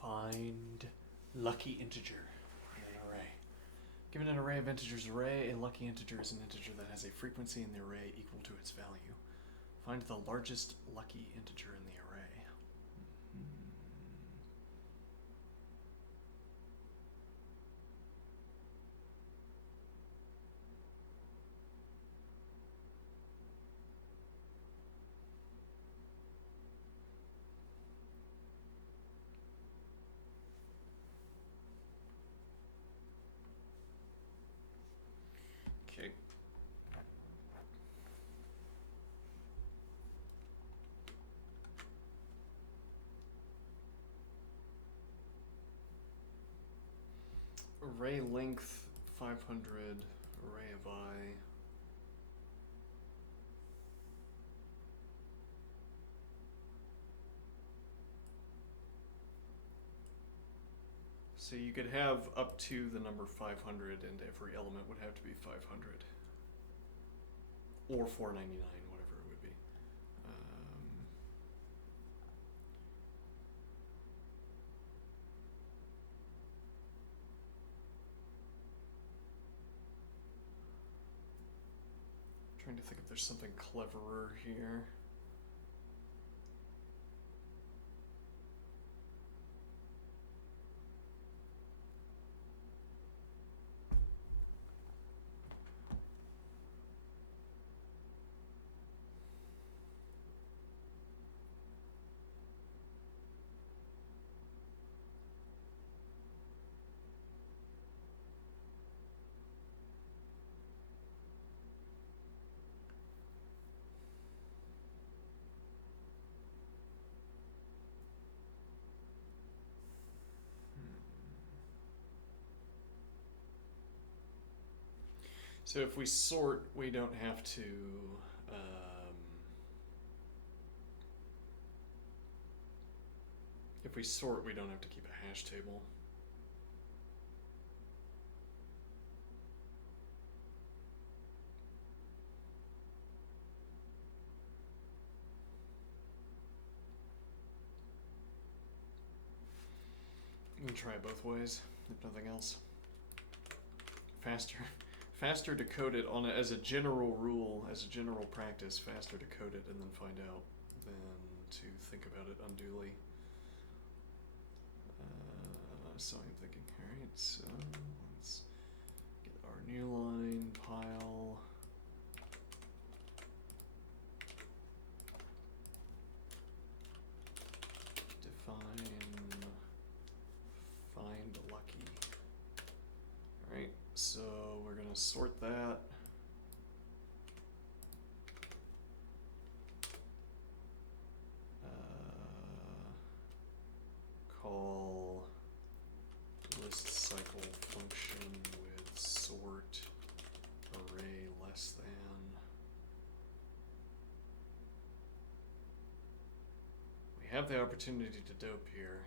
Find lucky integer in an array. Given an array of integers array, a lucky integer is an integer that has a frequency in the array equal to its value. Find the largest lucky integer in the array. Okay. Array length 500, array of I. So you could have up to the number 500 and every element would have to be 500. Or 499, whatever it would be. Trying to think if there's something cleverer here. So if we sort, we don't have to if we sort, we don't have to keep a hash table. We can try it both ways, if nothing else. Faster to code it on as a general rule, as a general practice, faster to code it and then find out than to think about it unduly. So I'm thinking, alright, so let's get our new line, pile. Define find lucky. Alright, so we're going to sort that. Call list cycle function with sort array less than. We have the opportunity to dope here.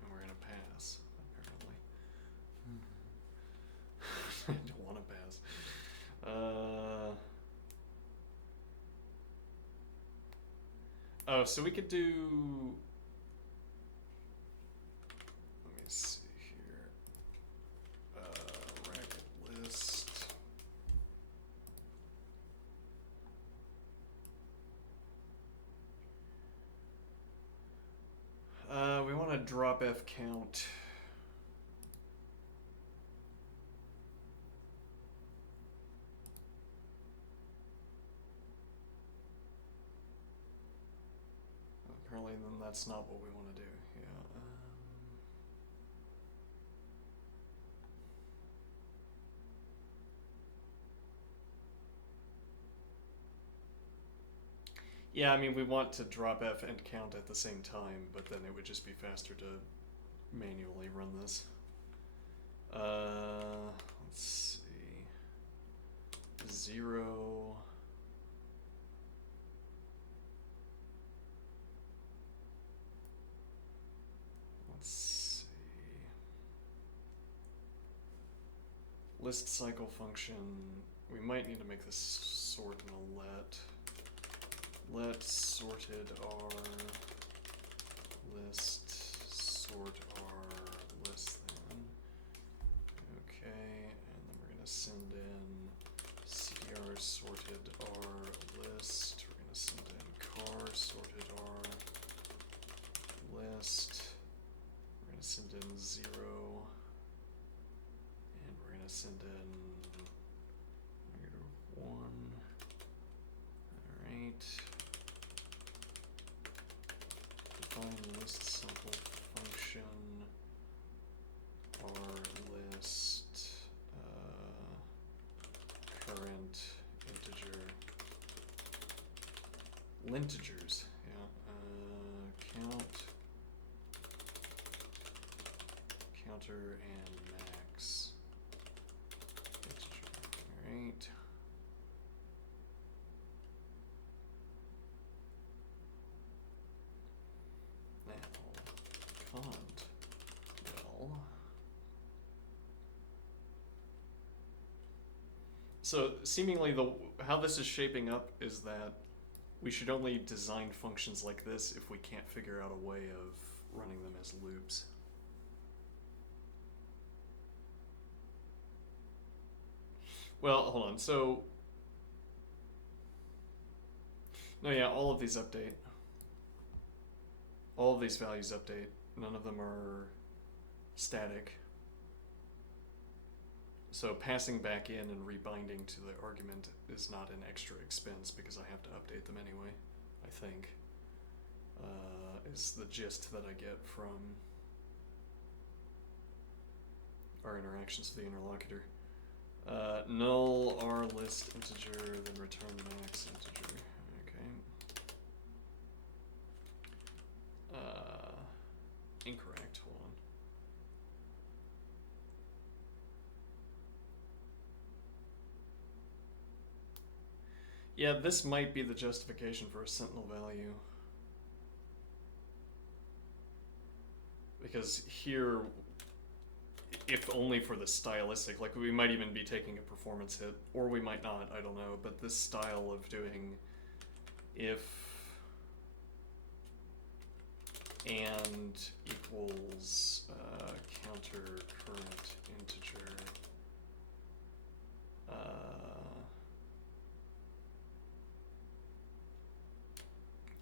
And we're gonna pass, apparently. I don't want to pass. Oh, so we could do. Let me see here. Racket list. We want to drop F count. Apparently, then that's not what we want to do. Yeah. Yeah, I mean, we want to drop F and count at the same time, but then it would just be faster to manually run this. Let's see. 0. Let's see. List cycle function. We might need to make this sort and a let. let sorted r list sort r less than. Okay, and then we're gonna send in cdr sorted r list. We're gonna send in car sorted r list. We're gonna send in 0, and we're gonna send in -1. Alright. Define list sample function r list current integer lintegers, yeah, count, counter, and max integer. Alright. Now, cont well. So seemingly how this is shaping up is that we should only design functions like this if we can't figure out a way of running them as loops. Well, hold on. So, no, yeah, all of these update. All of these values update. None of them are static. So passing back in and rebinding to the argument is not an extra expense because I have to update them anyway, I think, is the gist that I get from our interactions with the interlocutor. Null r list integer, then return max integer. Okay. Incorrect, hold on. Yeah, this might be the justification for a sentinel value. Because here, if only for the stylistic, like we might even be taking a performance hit, or we might not, I don't know, but this style of doing if and equals counter current integer,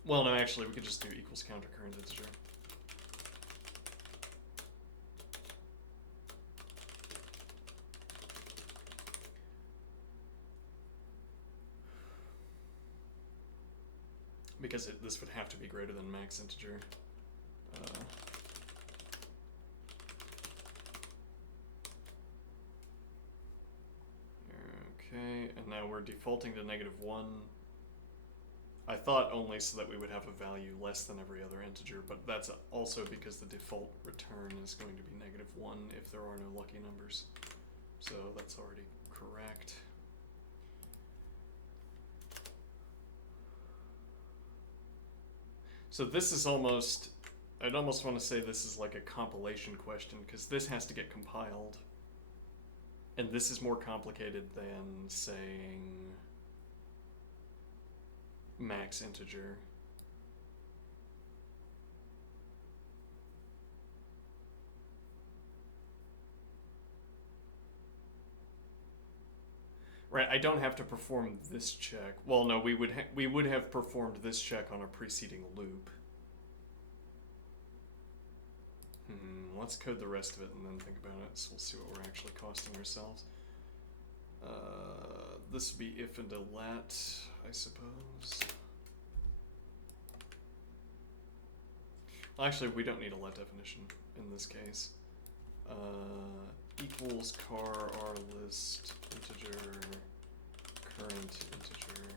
well, no, actually, we could just do equals counter current integer. Because this would have to be greater than max integer. Okay, and now we're defaulting to -1. I thought only so that we would have a value less than every other integer, but that's also because the default return is going to be -1 if there are no lucky numbers. So that's already correct. So this is almost, I'd almost want to say this is like a compilation question, because this has to get compiled. And this is more complicated than saying max integer. Right, I don't have to perform this check. Well, no, we would have performed this check on a preceding loop. Let's code the rest of it and then think about it, so we'll see what we're actually costing ourselves. This would be if and a let, I suppose. Well, actually, we don't need a let definition in this case. Equals car r list integer current integer,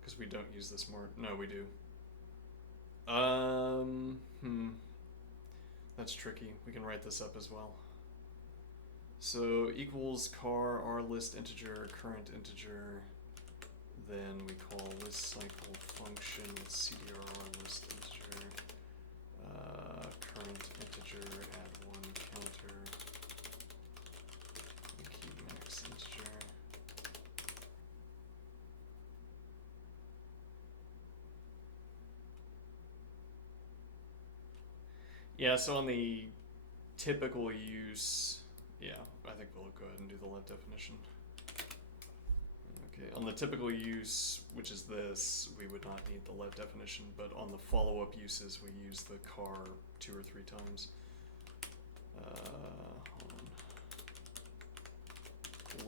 because we don't use this more. No, we do. That's tricky. We can write this up as well. So equals car r list integer current integer, then we call list cycle function with cdr r list integer current integer add 1 counter keep max integer. Yeah, so on the typical use, yeah, I think we'll go ahead and do the let definition. Okay, on the typical use, which is this, we would not need the let definition, but on the follow-up uses, we use the car 2 or 3 times. Hold on.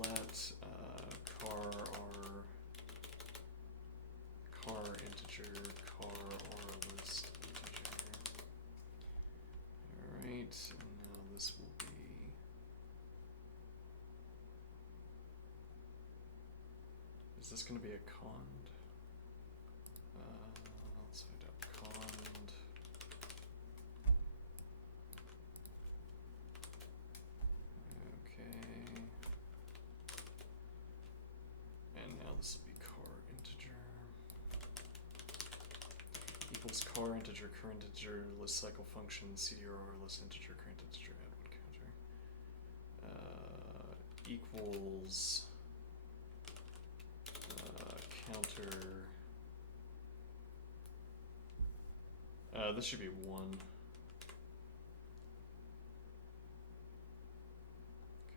Let car or car integer, car or list integer. Alright, and now this will be is this going to be a cond? Let's find out. Cond. Okay. And now this will be car integer. Equals car integer, current integer, list cycle function, CDR, list integer, current integer, add one counter. Equals counter. This should be 1.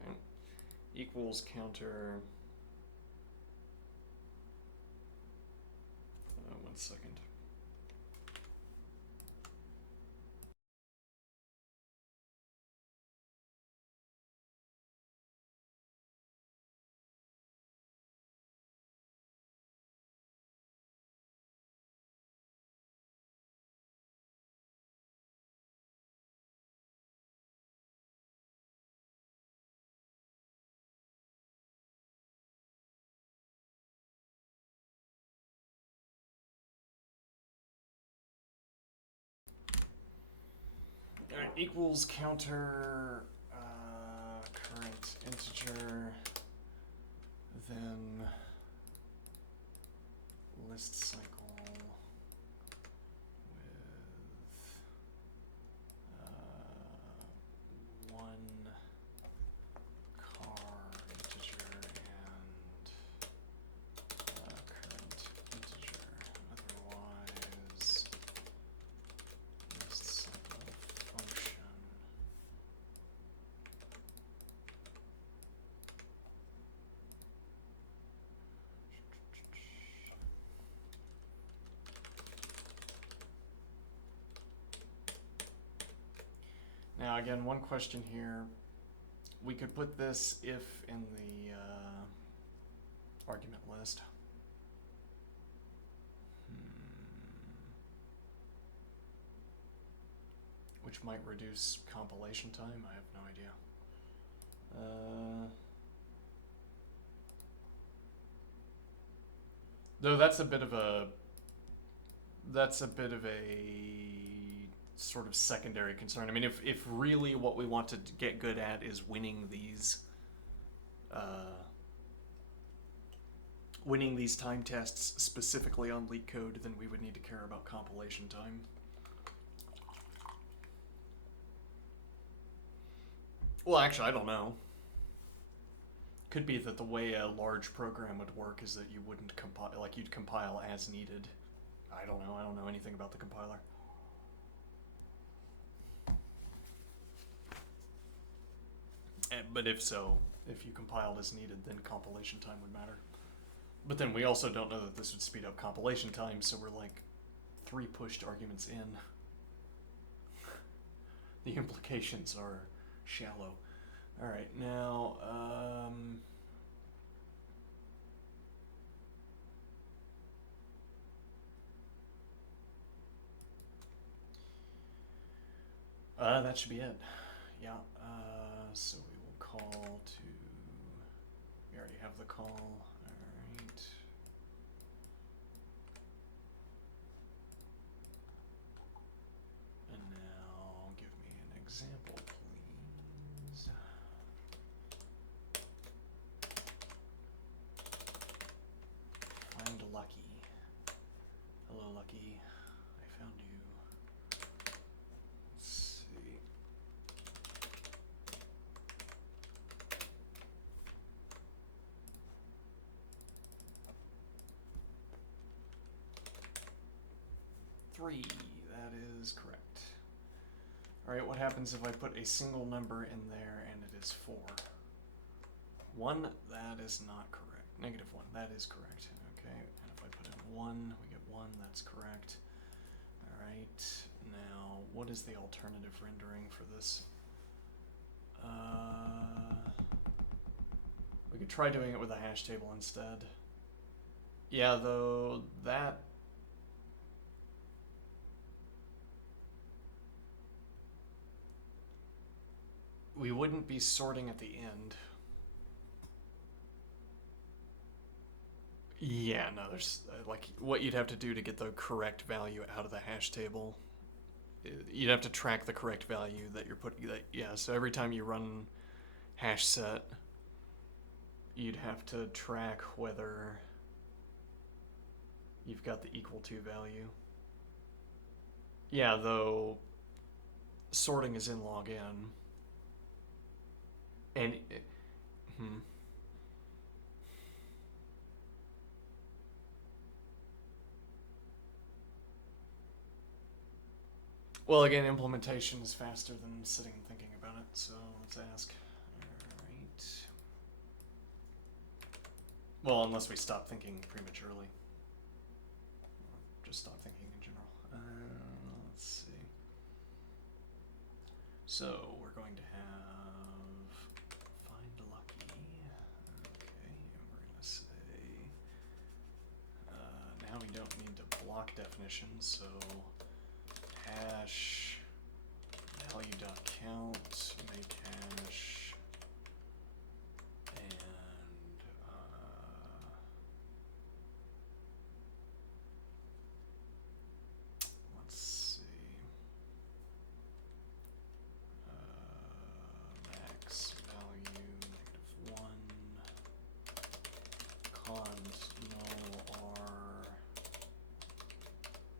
Okay. Equals counter. 1 second. Alright, equals counter current integer, then list cycle with 1 car integer and current integer. Otherwise, list cycle function. Now again, one question here. We could put this if in the argument list. Which might reduce compilation time. I have no idea. Though that's a bit of a sort of secondary concern. I mean, if really what we want to get good at is winning these time tests specifically on LeetCode, then we would need to care about compilation time. Well, actually, I don't know. Could be that the way a large program would work is that you wouldn't compile, like you'd compile as needed. I don't know. I don't know anything about the compiler. But if so, if you compiled as needed, then compilation time would matter. But then we also don't know that this would speed up compilation time, so we're like 3 pushed arguments in. The implications are shallow. Alright, now, that should be it. Yeah, so we will call to, we already have the call, alright. And now give me an example, please. Find Lucky. Hello, Lucky. I found you. Let's see. Three. That is correct. Alright, what happens if I put a single number in there and it is 4? 1, that is not correct. Negative 1, that is correct. Okay, and if I put in 1, we get 1, that's correct. Alright, now what is the alternative rendering for this? We could try doing it with a hash table instead. Yeah, though, that... we wouldn't be sorting at the end. Yeah, no, there's, like, what you'd have to do to get the correct value out of the hash table. You'd have to track the correct value that you're putting, yeah, so every time you run hash set, you'd have to track whether you've got the equal to value. Yeah, though sorting is in log n. And well, again, implementation is faster than sitting and thinking about it, so let's ask. Alright. Well, unless we stop thinking prematurely. Or just stop thinking in general. Let's see. So, we're going to have find lucky. Okay, and we're going to say, now we don't need to block definitions, so hash value.count, make hash, and let's see, max value -1, cons null r,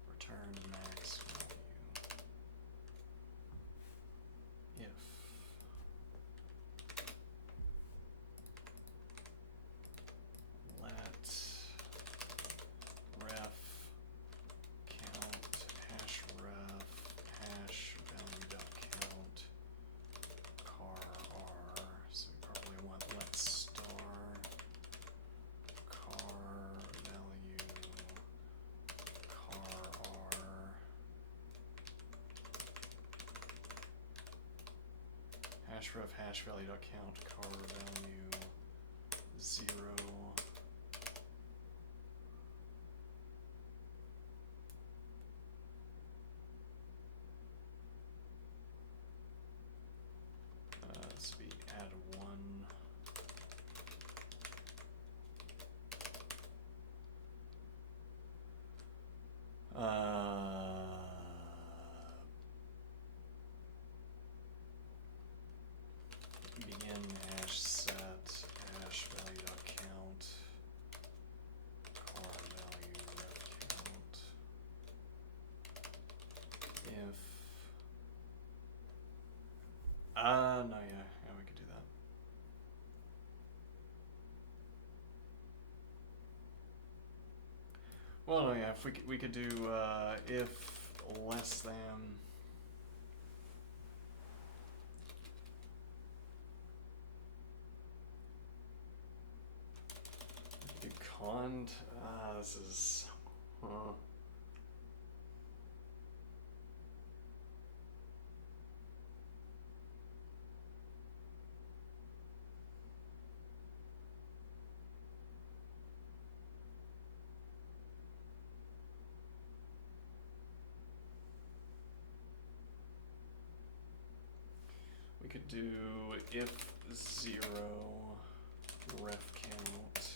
return max value. If let ref count hash ref hash value.count car r, so we probably want let star car value car r hash ref hash value.count car value 0. This would be add 1. Begin hash set hash value.count car value ref count. If no, yeah, we could do that. Well, no, yeah, if we could do if less than. Do cond. This is. We could do if 0 ref count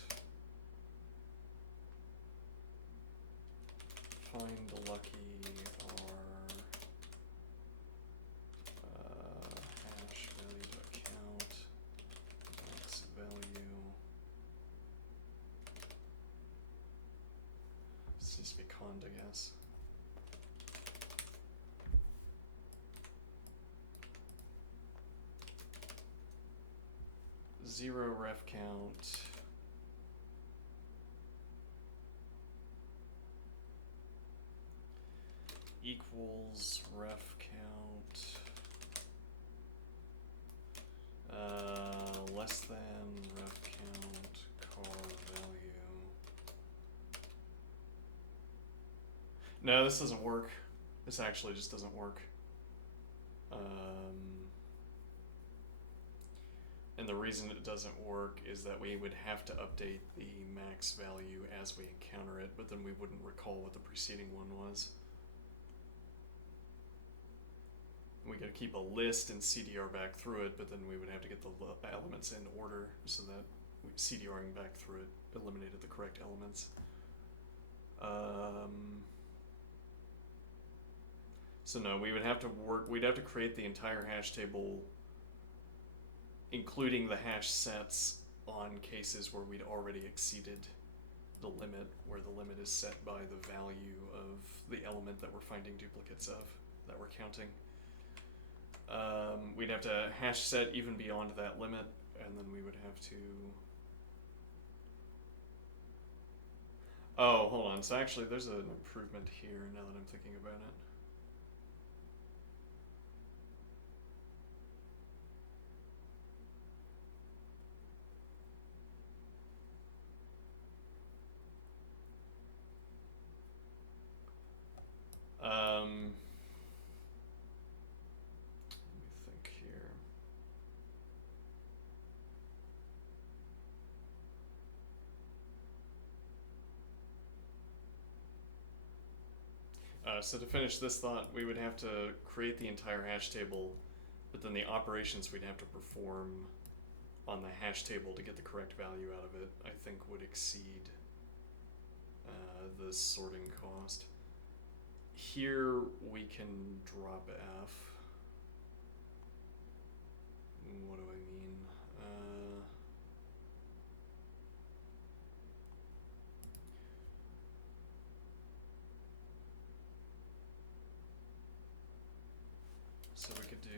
find lucky or hash value.count max value. This needs to be cond, I guess. 0 ref count equals ref count Less than ref count car value. No, this doesn't work. This actually just doesn't work. And the reason it doesn't work is that we would have to update the max value as we encounter it, but then we wouldn't recall what the preceding one was. We gotta keep a list and CDR back through it, but then we would have to get the elements in order so that CDRing back through it eliminated the correct elements. So no, we would have to we'd have to create the entire hash table, including the hash sets on cases where we'd already exceeded the limit, where the limit is set by the value of the element that we're finding duplicates of, that we're counting. We'd have to hash set even beyond that limit, and then we would have to... Oh, hold on. So actually, there's an improvement here now that I'm thinking about it. Let me think here. So to finish this thought, we would have to create the entire hash table, but then the operations we'd have to perform on the hash table to get the correct value out of it, I think would exceed the sorting cost. Here we can drop F. What do I mean? So we could do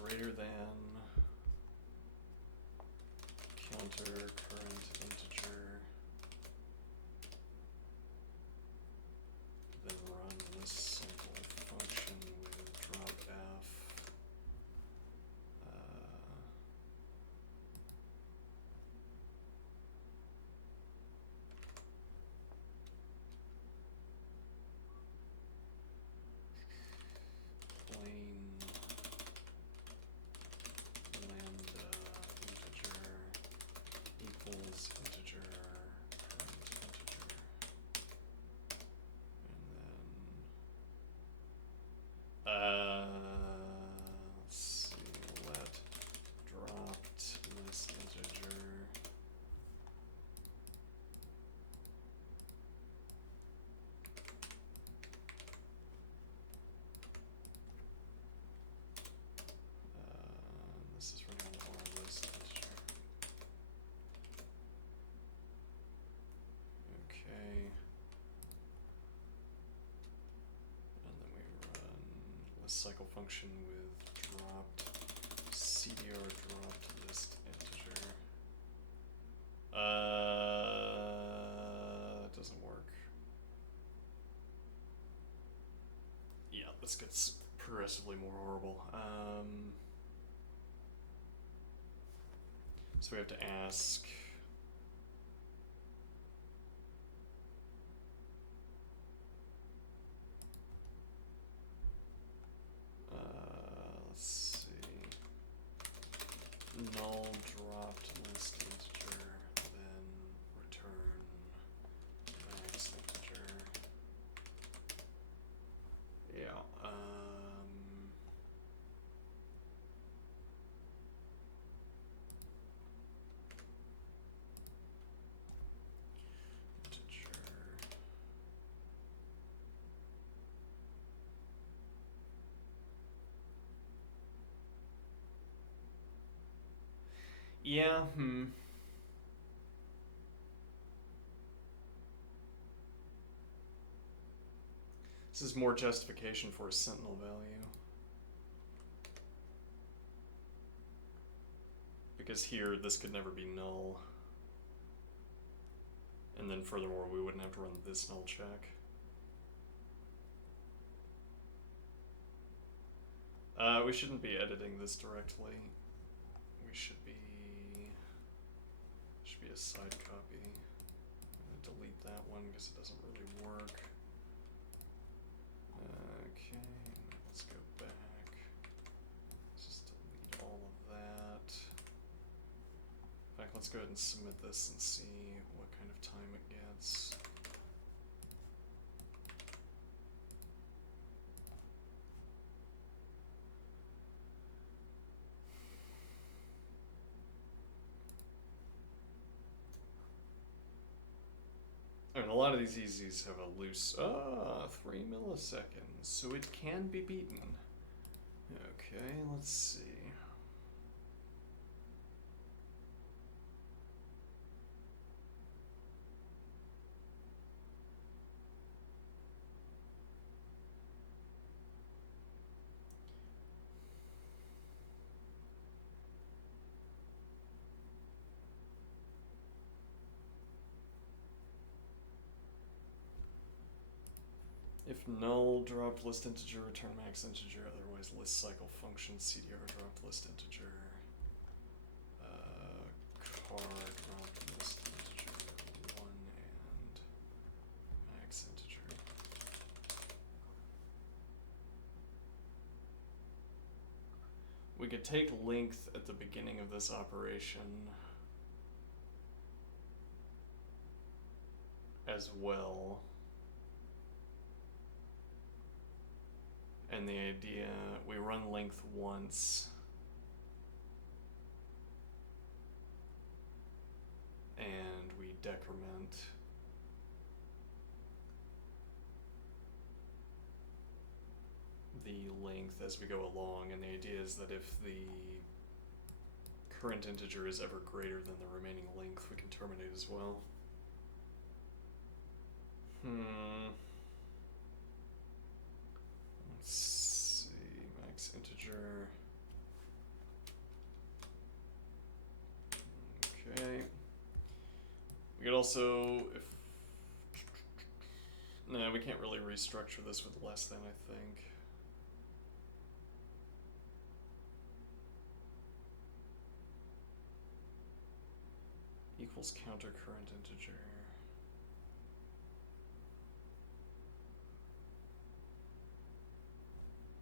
greater than counter current integer, then run this simple function with drop F. Plain lambda integer equals integer current integer, and then let's see, let dropped list integer this is running on our list integer. Okay. And then we run list cycle function with dropped CDR dropped list integer. That doesn't work. Yeah, this gets progressively more horrible. So we have to ask. Let's see. Null dropped list integer, then return max integer. Yeah. Integer. Yeah, This is more justification for a sentinel value. Because here, this could never be null. And then furthermore, we wouldn't have to run this null check. We shouldn't be editing this directly. We we should be a side copy. I'm gonna delete that one because it doesn't really work. Okay, let's go back. Let's just delete all of that. In fact, let's go ahead and submit this and see what kind of time it gets. I mean, a lot of these EZs have a loose, 3 milliseconds, so it can be beaten. Okay, let's see. If null, dropped list integer, return max integer, otherwise list cycle function, CDR dropped list integer, car dropped list integer, 1 and max integer. We could take length at the beginning of this operation as well. And the idea, we run length once, and we decrement the length as we go along, and the idea is that if the current integer is ever greater than the remaining length, we can terminate as well. Let's see, max integer. Okay. We could also, if, no, we can't really restructure this with less than, I think. Equals counter current integer.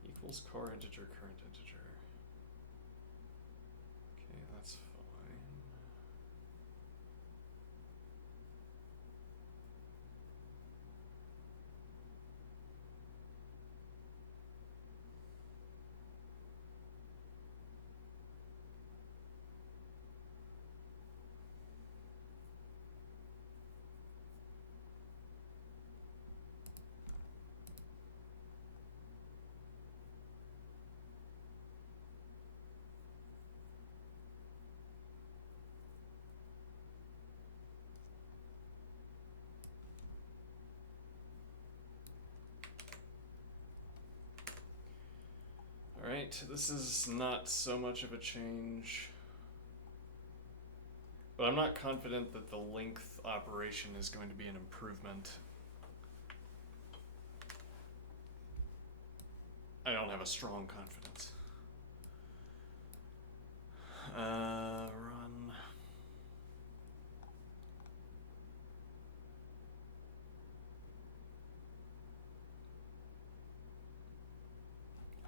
Equals car integer current integer. Okay, that's fine. Alright, this is not so much of a change, but I'm not confident that the length operation is going to be an improvement. I don't have a strong confidence. Run.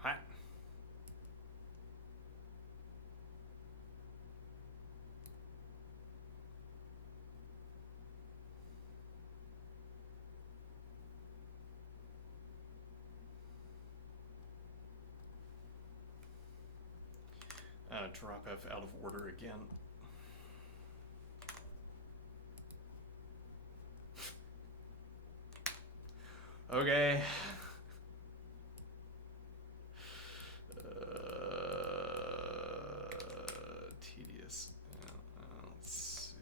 Hi. Drop F out of order again. Okay. Tedious. Let's see.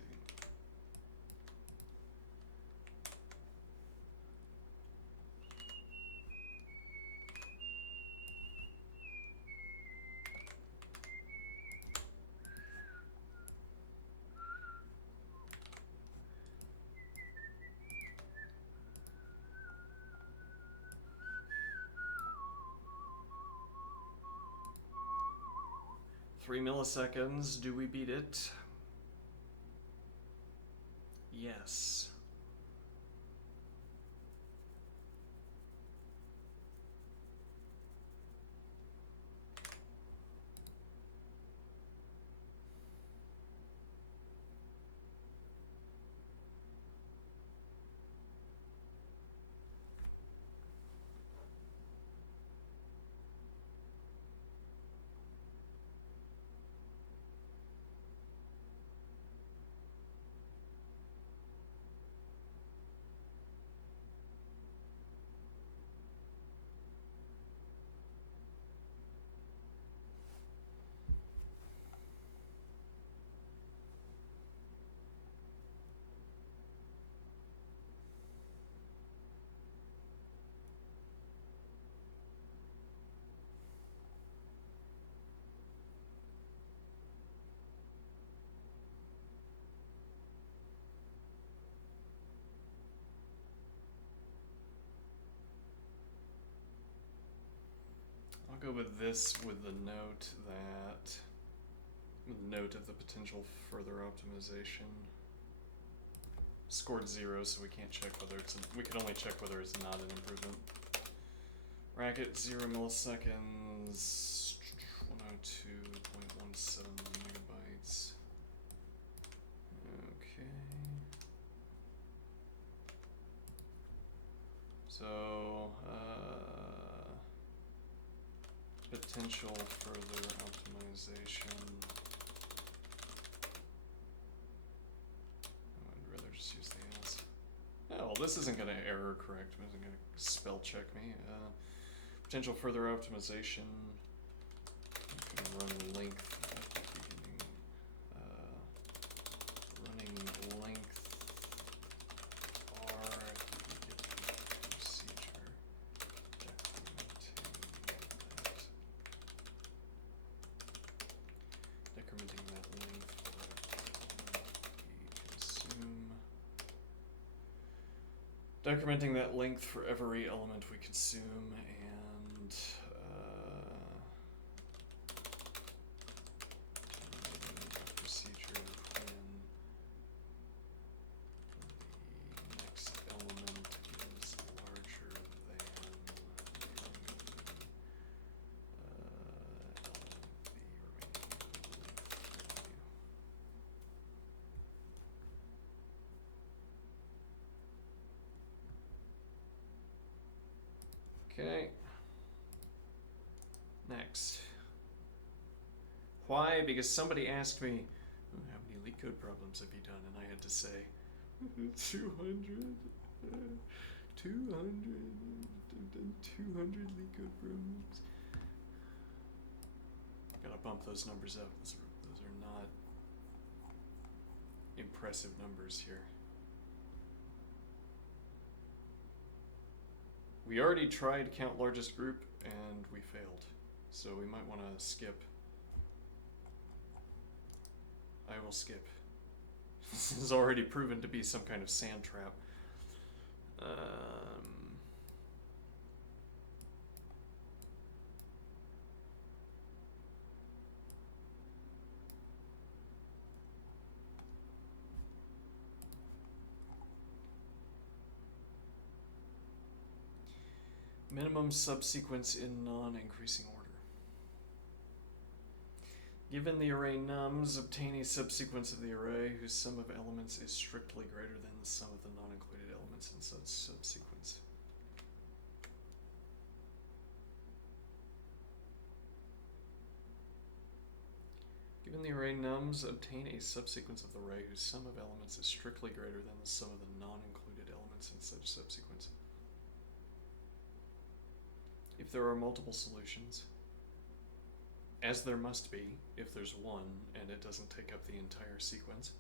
3 milliseconds. Do we beat it? Yes. I'll go with this with the note of the potential further optimization. Scored 0, so we can't check whether we can only check whether it's not an improvement. Racket 0 milliseconds, 102.17 megabytes. Okay. So, potential further optimization. I'd rather just use the else. Oh, well, this isn't going to error correct. It isn't going to spell check me. Potential further optimization. I'm going to run length at the beginning. Running length R at the beginning of the procedure. Decrementing that length for decrementing that length for every element we consume, and procedure when the next element is larger than the remaining Okay. Next. Why? Because somebody asked me, oh, how many leetcode problems have you done? And I had to say, 200. 200. I've done 200 leetcode problems. Gotta bump those numbers up. Those are not impressive numbers here. We already tried count largest group and we failed, so we might want to skip. I will skip. This is already proven to be some kind of sand trap. Minimum subsequence in non-increasing order. Given the array nums, obtain a subsequence of the array whose sum of elements is strictly greater than the sum of the non-included elements in such subsequence. Given the array nums, obtain a subsequence of the array whose sum of elements is strictly greater than the sum of the non-included elements in such subsequence. If there are multiple solutions, as there must be if there's one and it doesn't take up the entire sequence,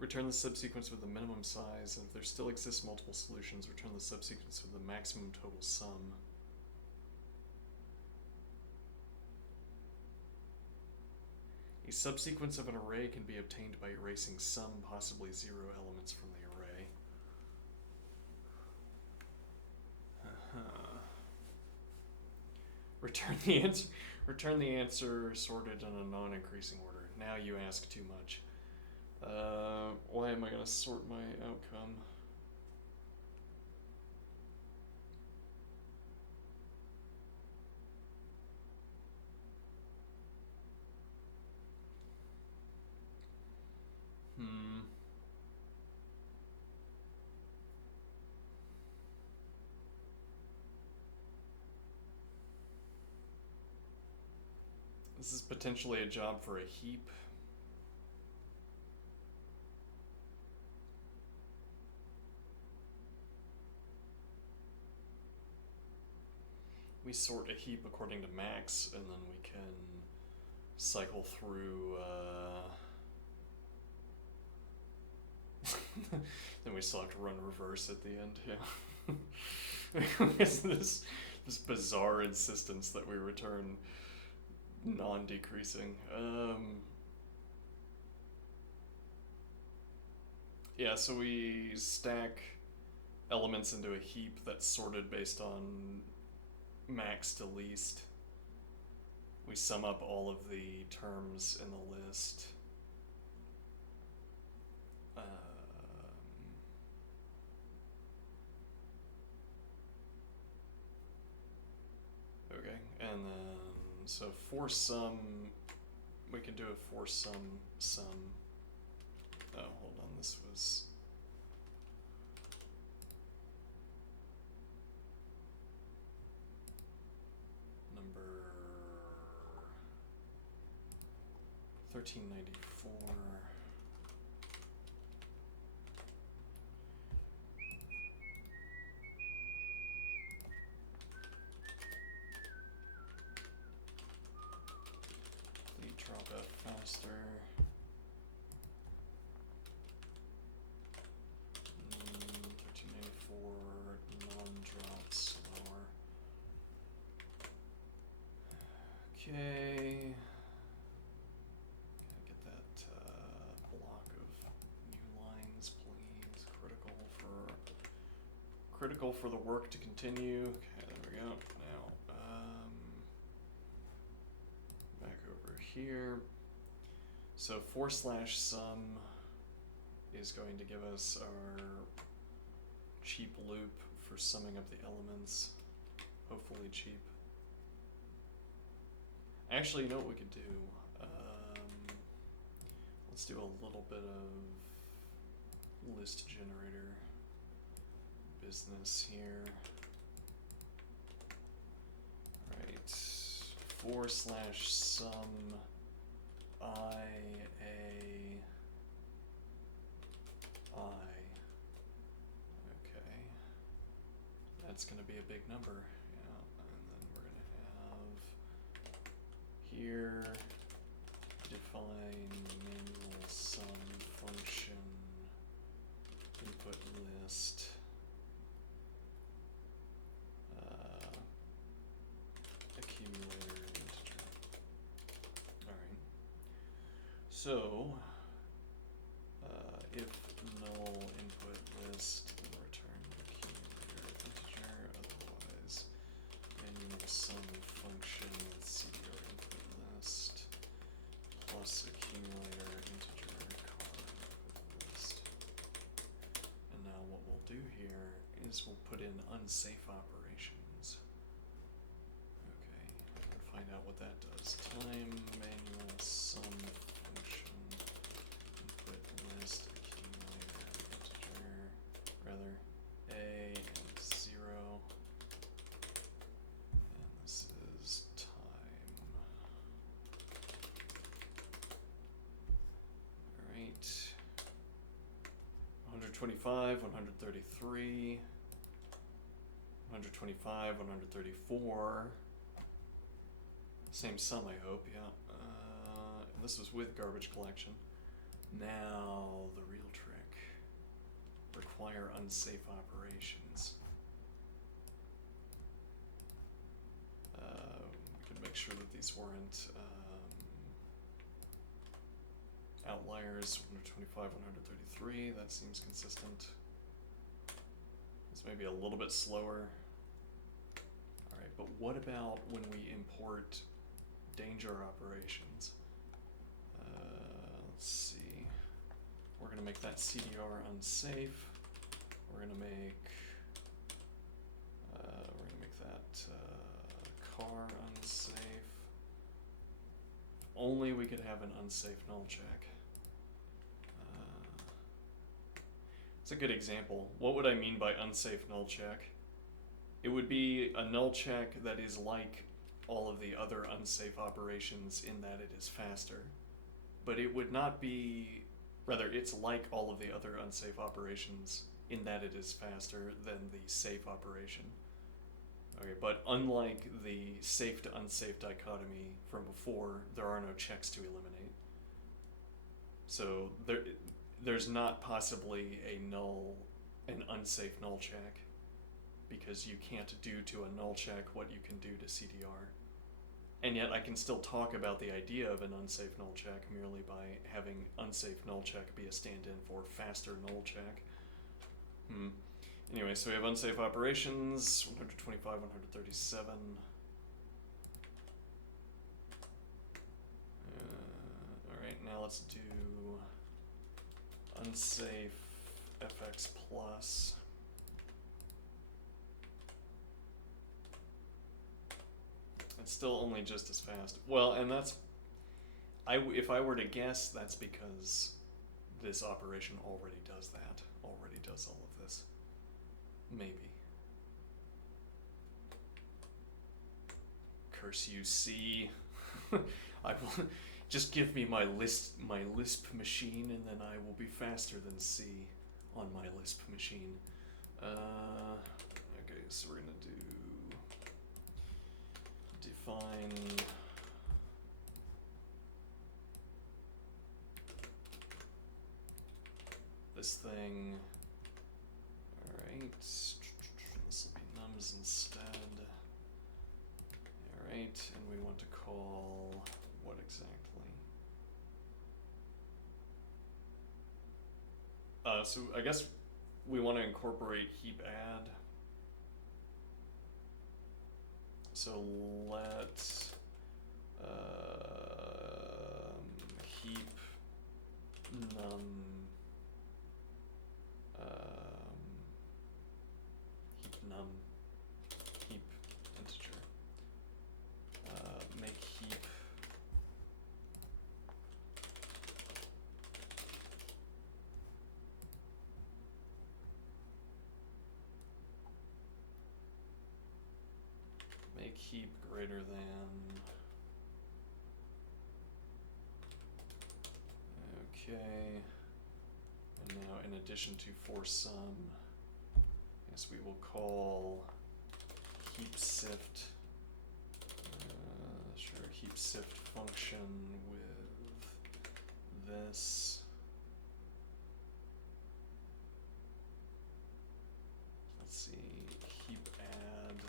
return the subsequence with the minimum size, and if there still exists multiple solutions, return the subsequence with the maximum total sum. A subsequence of an array can be obtained by erasing some, possibly 0 elements from the array. Return Return the answer sorted in a non-increasing order. Now you ask too much. Why am I going to sort my outcome? This is potentially a job for a heap. We sort a heap according to max, and then we can cycle through, then we still have to run reverse at the end, yeah. It's this bizarre insistence that we return non-decreasing. Yeah, so we stack elements into a heap that's sorted based on max to least. We sum up all of the terms in the list. Okay, and then so for sum, we can do a for sum. Oh, hold on, this was number 1394. Drop out faster. 1394, non-drop slower. Okay. Gotta get that block of new lines, please. Critical for the work to continue. Okay, there we go. Now, back over here. So /sum is going to give us our cheap loop for summing up the elements. Hopefully cheap. Actually, you know what we could do? Let's do a little bit of list generator business here. Alright, /sum I. Okay. That's going to be a big number. Yeah, and then we're going to have here define manual sum function input list. Accumulator integer. Alright. So, if null input list, we'll return accumulator integer, otherwise manual sum function with CDR input list plus accumulator integer card list. And now what we'll do here is we'll put in unsafe operations. Okay, I'm gonna find out what that does. Time manual sum function input list accumulator integer, rather a and 0, and this is time. Alright, 125, 133, 125, 134. Same sum, I hope, yeah. This was with garbage collection. Now, the real trick. Require unsafe operations. We could make sure that these weren't outliers. 125, 133, that seems consistent. This may be a little bit slower. Alright, but what about when we import danger operations. Let's see. We're gonna make that CDR unsafe. We're gonna make that car unsafe. Only we could have an unsafe null check. It's a good example. What would I mean by unsafe null check? It would be a null check that is like all of the other unsafe operations in that it is faster. But it would not be, rather it's like all of the other unsafe operations in that it is faster than the safe operation. Okay, but unlike the safe to unsafe dichotomy from before, there are no checks to eliminate. So there's not possibly an unsafe null check, because you can't do to a null check what you can do to CDR. And yet I can still talk about the idea of an unsafe null check merely by having unsafe null check be a stand-in for faster null check. Anyway, so we have unsafe operations, 125, 137. Alright, now let's do unsafe fx plus. It's still only just as fast. Well, and that's, if I were to guess, that's because this operation already does that, already does all of this. Maybe. Curse you, C. I will just give me my Lisp machine, and then I will be faster than C on my Lisp machine. Okay, so we're gonna do define this thing. Alright, this will be nums instead. Alright, and we want to call what exactly? So I guess we want to incorporate heap add. So let heap num heap integer. Make heap greater than. Okay. And now in addition to for sum, yes, we will call heap sift. Sure, heap sift function with this. Let's see, heap add.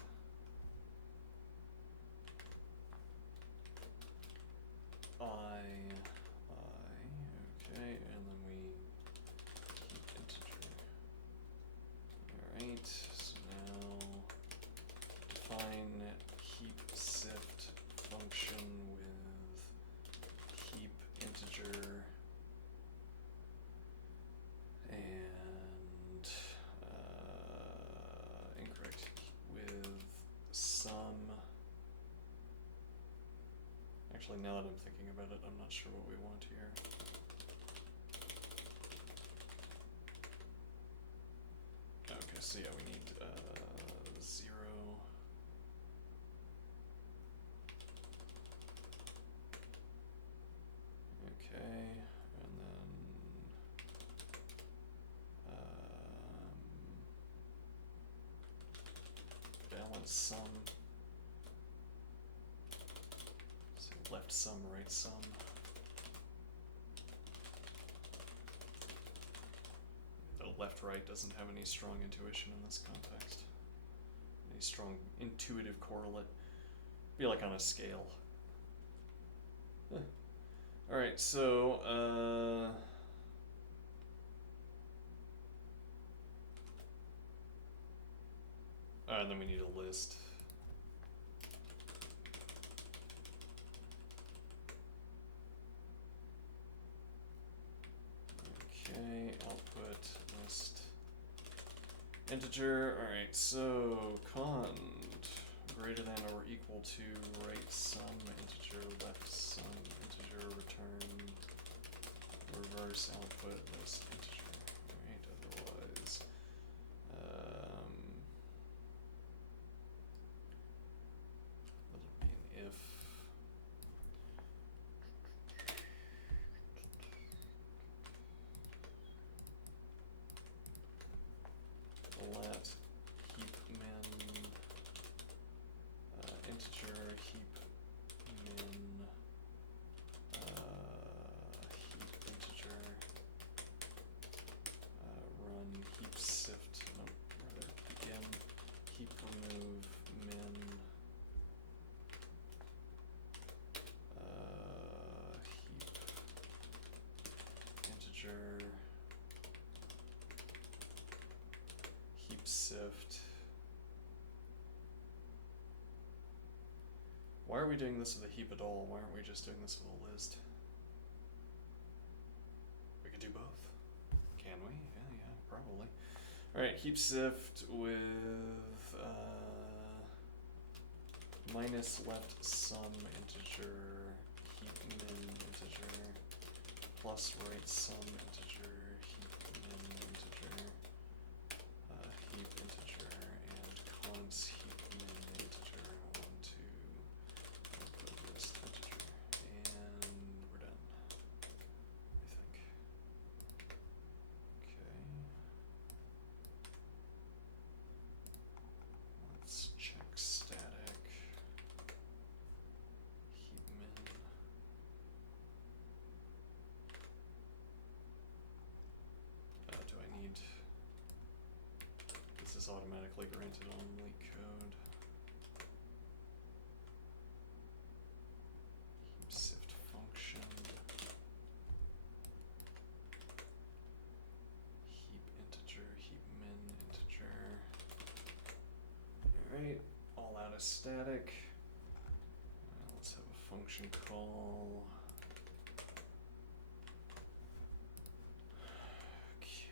Okay, and then we keep integer. Alright, so now define heap sift function with heap integer and incorrect, with sum. Actually, now that I'm thinking about it, I'm not sure what we want here. Okay, so yeah, we need 0. Okay, and then balance sum. So left sum, right sum. Left-right doesn't have any strong intuition in this context. Any strong intuitive correlate. Be like on a scale. Alright, so and then we need a list. Integer, alright, so cond greater than or equal to right sum integer, left sum integer, return reverse output list integer. Alright, otherwise that'll be an if. Let heap min integer heap min heap integer run heap sift, no, rather begin heap remove min heap integer heap sift. Why are we doing this with a heap at all? Why aren't we just doing this with a list? We could do both. Can we? Yeah, probably. Alright, heap sift with minus left sum integer, heap min integer, plus right sum integer, heap min integer, heap integer, and const heap min integer, 1, 2, output list integer, and we're done, I think. Okay. Let's check static, heap min. Do I need, this is automatically granted on leetcode. Heap sift function. Heap integer, heap min integer. Alright, all out of static. Let's have a function call. Okay.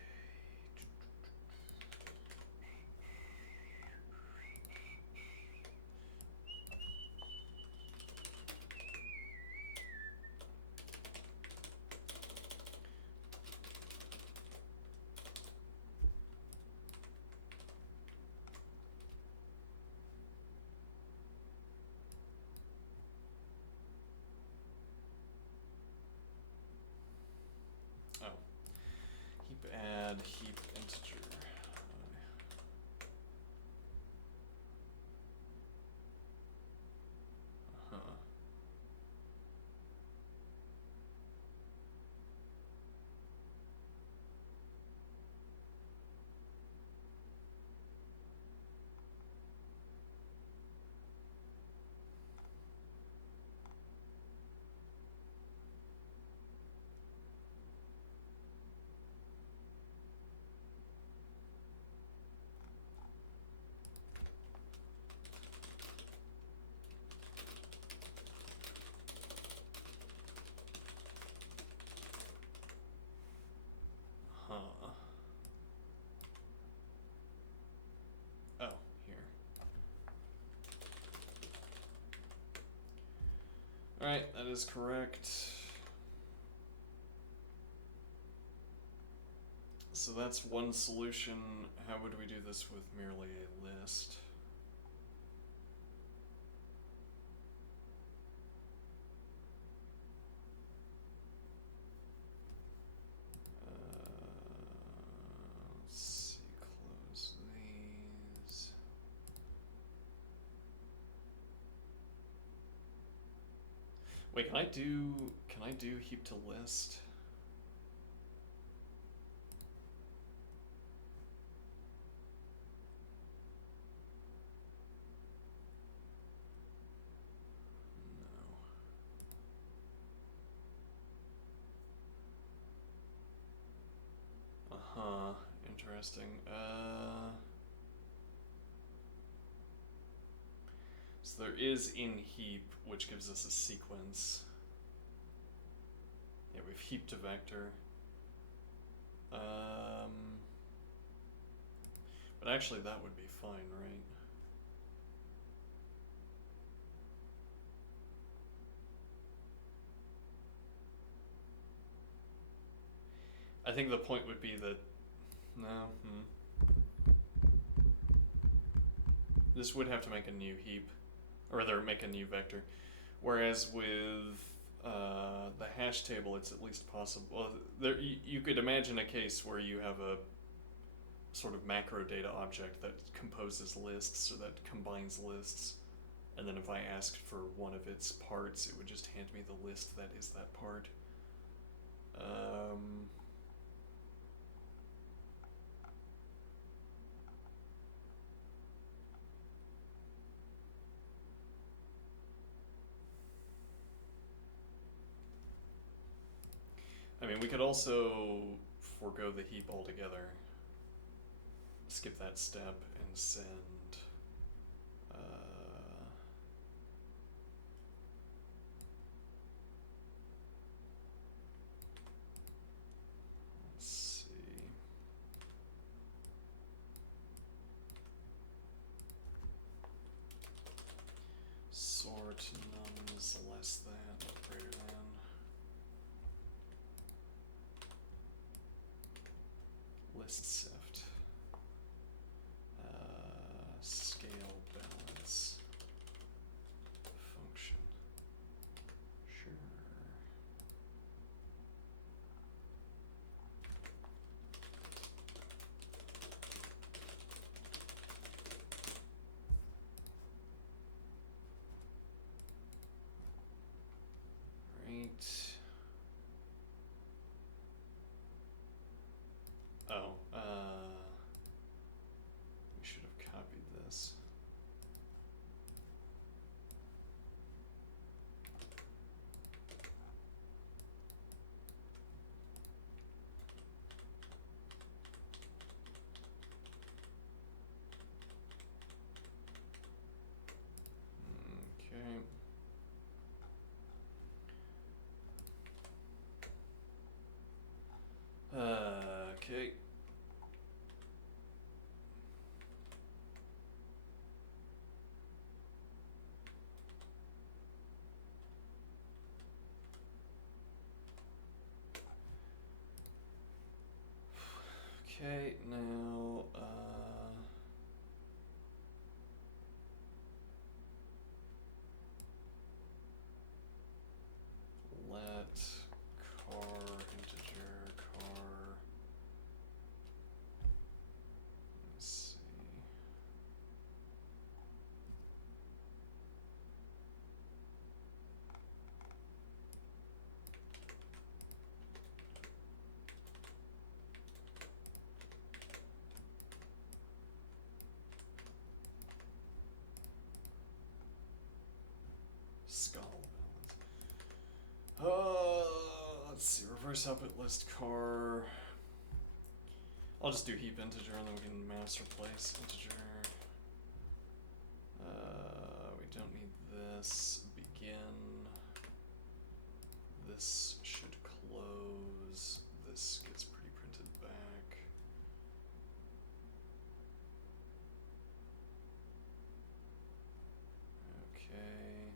Oh. Heap add, heap integer. Uh-huh. Huh. Oh, here. Alright, that is correct. So that's one solution. How would we do this with merely a list? Let's see, close these. Wait, can I do heap to list? No. Uh-huh, interesting. So there is in heap, which gives us a sequence. Yeah, we've heaped to vector. But actually that would be fine, right? I think the point would be that, no, this would have to make a new heap, or rather make a new vector. Whereas with the hash table, it's at least possible. Well, you could imagine a case where you have a sort of macro data object that composes lists or that combines lists, and then if I asked for one of its parts, it would just hand me the list that is that part. I mean, we could also forego the heap altogether, skip that step, and send let's see. Sort none is less than or greater than. List sift. Scale balance function. Sure. Right. Oh, we should have copied this. Okay. Okay. Okay, now, let car integer car. Let's see. Skull balance. Let's see. Reverse output list car. I'll just do heap integer and then we can mass replace integer. We don't need this. Begin. This should close. This gets pre-printed back. Okay.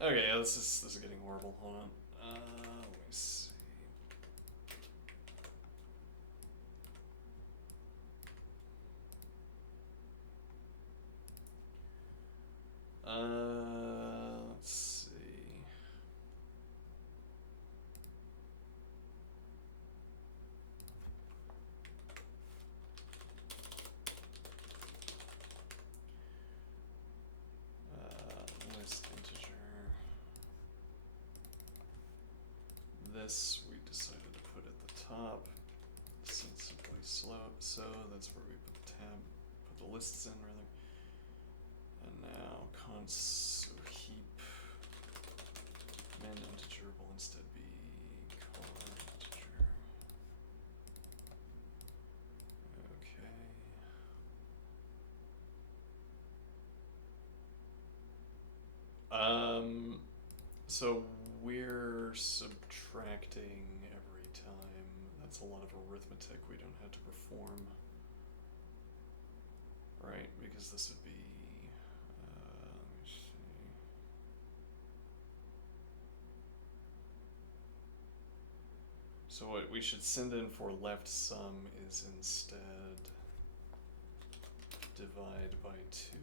Okay, yeah, this is getting horrible. Hold on. Let me see. Let's see. List integer. This we decided to put at the top, sensibly slow. So that's where we put the tab, put the lists in rather. And now cons heap min integer will instead be car integer. Okay. So we're subtracting every time. that's a lot of arithmetic we don't have to perform. Right, because this would be, let me see. So what we should send in for left sum is instead divide by 2.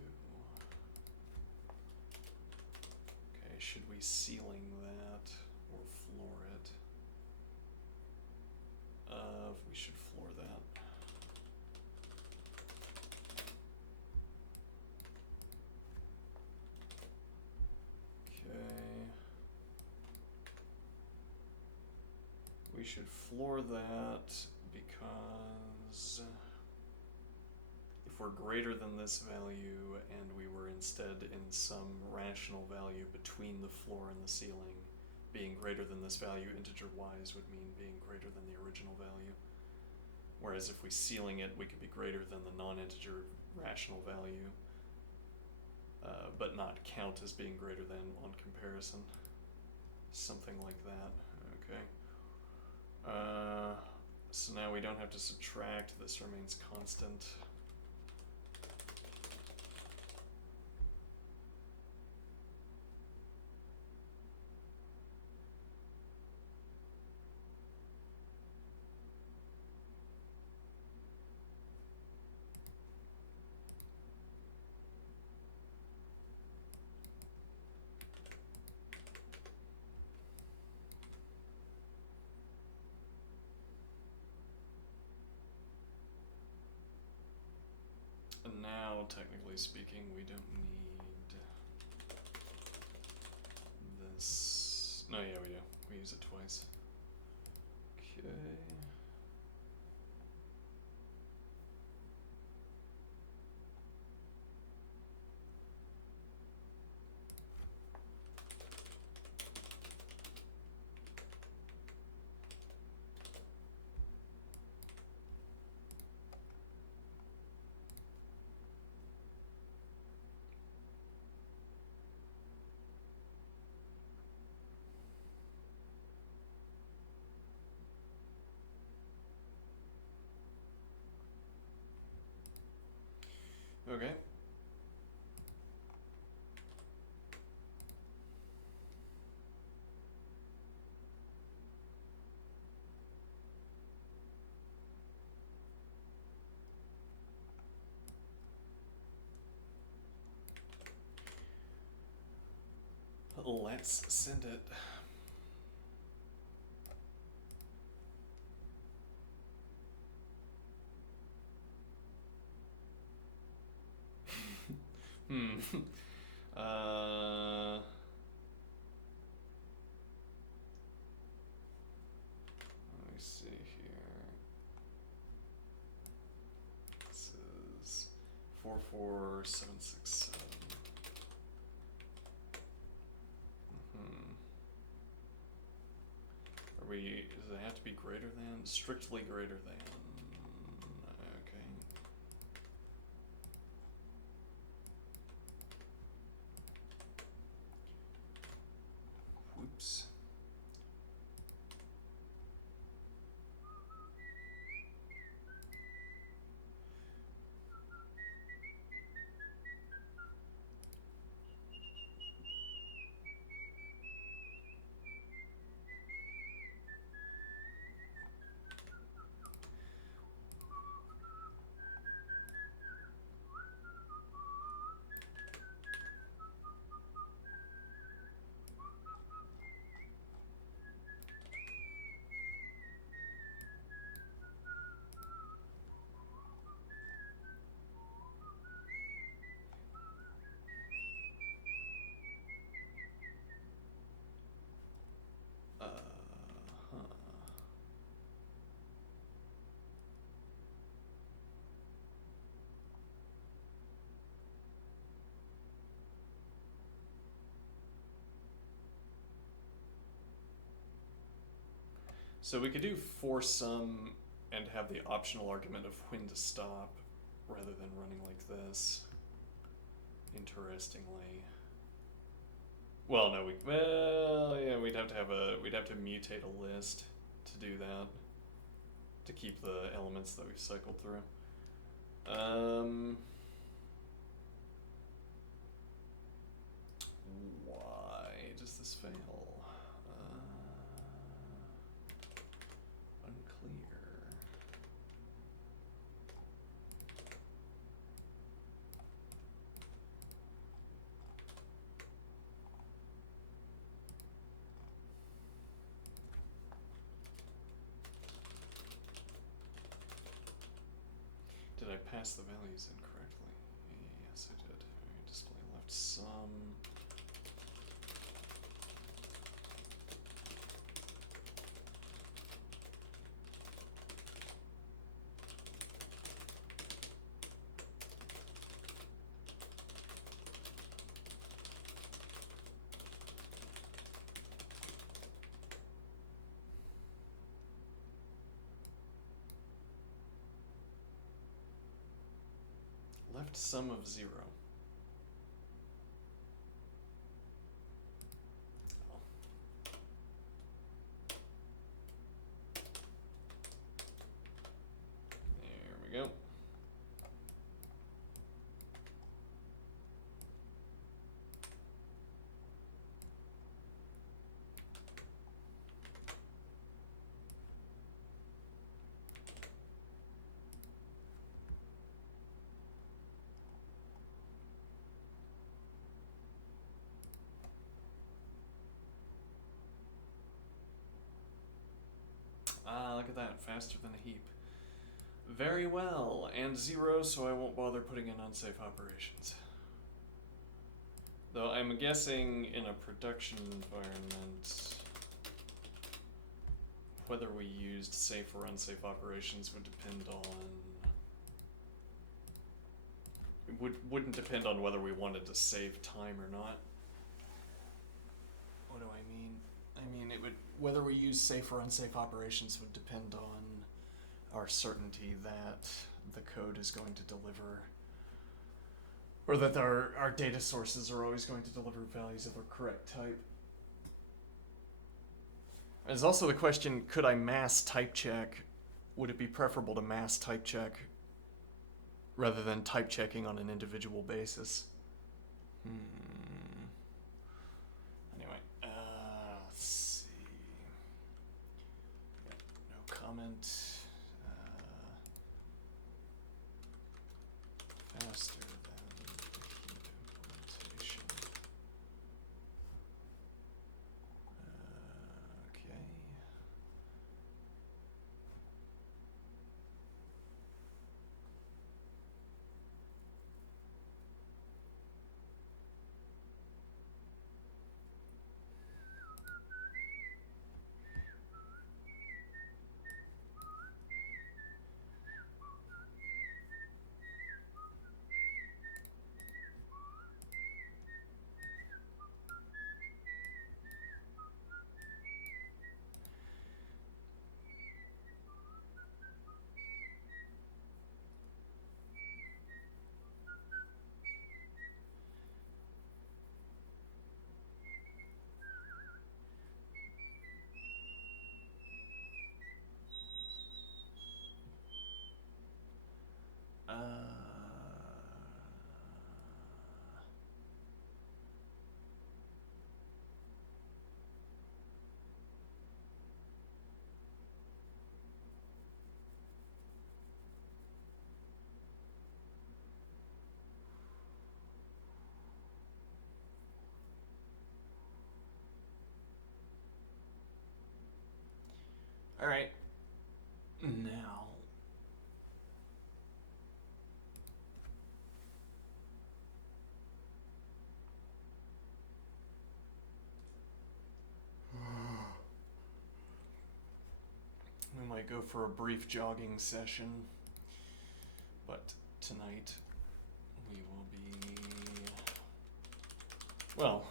Okay, should we ceiling that or floor it? We should floor that. Okay. We should floor that because if we're greater than this value and we were instead in some rational value between the floor and the ceiling, being greater than this value integer-wise would mean being greater than the original value. Whereas if we ceiling it, we could be greater than the non-integer rational value, but not count as being greater than on comparison. Something like that, okay. So now we don't have to subtract, this remains constant. And now, technically speaking, we don't need this. No, yeah, we do. We use it twice. Okay. Okay. Let's send it. uh, Let me see here. This is 44767. Are we, does it have to be greater than? Strictly greater than. Okay. Whoops. Huh. So we could do for sum and have the optional argument of when to stop rather than running like this. Interestingly. Well, no, yeah, we'd have to mutate a list to do that. to keep the elements that we've cycled through. Why does this fail? Unclear. Did I pass the values incorrectly? Yes, I did. Alright, display left sum. Left sum of 0. Oh. There we go. Ah, look at that, faster than a heap. Very well, and 0, so I won't bother putting in unsafe operations. Though I'm guessing in a production environment, whether we used safe or unsafe operations would depend on... wouldn't depend on whether we wanted to save time or not. What do I mean? I mean, it would, whether we use safe or unsafe operations would depend on our certainty that the code is going to deliver, or that our data sources are always going to deliver values of the correct type. There's also the question, could I mass type check? Would it be preferable to mass type check rather than type checking on an individual basis? Anyway, let's see. No comment. Faster than heap implementation. Okay. All right. Now. We might go for a brief jogging session, but tonight we will be, well,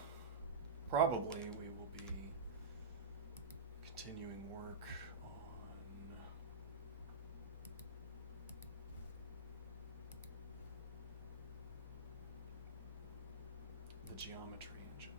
probably we will be continuing work on the geometry engine.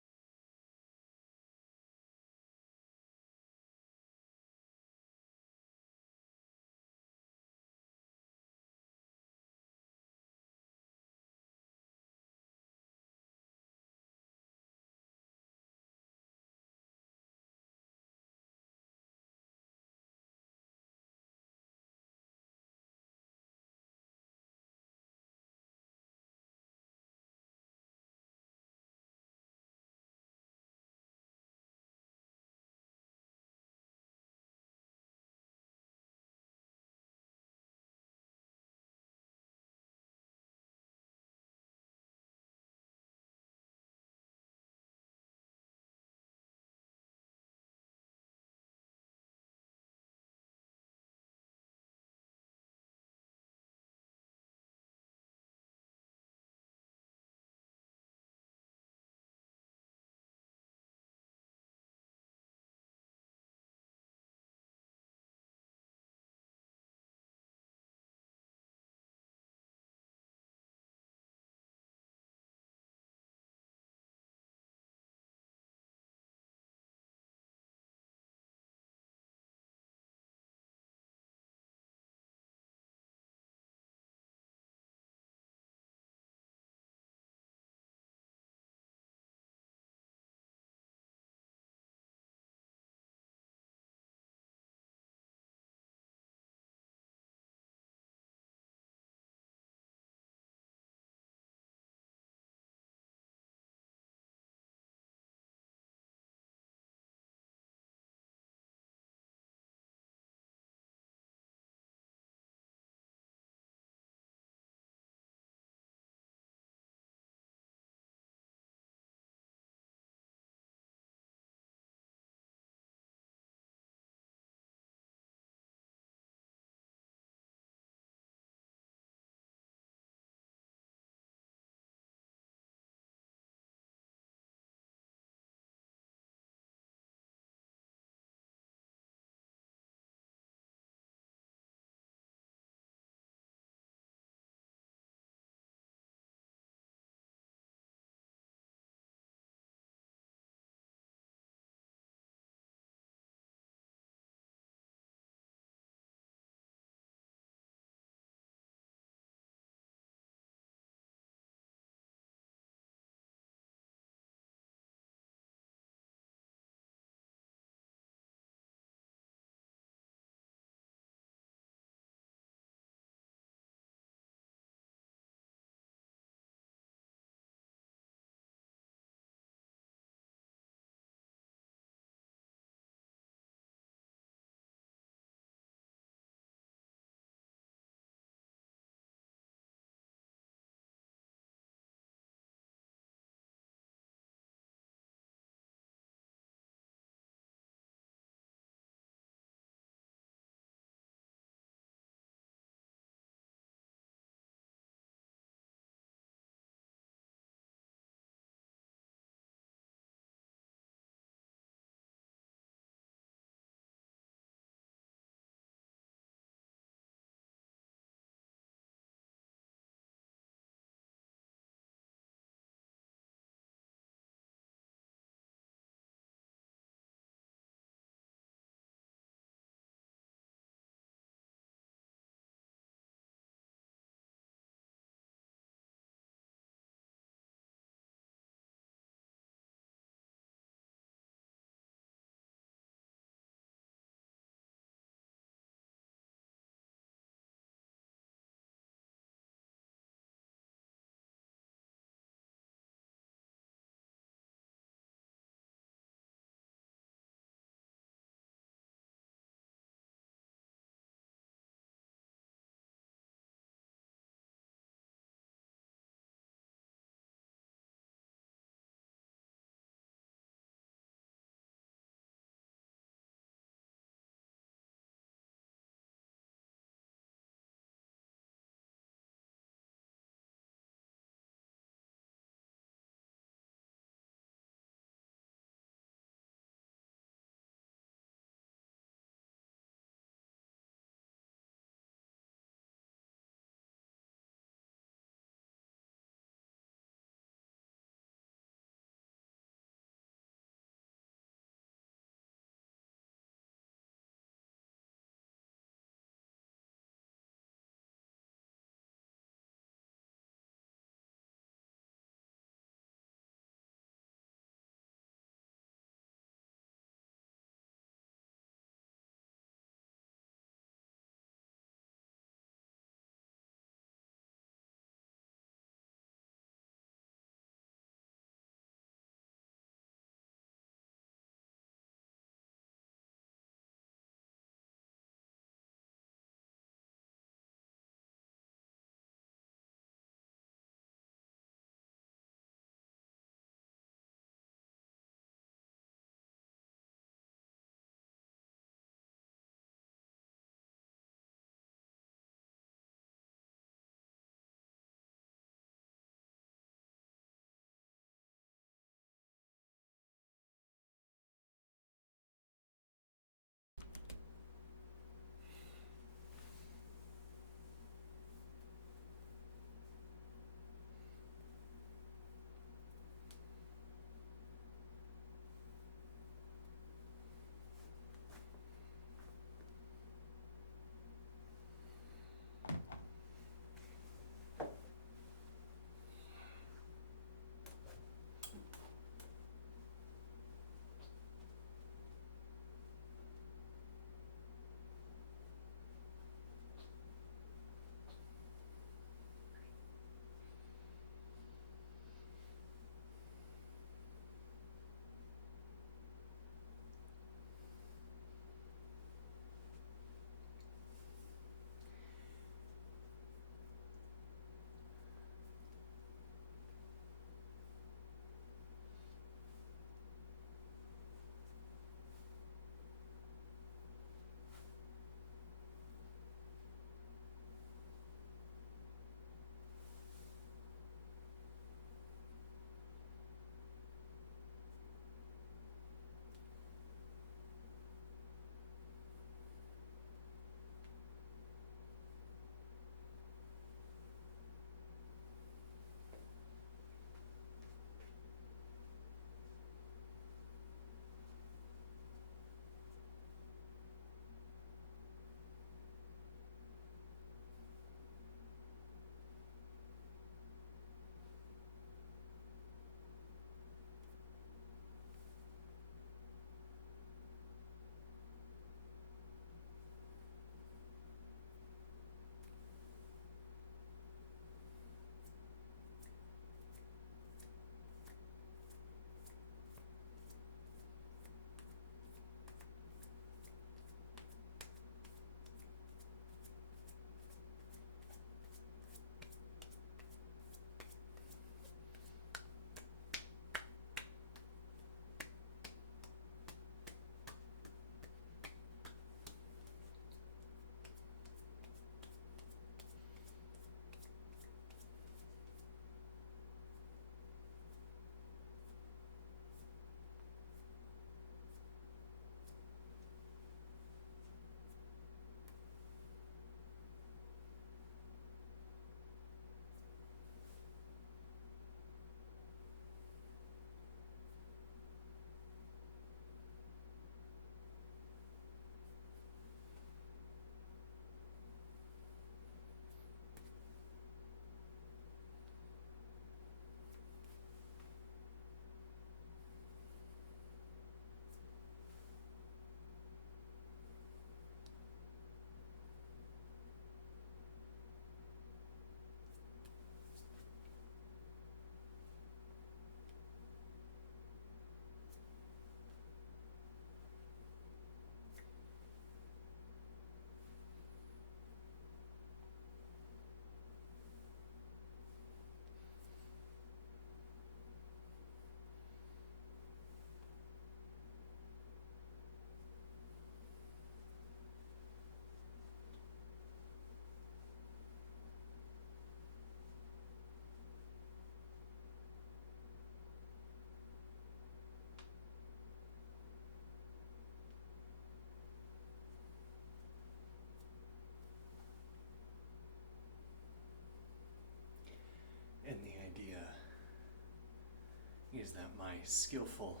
is that my skillful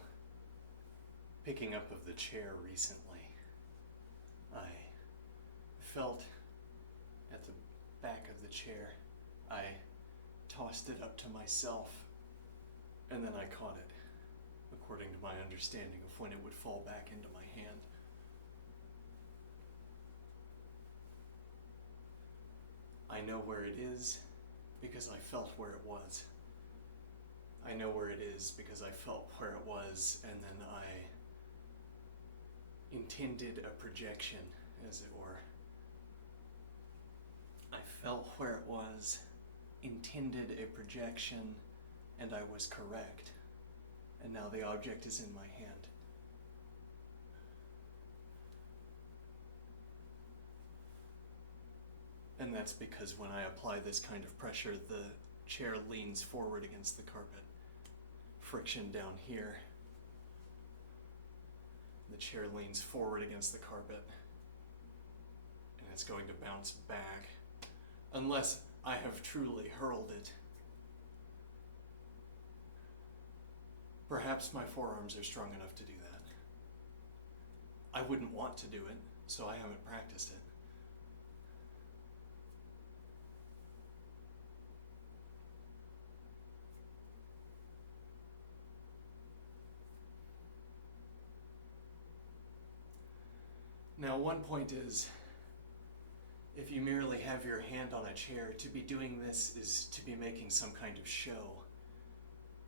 picking up of the chair recently, I felt at the back of the chair, I tossed it up to myself, and then I caught it, according to my understanding of when it would fall back into my hand. I know where it is because I felt where it was. I know where it is because I felt where it was, and then I intended a projection, as it were. I felt where it was, intended a projection, and I was correct. And now the object is in my hand. And that's because when I apply this kind of pressure, the chair leans forward against the carpet. Friction down here. The chair leans forward against the carpet. And it's going to bounce back. Unless I have truly hurled it. Perhaps my forearms are strong enough to do that. I wouldn't want to do it, so I haven't practiced it. Now, one point is, if you merely have your hand on a chair, to be doing this is to be making some kind of show,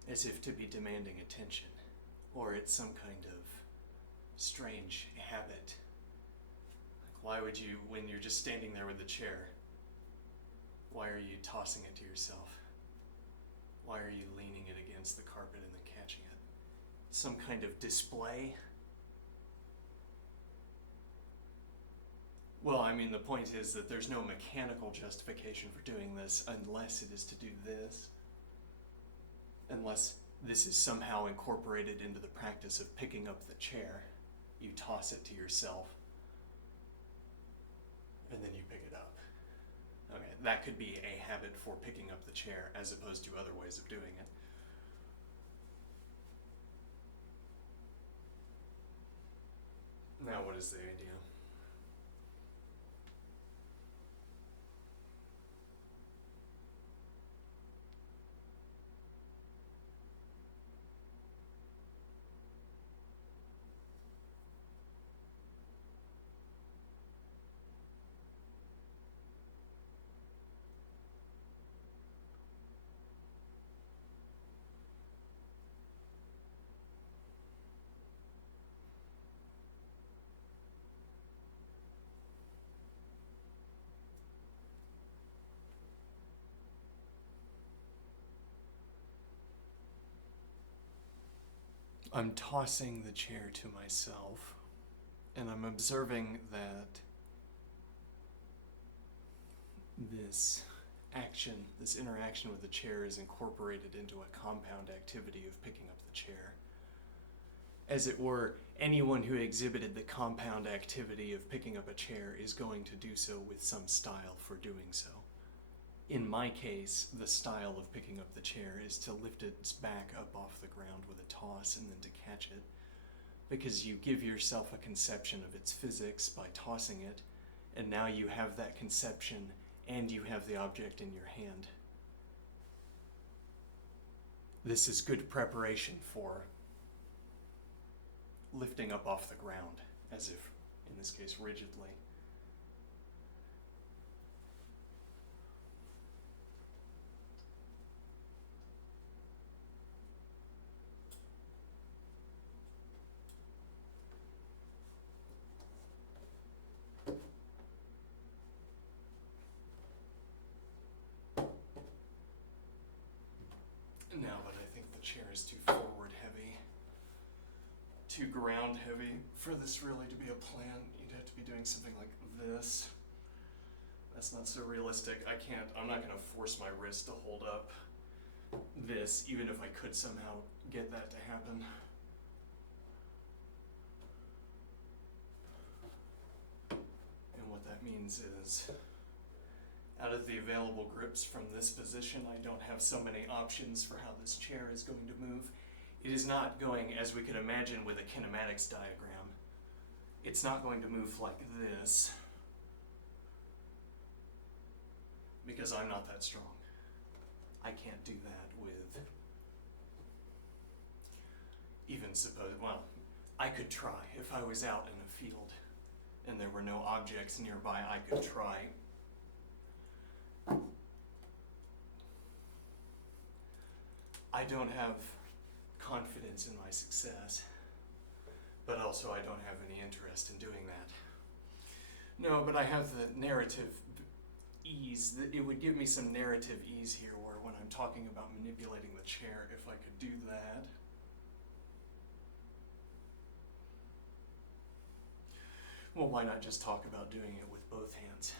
as if to be demanding attention, or it's some kind of strange habit. Like, why would you, when you're just standing there with the chair, why are you tossing it to yourself? Why are you leaning it against the carpet and then catching it? Some kind of display? Well, I mean, the point is that there's no mechanical justification for doing this unless it is to do this. Unless this is somehow incorporated into the practice of picking up the chair. You toss it to yourself, and then you pick it up. Okay, that could be a habit for picking up the chair as opposed to other ways of doing it. Now, what is the idea? I'm tossing the chair to myself, and I'm observing that this action, this interaction with the chair is incorporated into a compound activity of picking up the chair. As it were, anyone who exhibited the compound activity of picking up a chair is going to do so with some style for doing so. In my case, the style of picking up the chair is to lift its back up off the ground with a toss and then to catch it, because you give yourself a conception of its physics by tossing it, and now you have that conception and you have the object in your hand. This is good preparation for lifting up off the ground, as if, in this case, rigidly. No, but I think the chair is too forward heavy, too ground heavy for this really to be a plan. You'd have to be doing something like this. That's not so realistic. I'm not gonna force my wrist to hold up this, even if I could somehow get that to happen. And what that means is, out of the available grips from this position, I don't have so many options for how this chair is going to move, It is not going as we could imagine with a kinematics diagram. It's not going to move like this, because I'm not that strong. I can't do that with even well, I could try. If I was out in a field and there were no objects nearby, I could try. I don't have confidence in my success, but also I don't have any interest in doing that. No, but I have the narrative ease. It would give me some narrative ease here where when I'm talking about manipulating the chair, if I could do that. Well, why not just talk about doing it with both hands?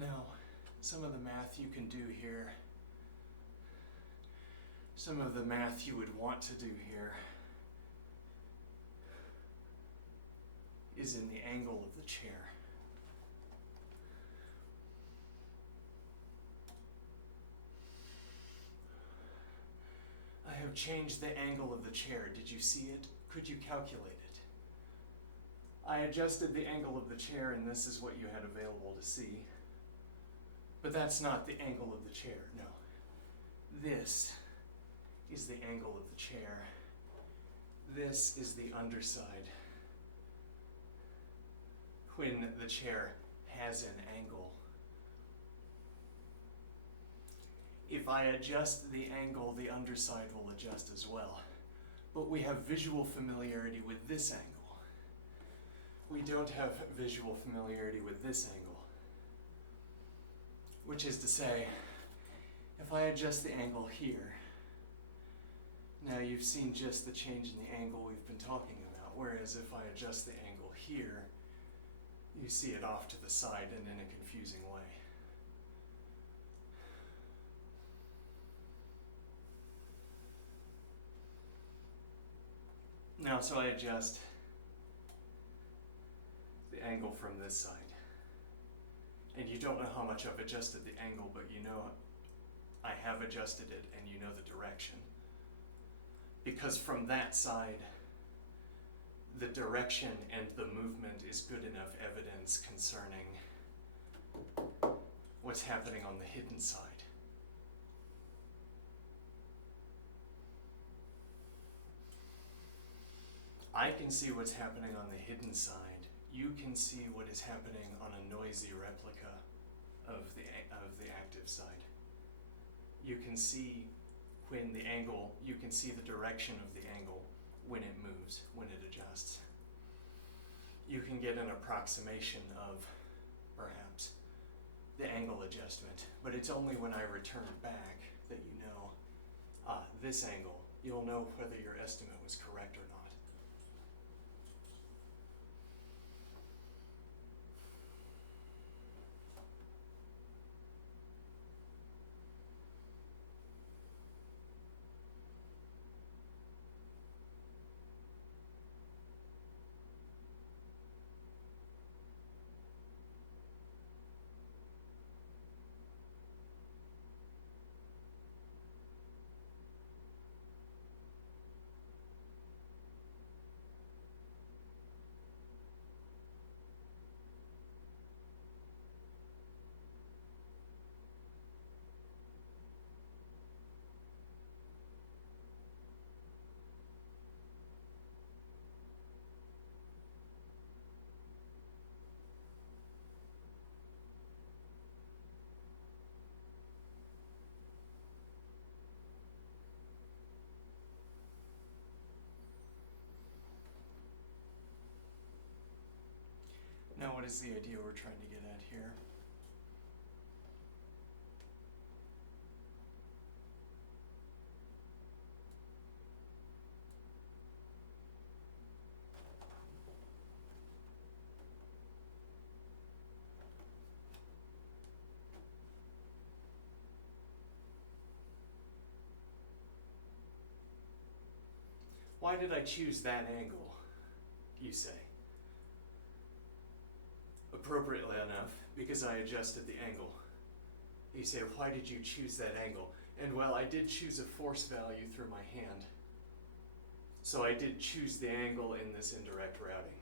Now, some of the math you can do here, some of the math you would want to do here is in the angle of the chair. I have changed the angle of the chair. Did you see it? Could you calculate it? I adjusted the angle of the chair, and this is what you had available to see. But that's not the angle of the chair, no. This is the angle of the chair. This is the underside. When the chair has an angle. If I adjust the angle, the underside will adjust as well. But we have visual familiarity with this angle. We don't have visual familiarity with this angle. Which is to say, if I adjust the angle here, now you've seen just the change in the angle we've been talking about, whereas if I adjust the angle here, you see it off to the side and in a confusing way. Now, so I adjust the angle from this side. And you don't know how much I've adjusted the angle, but you know I have adjusted it and you know the direction. Because from that side, the direction and the movement is good enough evidence concerning what's happening on the hidden side. I can see what's happening on the hidden side. You can see what is happening on a noisy replica of the active side. You can see when the angle, you can see the direction of the angle when it moves, when it adjusts. You can get an approximation of, perhaps, the angle adjustment, but it's only when I return back that you know, this angle, you'll know whether your estimate was correct or not. what is the idea we're trying to get at here? Why did I choose that angle, you say? Appropriately enough, because I adjusted the angle. You say, why did you choose that angle? And well, I did choose a force value through my hand. So I did choose the angle in this indirect routing.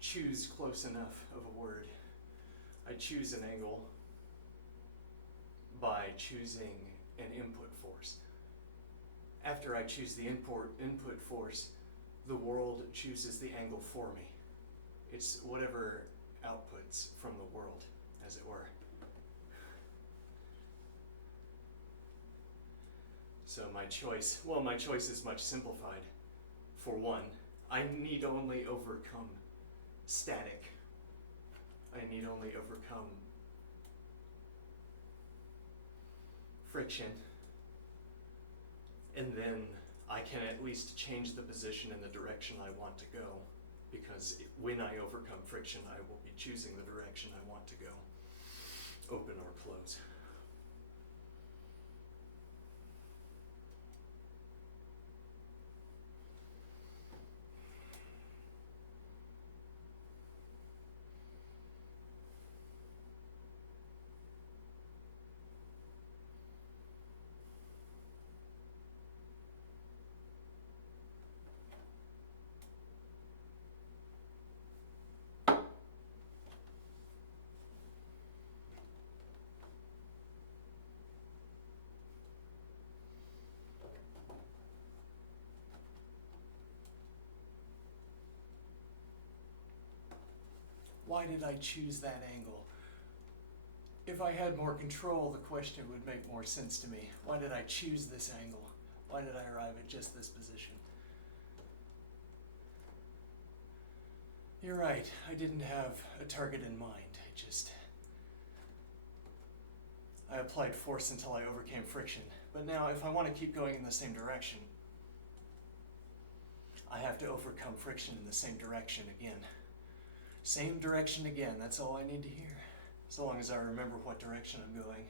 Choose close enough of a word. I choose an angle by choosing an input force. After I choose the input force, the world chooses the angle for me. It's whatever outputs from the world, as it were. So my choice is much simplified. For one, I need only overcome static. I need only overcome friction. And then I can at least change the position in the direction I want to go, because when I overcome friction, I will be choosing the direction I want to go, open or close. Why did I choose that angle? If I had more control, the question would make more sense to me. Why did I choose this angle? Why did I arrive at just this position? You're right, I didn't have a target in mind. I applied force until I overcame friction. But now, if I want to keep going in the same direction, I have to overcome friction in the same direction again. Same direction again, that's all I need to hear. So long as I remember what direction I'm going.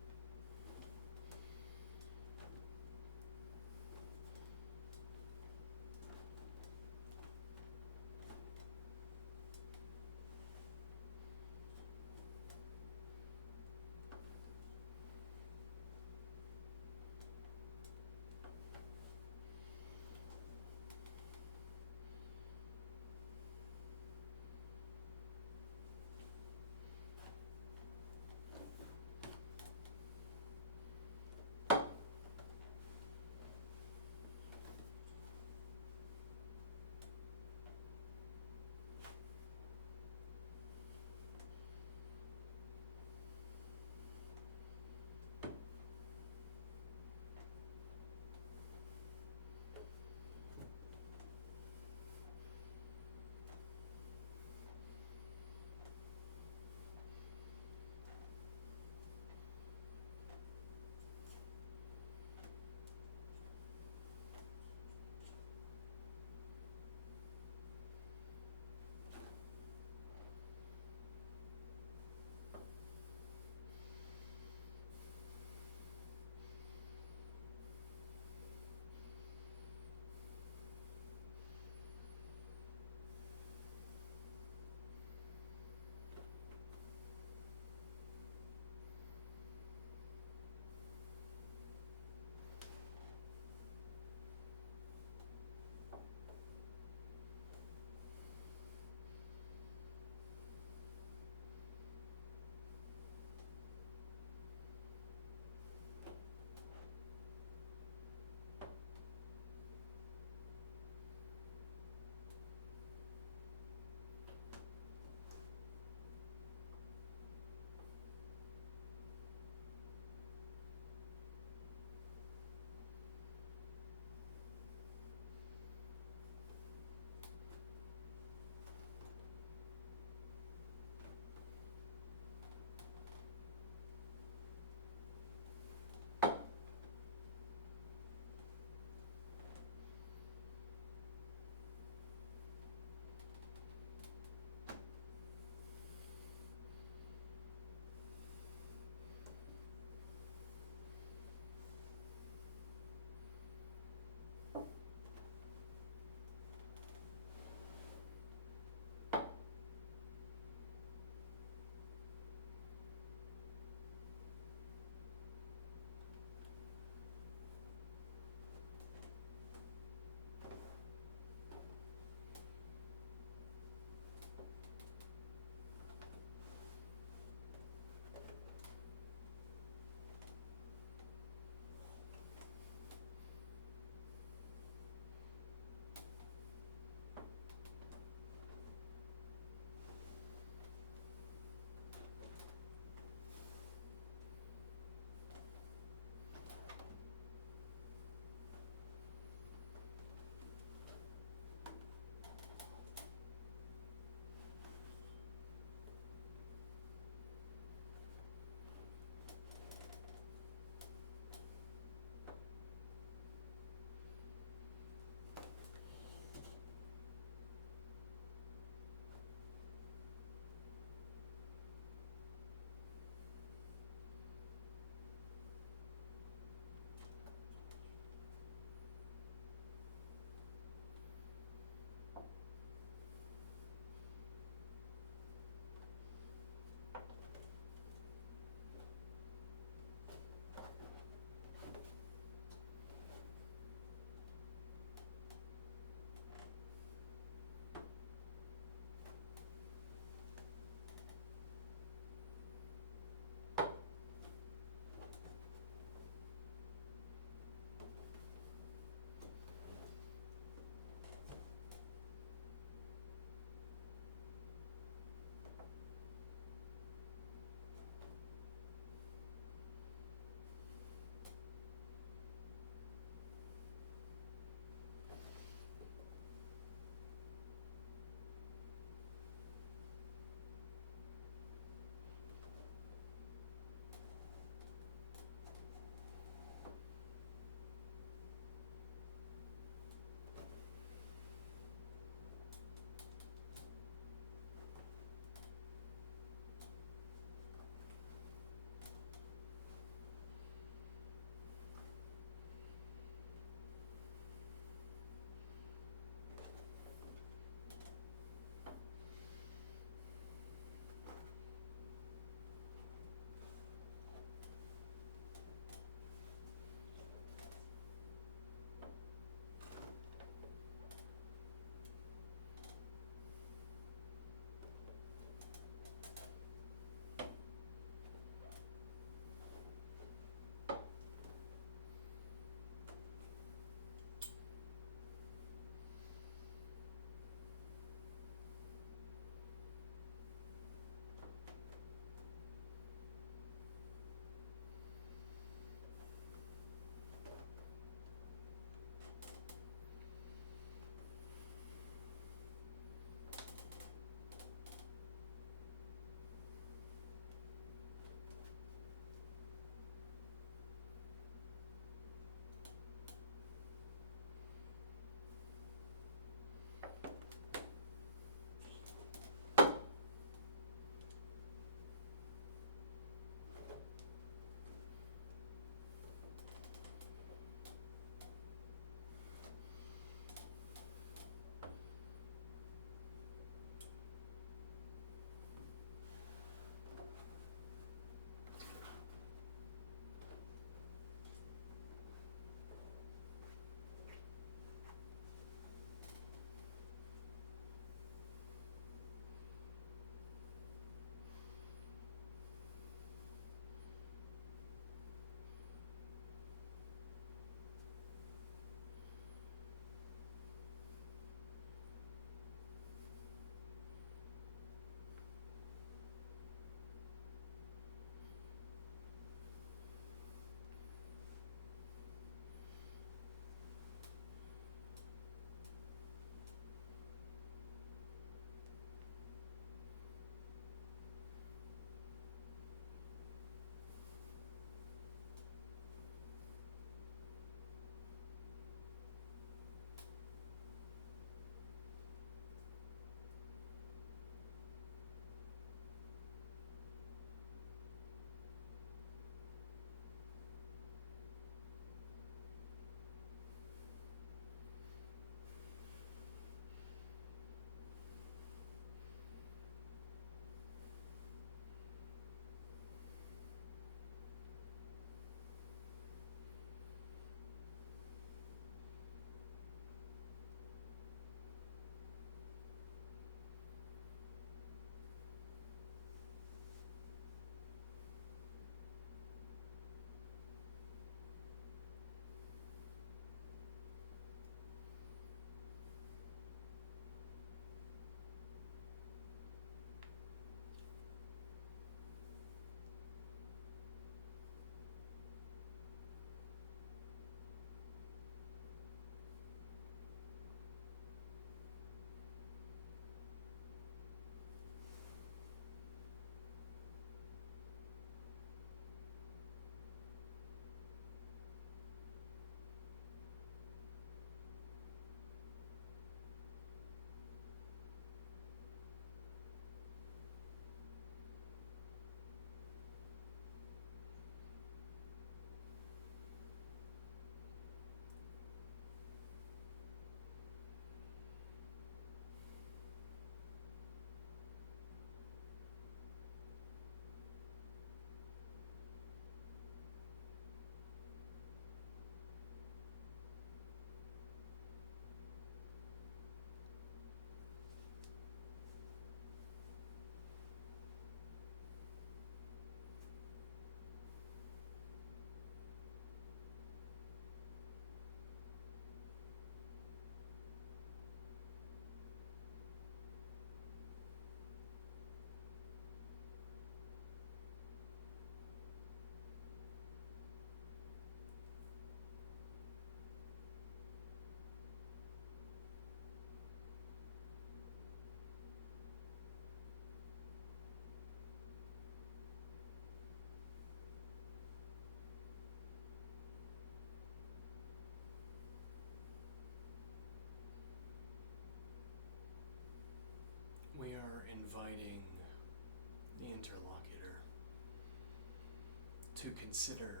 to consider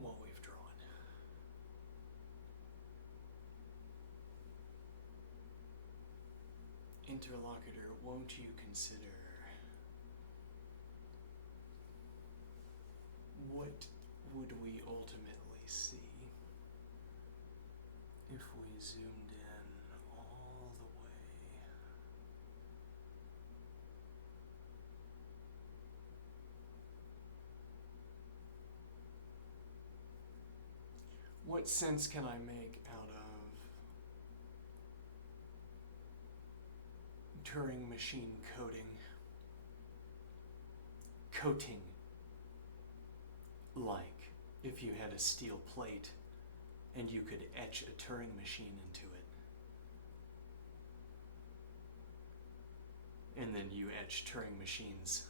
what we've drawn. Interlocutor, won't you consider what would we ultimately see if we zoomed in all the way? What sense can I make out of Turing machine coding? Coating, like if you had a steel plate and you could etch a Turing machine into it. And then you etch Turing machines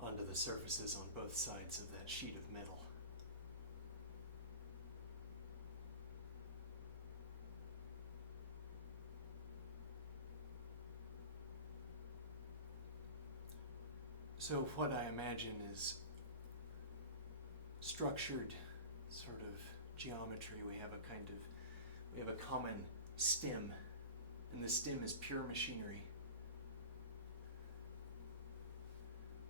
onto the surfaces on both sides of that sheet of metal. So what I imagine is structured sort of geometry. We have a common stem, and the stem is pure machinery.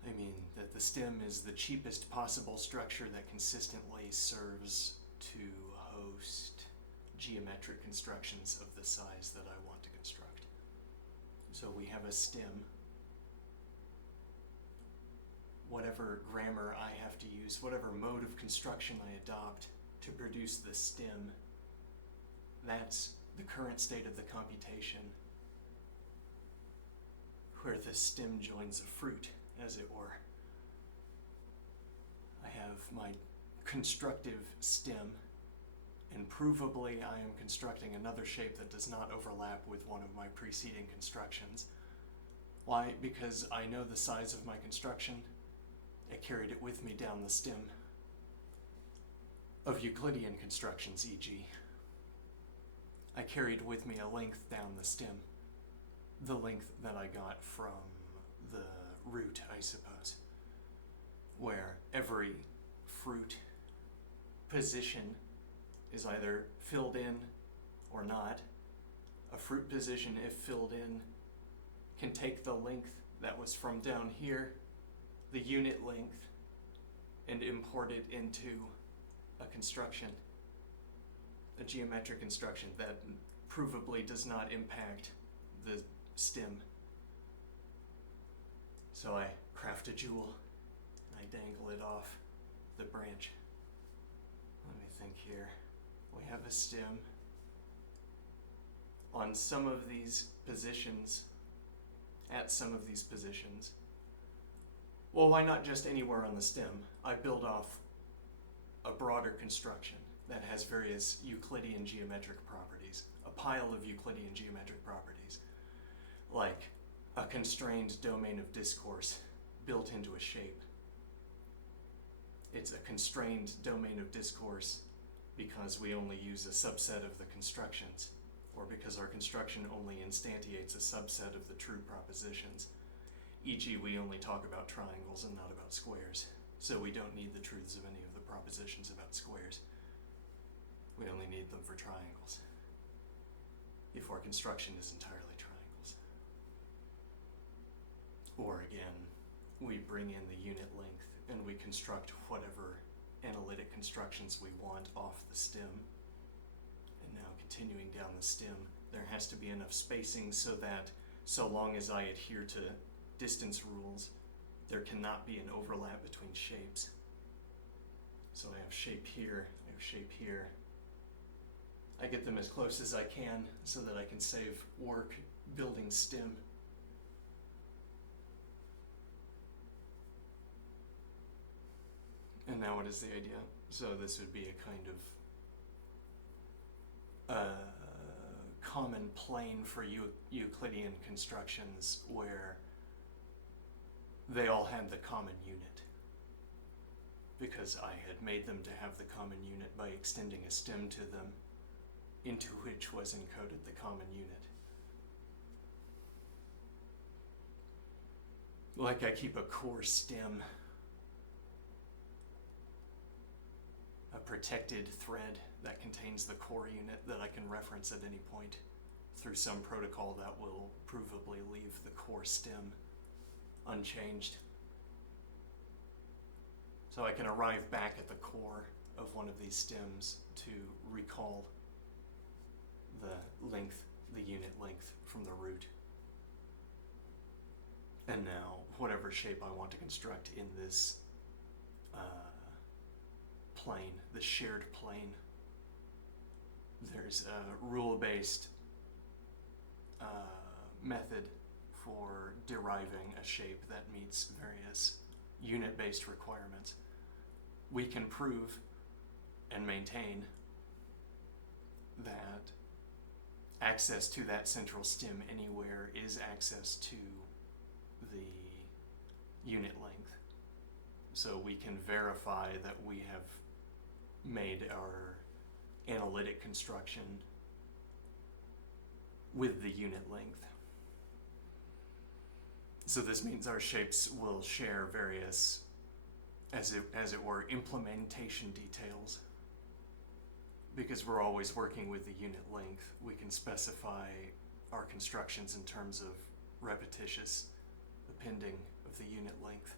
I mean that the stem is the cheapest possible structure that consistently serves to host geometric constructions of the size that I want to construct. So we have a stem. Whatever grammar I have to use, whatever mode of construction I adopt to produce the stem, that's the current state of the computation, where the stem joins a fruit, as it were. I have my constructive stem, and provably I am constructing another shape that does not overlap with one of my preceding constructions. Why? Because I know the size of my construction. I carried it with me down the stem of Euclidean constructions, e.g. I carried with me a length down the stem, the length that I got from the root, I suppose, where every fruit position is either filled in or not. A fruit position, if filled in, can take the length that was from down here, the unit length, and import it into a construction, a geometric construction that provably does not impact the stem. So I craft a jewel, and I dangle it off the branch. Let me think here. We have a stem. On some of these positions, at some of these positions, well, why not just anywhere on the stem? I build off a broader construction that has various Euclidean geometric properties, a pile of Euclidean geometric properties, like a constrained domain of discourse built into a shape. It's a constrained domain of discourse because we only use a subset of the constructions, or because our construction only instantiates a subset of the true propositions. E.g., we only talk about triangles and not about squares, so we don't need the truths of any of the propositions about squares. We only need them for triangles, if our construction is entirely triangles. Or again, we bring in the unit length and we construct whatever analytic constructions we want off the stem. And now continuing down the stem, there has to be enough spacing so that so long as I adhere to distance rules, there cannot be an overlap between shapes. So I have shape here, I have shape here. I get them as close as I can so that I can save work building stem. And now what is the idea? So this would be a kind of common plane for Euclidean constructions where they all had the common unit, because I had made them to have the common unit by extending a stem to them, into which was encoded the common unit. Like I keep a core stem protected thread that contains the core unit that I can reference at any point through some protocol that will provably leave the core stem unchanged. So I can arrive back at the core of one of these stems to recall the unit length from the root. And now, whatever shape I want to construct in this plane, the shared plane, there's a rule-based method for deriving a shape that meets various unit-based requirements. We can prove and maintain that access to that central stem anywhere is access to the unit length. So we can verify that we have made our analytic construction with the unit length. So this means our shapes will share various, as it were, implementation details. Because we're always working with the unit length, we can specify our constructions in terms of repetitious appending of the unit length.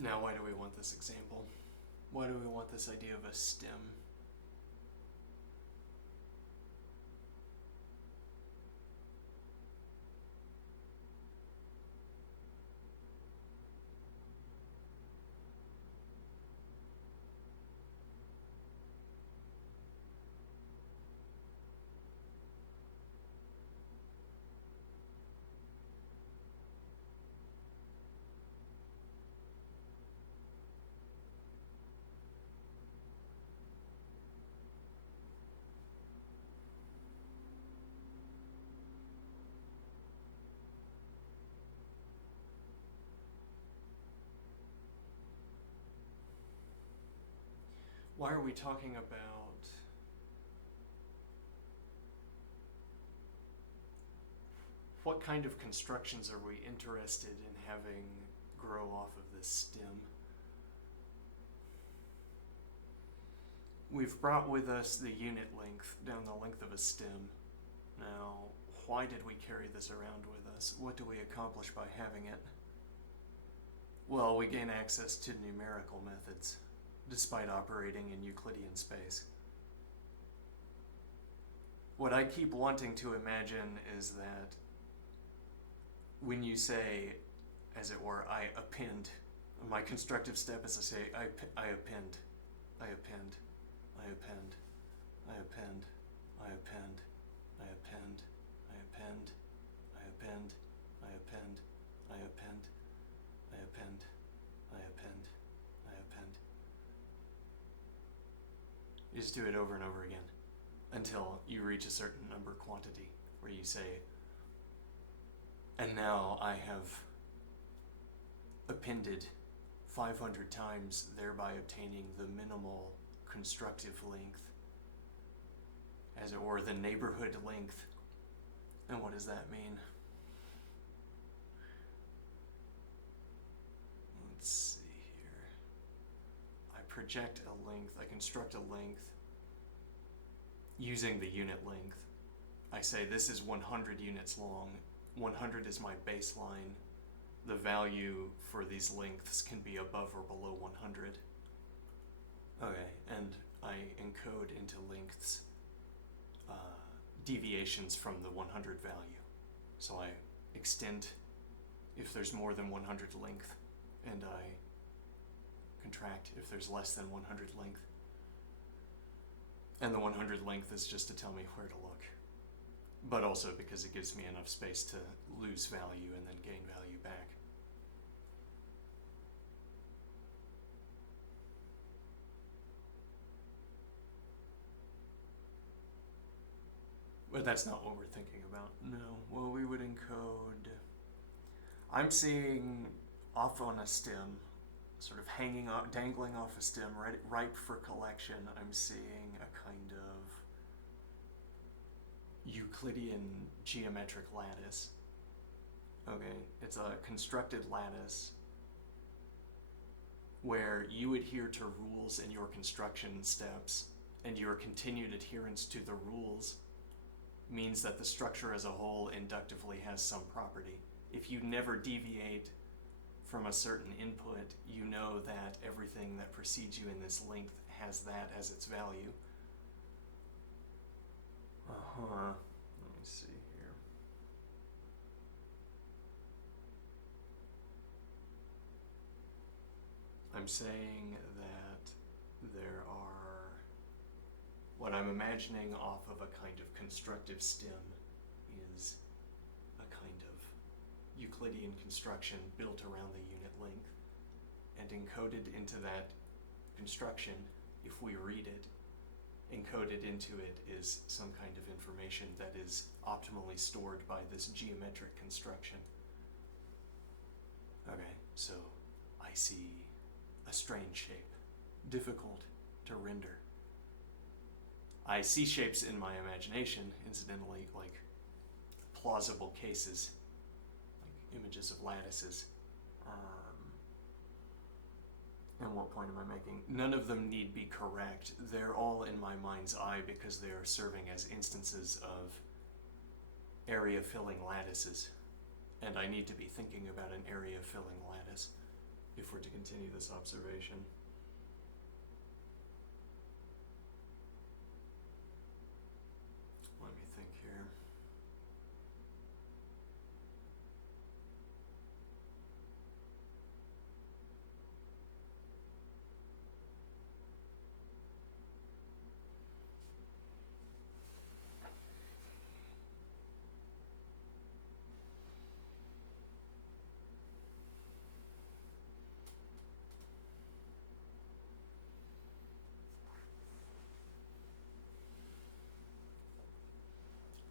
Now, why do we want this example? Why do we want this idea of a stem? Why are we talking about what kind of constructions are we interested in having grow off of this stem? We've brought with us the unit length down the length of a stem. Now, why did we carry this around with us? What do we accomplish by having it? Well, we gain access to numerical methods, despite operating in Euclidean space. What I keep wanting to imagine is that when you say, as it were, I append, my constructive step is to say, I append, I append, I append, I append, I append, I append, I append, I append, I append, I append, I append, I append, I append. You just do it over and over again until you reach a certain number quantity where you say, and now I have appended 500 times, thereby obtaining the minimal constructive length, as it were, the neighborhood length. And what does that mean? Let's see here. I project a length, I construct a length using the unit length. I say this is 100 units long. 100 is my baseline. The value for these lengths can be above or below 100. Okay, and I encode into lengths deviations from the 100 value. So I extend if there's more than 100 length, and I contract if there's less than 100 length. And the 100 length is just to tell me where to look, but also because it gives me enough space to lose value and then gain value back. that's not what we're thinking about. No. Well, we would encode... I'm seeing off on a stem, sort of hanging off, dangling off a stem, ripe for collection. I'm seeing a kind of Euclidean geometric lattice. Okay, it's a constructed lattice where you adhere to rules in your construction steps, and your continued adherence to the rules means that the structure as a whole inductively has some property. If you never deviate from a certain input, you know that everything that precedes you in this length has that as its value. Let me see here. I'm saying that there are, what I'm imagining off of a kind of constructive stem is a kind of Euclidean construction built around the unit length, and encoded into that construction, if we read it, encoded into it is some kind of information that is optimally stored by this geometric construction. Okay, so I see a strange shape, difficult to render. I see shapes in my imagination, incidentally, like plausible cases, like images of lattices. And what point am I making? None of them need be correct. They're all in my mind's eye because they are serving as instances of area-filling lattices. And I need to be thinking about an area-filling lattice if we're to continue this observation. Let me think here.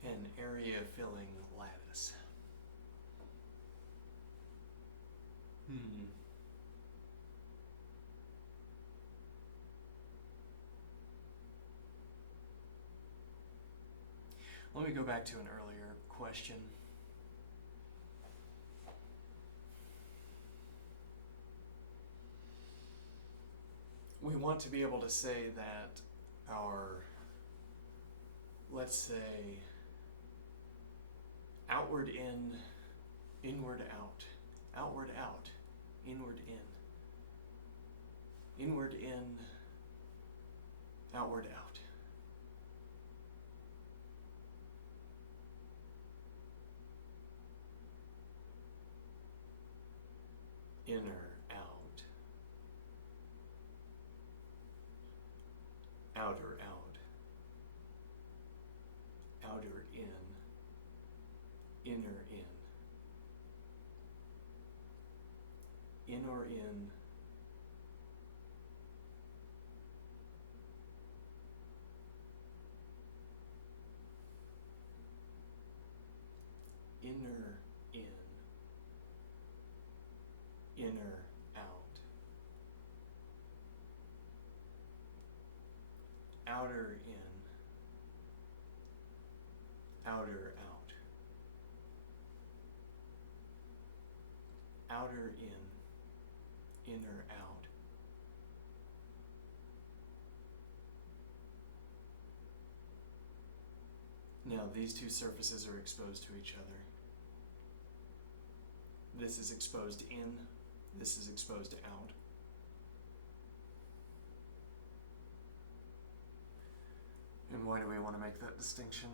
An area-filling lattice. Let me go back to an earlier question. We want to be able to say that our, let's say, outward in, inward out, outward out, inward in, outward out. Inner out, outer out, outer in, inner in or in, inner in, inner out, outer in, outer out, outer in, inner out. Now these two surfaces are exposed to each other. This is exposed in, this is exposed out. And why do we want to make that distinction?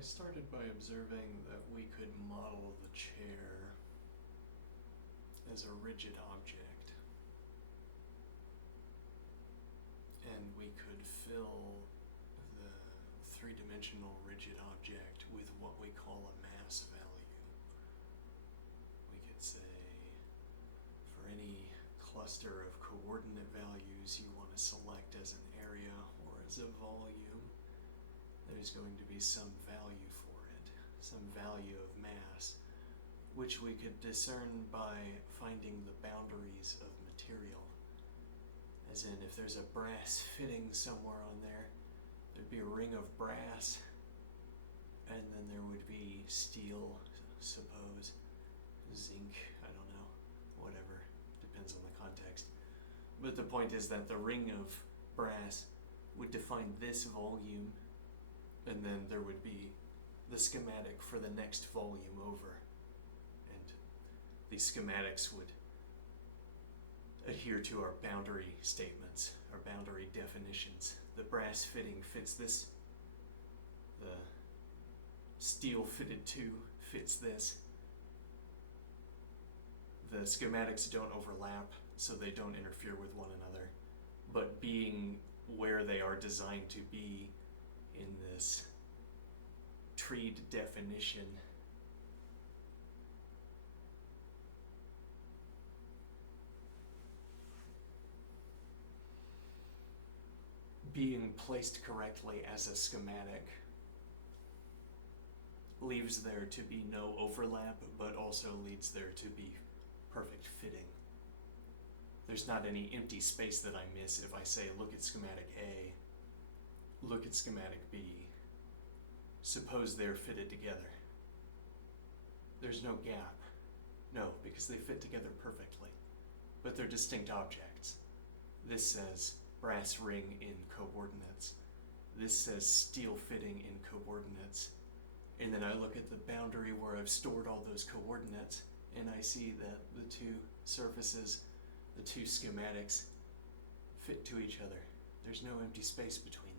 I started by observing that we could model the chair as a rigid object, and we could fill the three-dimensional rigid object with what we call a mass value. We could say for any cluster of coordinate values you want to select as an area or as a volume, there's going to be some value for it, some value of mass, which we could discern by finding the boundaries of material. As in, if there's a brass fitting somewhere on there, there'd be a ring of brass, and then there would be steel, suppose, zinc, I don't know, whatever, depends on the context. But the point is that the ring of brass would define this volume, and then there would be the schematic for the next volume over. And these schematics would adhere to our boundary statements, our boundary definitions. The brass fitting fits this. The steel fitted to fits this. The schematics don't overlap, so they don't interfere with one another. But being where they are designed to be in this treed definition, being placed correctly as a schematic leaves there to be no overlap, but also leads there to be perfect fitting. There's not any empty space that I miss if I say, look at schematic A, look at schematic B. Suppose they're fitted together. There's no gap. No, because they fit together perfectly. But they're distinct objects. This says brass ring in coordinates. This says steel fitting in coordinates. And then I look at the boundary where I've stored all those coordinates, and I see that the two surfaces, the two schematics, fit to each other. There's no empty space between them.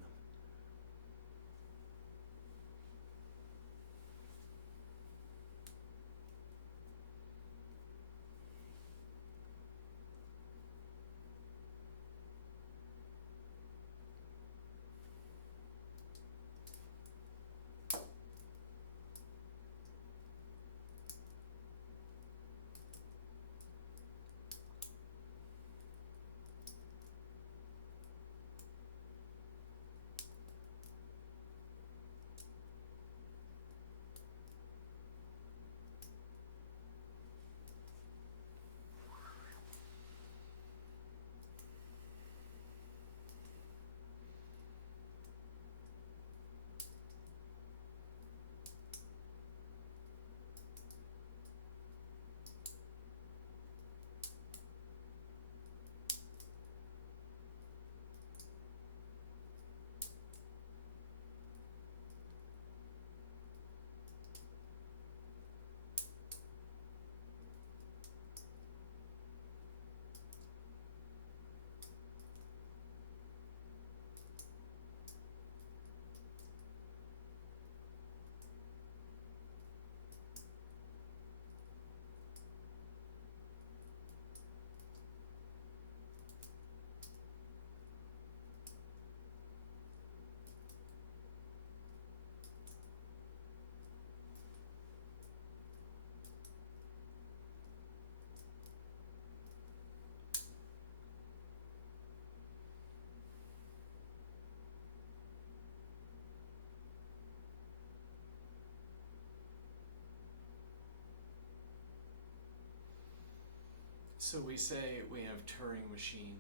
So we say we have Turing machine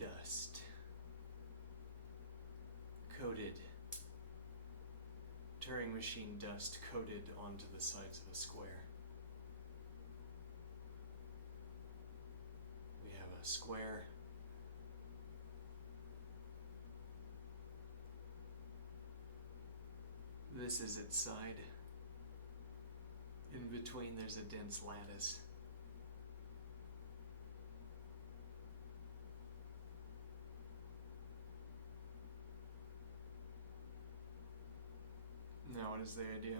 dust coated, Turing machine dust coated onto the sides of a square. We have a square. This is its side. In between there's a dense lattice. Now, what is the idea?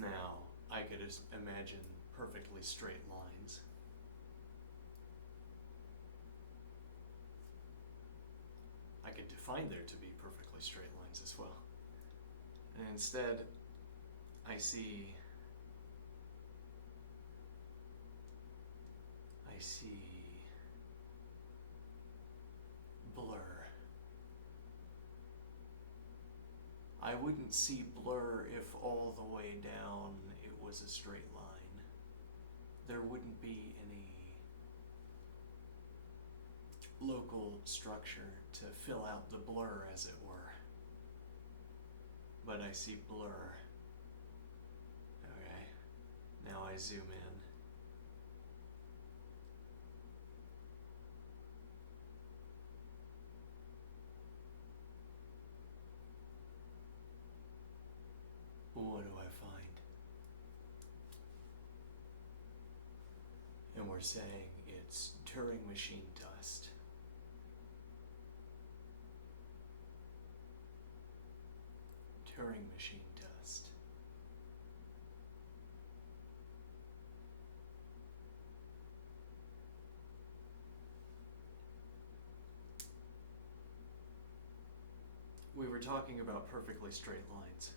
Now, I could imagine perfectly straight lines. I could define there to be perfectly straight lines as well. And instead, I see blur. I wouldn't see blur if all the way down it was a straight line. There wouldn't be any local structure to fill out the blur, as it were. But I see blur. Okay, now I zoom in. What do I find? And we're saying it's Turing machine dust. Turing machine dust. We were talking about perfectly straight lines.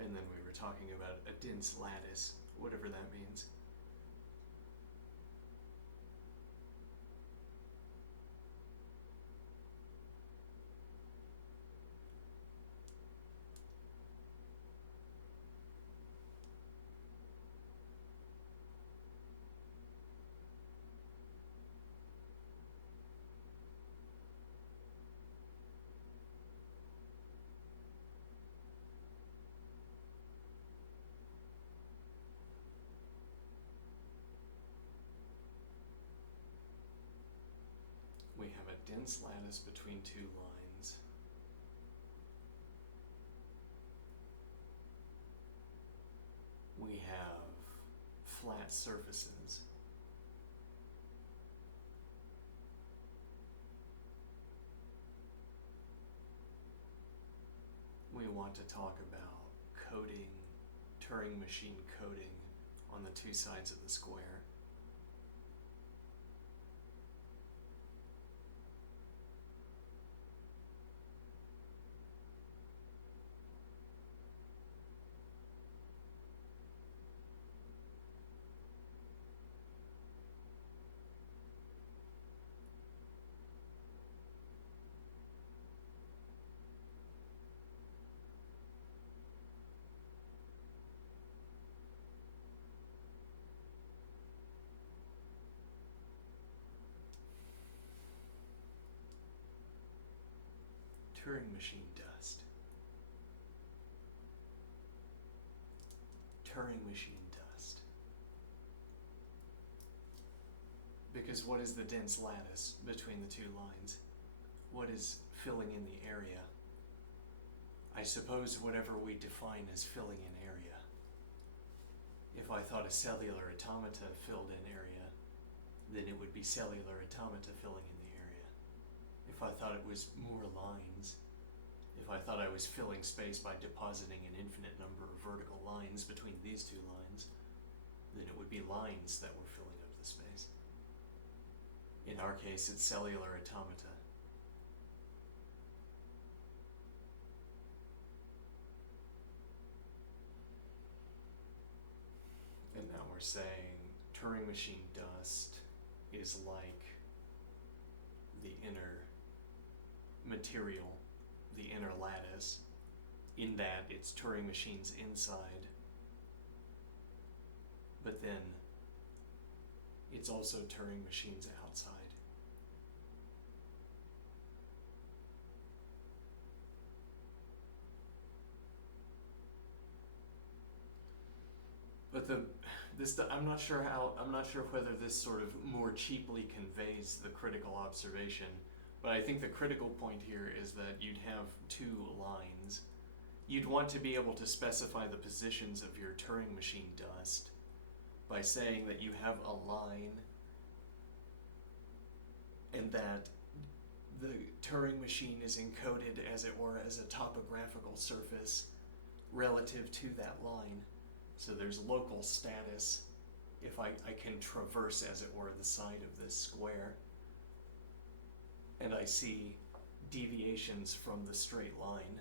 And then we were talking about a dense lattice, whatever that means. We have a dense lattice between two lines. We have flat surfaces. We want to talk about coding, Turing machine coding on the two sides of the square. Turing machine dust. Turing machine dust. Because what is the dense lattice between the two lines? What is filling in the area? I suppose whatever we define as filling in area. If I thought a cellular automata filled in area, then it would be cellular automata filling in the area. If I thought it was more lines, if I thought I was filling space by depositing an infinite number of vertical lines between these two lines, then it would be lines that were filling up the space. In our case, it's cellular automata. And now we're saying Turing machine dust is like the inner material, the inner lattice, in that it's Turing machines inside, but then it's also Turing machines outside. But I'm not sure whether this sort of more cheaply conveys the critical observation, but I think the critical point here is that you'd have two lines. You'd want to be able to specify the positions of your Turing machine dust by saying that you have a line and that the Turing machine is encoded, as it were, as a topographical surface relative to that line. So there's local status if I can traverse, as it were, the side of this square. And I see deviations from the straight line.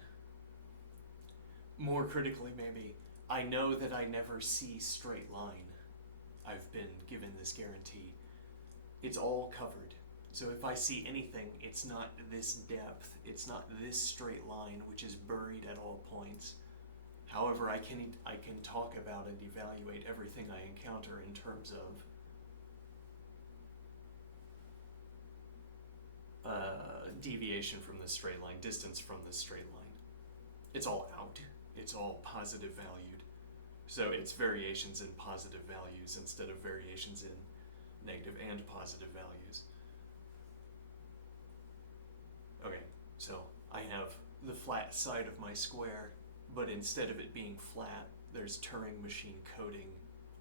More critically, maybe, I know that I never see straight line. I've been given this guarantee. It's all covered. So if I see anything, it's not this depth, it's not this straight line, which is buried at all points. However, I can talk about and evaluate everything I encounter in terms of deviation from the straight line, distance from the straight line. It's all out. It's all positive valued. So it's variations in positive values instead of variations in negative and positive values. Okay, so I have the flat side of my square, but instead of it being flat, there's Turing machine coding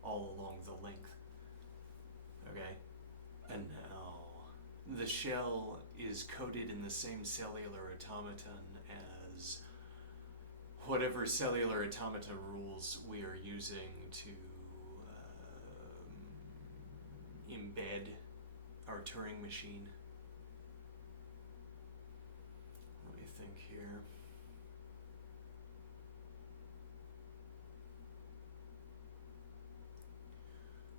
all along the length. Okay, and now the shell is coded in the same cellular automaton as whatever cellular automaton rules we are using to embed our Turing machine. Let me think here.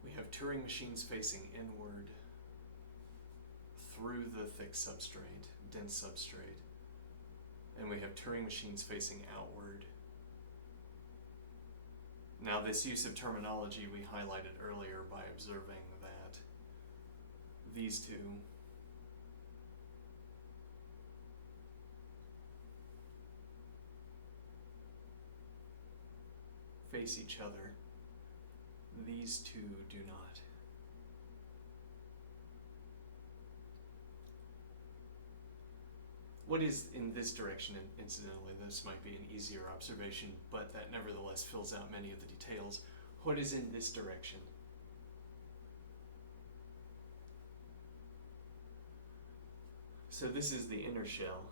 We have Turing machines facing inward through the thick substrate, dense substrate. And we have Turing machines facing outward. Now, this use of terminology we highlighted earlier by observing that these two face each other. These two do not. What is in this direction, incidentally, this might be an easier observation, but that nevertheless fills out many of the details. What is in this direction? So this is the inner shell,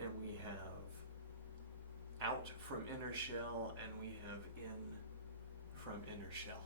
and we have out from inner shell, and we have in from inner shell.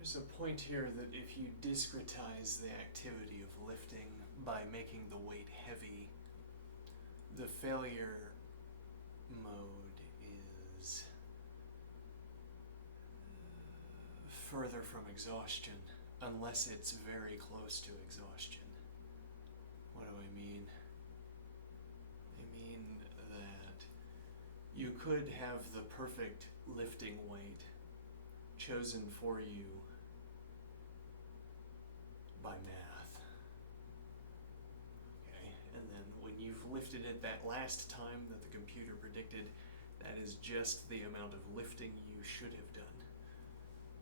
There's a point here that if you discretize the activity of lifting by making the weight heavy, the failure mode is further from exhaustion, unless it's very close to exhaustion. What do I mean? I mean that you could have the perfect lifting weight chosen for you by math. Okay, and then when you've lifted it that last time that the computer predicted, that is just the amount of lifting you should have done.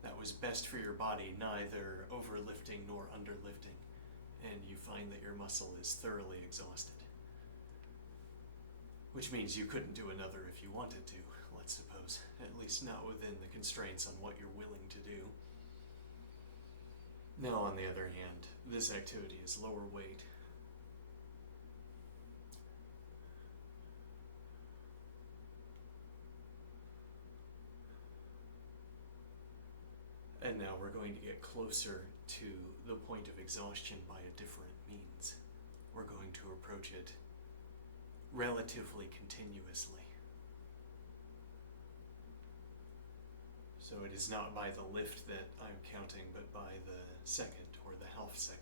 That was best for your body, neither overlifting nor underlifting, and you find that your muscle is thoroughly exhausted. Which means you couldn't do another if you wanted to, let's suppose. At least not within the constraints on what you're willing to do. Now, on the other hand, this activity is lower weight. And now we're going to get closer to the point of exhaustion by a different means. We're going to approach it relatively continuously. So it is not by the lift that I'm counting, but by the second or the half second.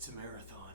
It's a marathon.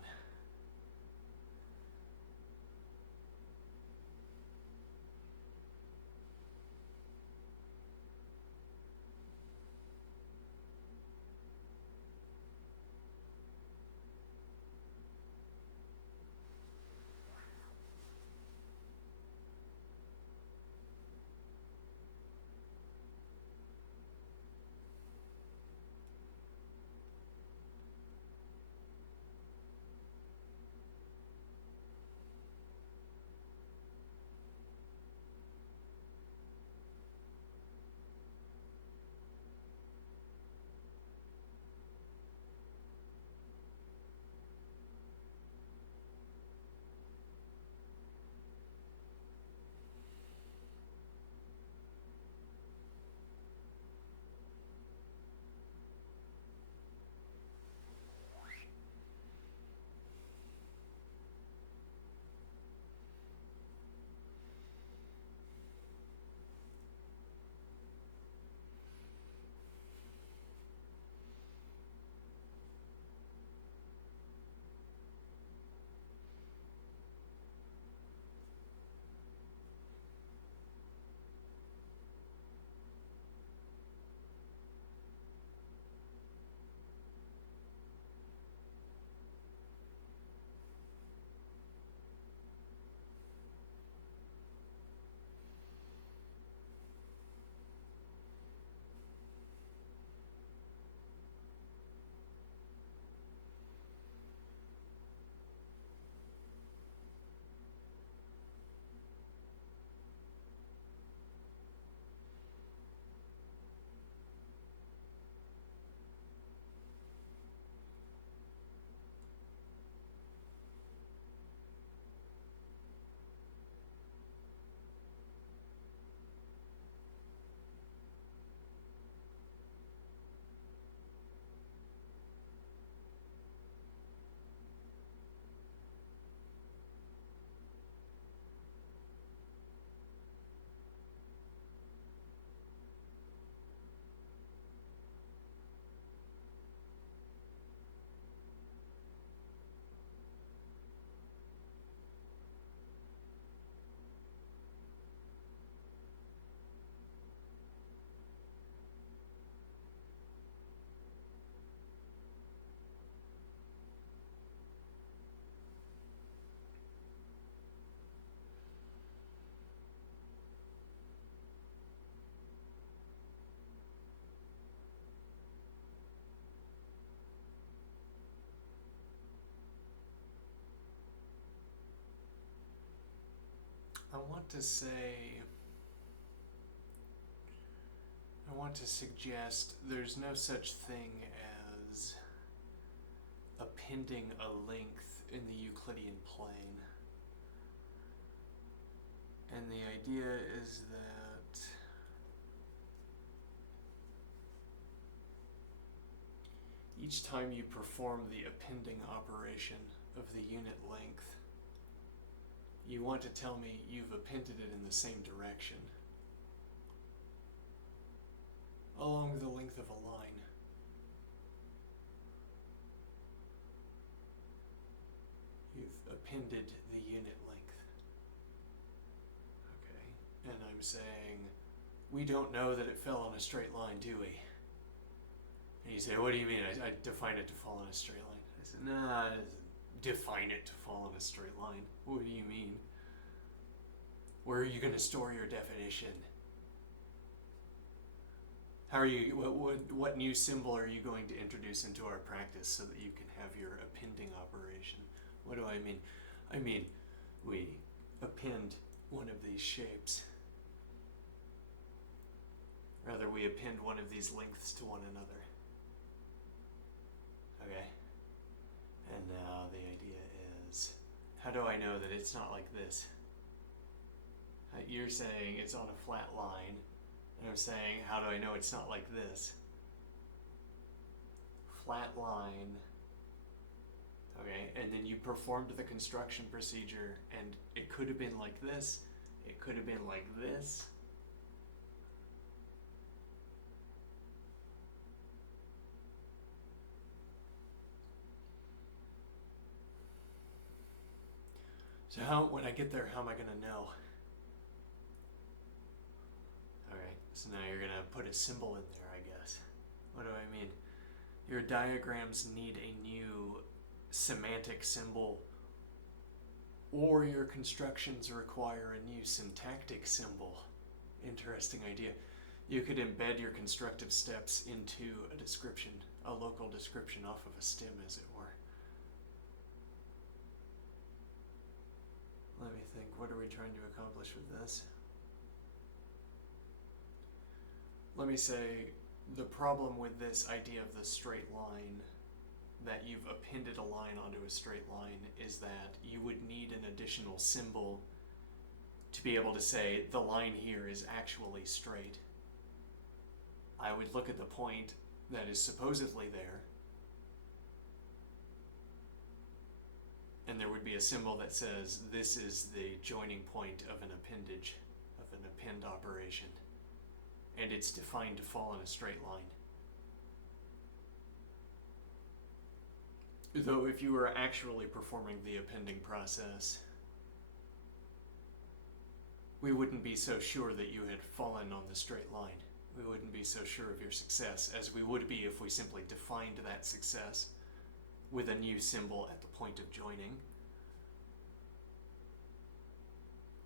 want to suggest there's no such thing as appending a length in the Euclidean plane. And the idea is that each time you perform the appending operation of the unit length, you want to tell me you've appended it in the same direction along the length of a line. You've appended the unit length. Okay, and I'm saying, we don't know that it fell on a straight line, do we? And you say, what do you mean? I define it to fall on a straight line. I said, nah, it doesn't define it to fall on a straight line. What do you mean? Where are you going to store your definition? How are you? What new symbol are you going to introduce into our practice so that you can have your appending operation? What do I mean? I mean, we append one of these shapes. Rather, we append one of these lengths to one another. Okay? And now the idea is, how do I know that it's not like this? You're saying it's on a flat line, and I'm saying, how do I know it's not like this? Flat line, okay, and then you performed the construction procedure, and it could have been like this, it could have been like this. So when I get there, how am I going to know? Okay, so now you're going to put a symbol in there, I guess. What do I mean? Your diagrams need a new semantic symbol, or your constructions require a new syntactic symbol. Interesting idea. You could embed your constructive steps into a description, a local description off of a stem, as it were. Let me think, what are we trying to accomplish with this? Let me say, the problem with this idea of the straight line, that you've appended a line onto a straight line, is that you would need an additional symbol to be able to say the line here is actually straight. I would look at the point that is supposedly there, and there would be a symbol that says this is the joining point of an appendage, of an append operation, and it's defined to fall in a straight line. Though if you were actually performing the appending process, we wouldn't be so sure that you had fallen on the straight line. We wouldn't be so sure of your success as we would be if we simply defined that success with a new symbol at the point of joining.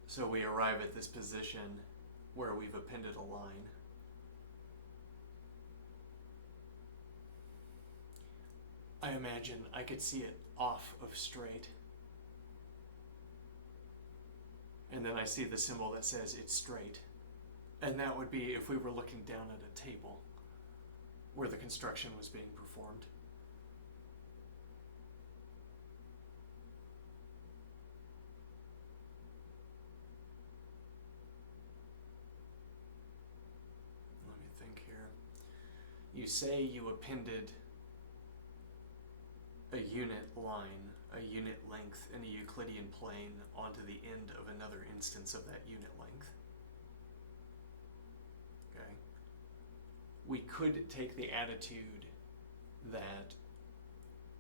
So we arrive at this position where we've appended a line. I imagine I could see it off of straight. And then I see the symbol that says it's straight. And that would be if we were looking down at a table where the construction was being performed. Let me think here. You say you appended a unit line, a unit length in a Euclidean plane onto the end of another instance of that unit length. Okay. We could take the attitude that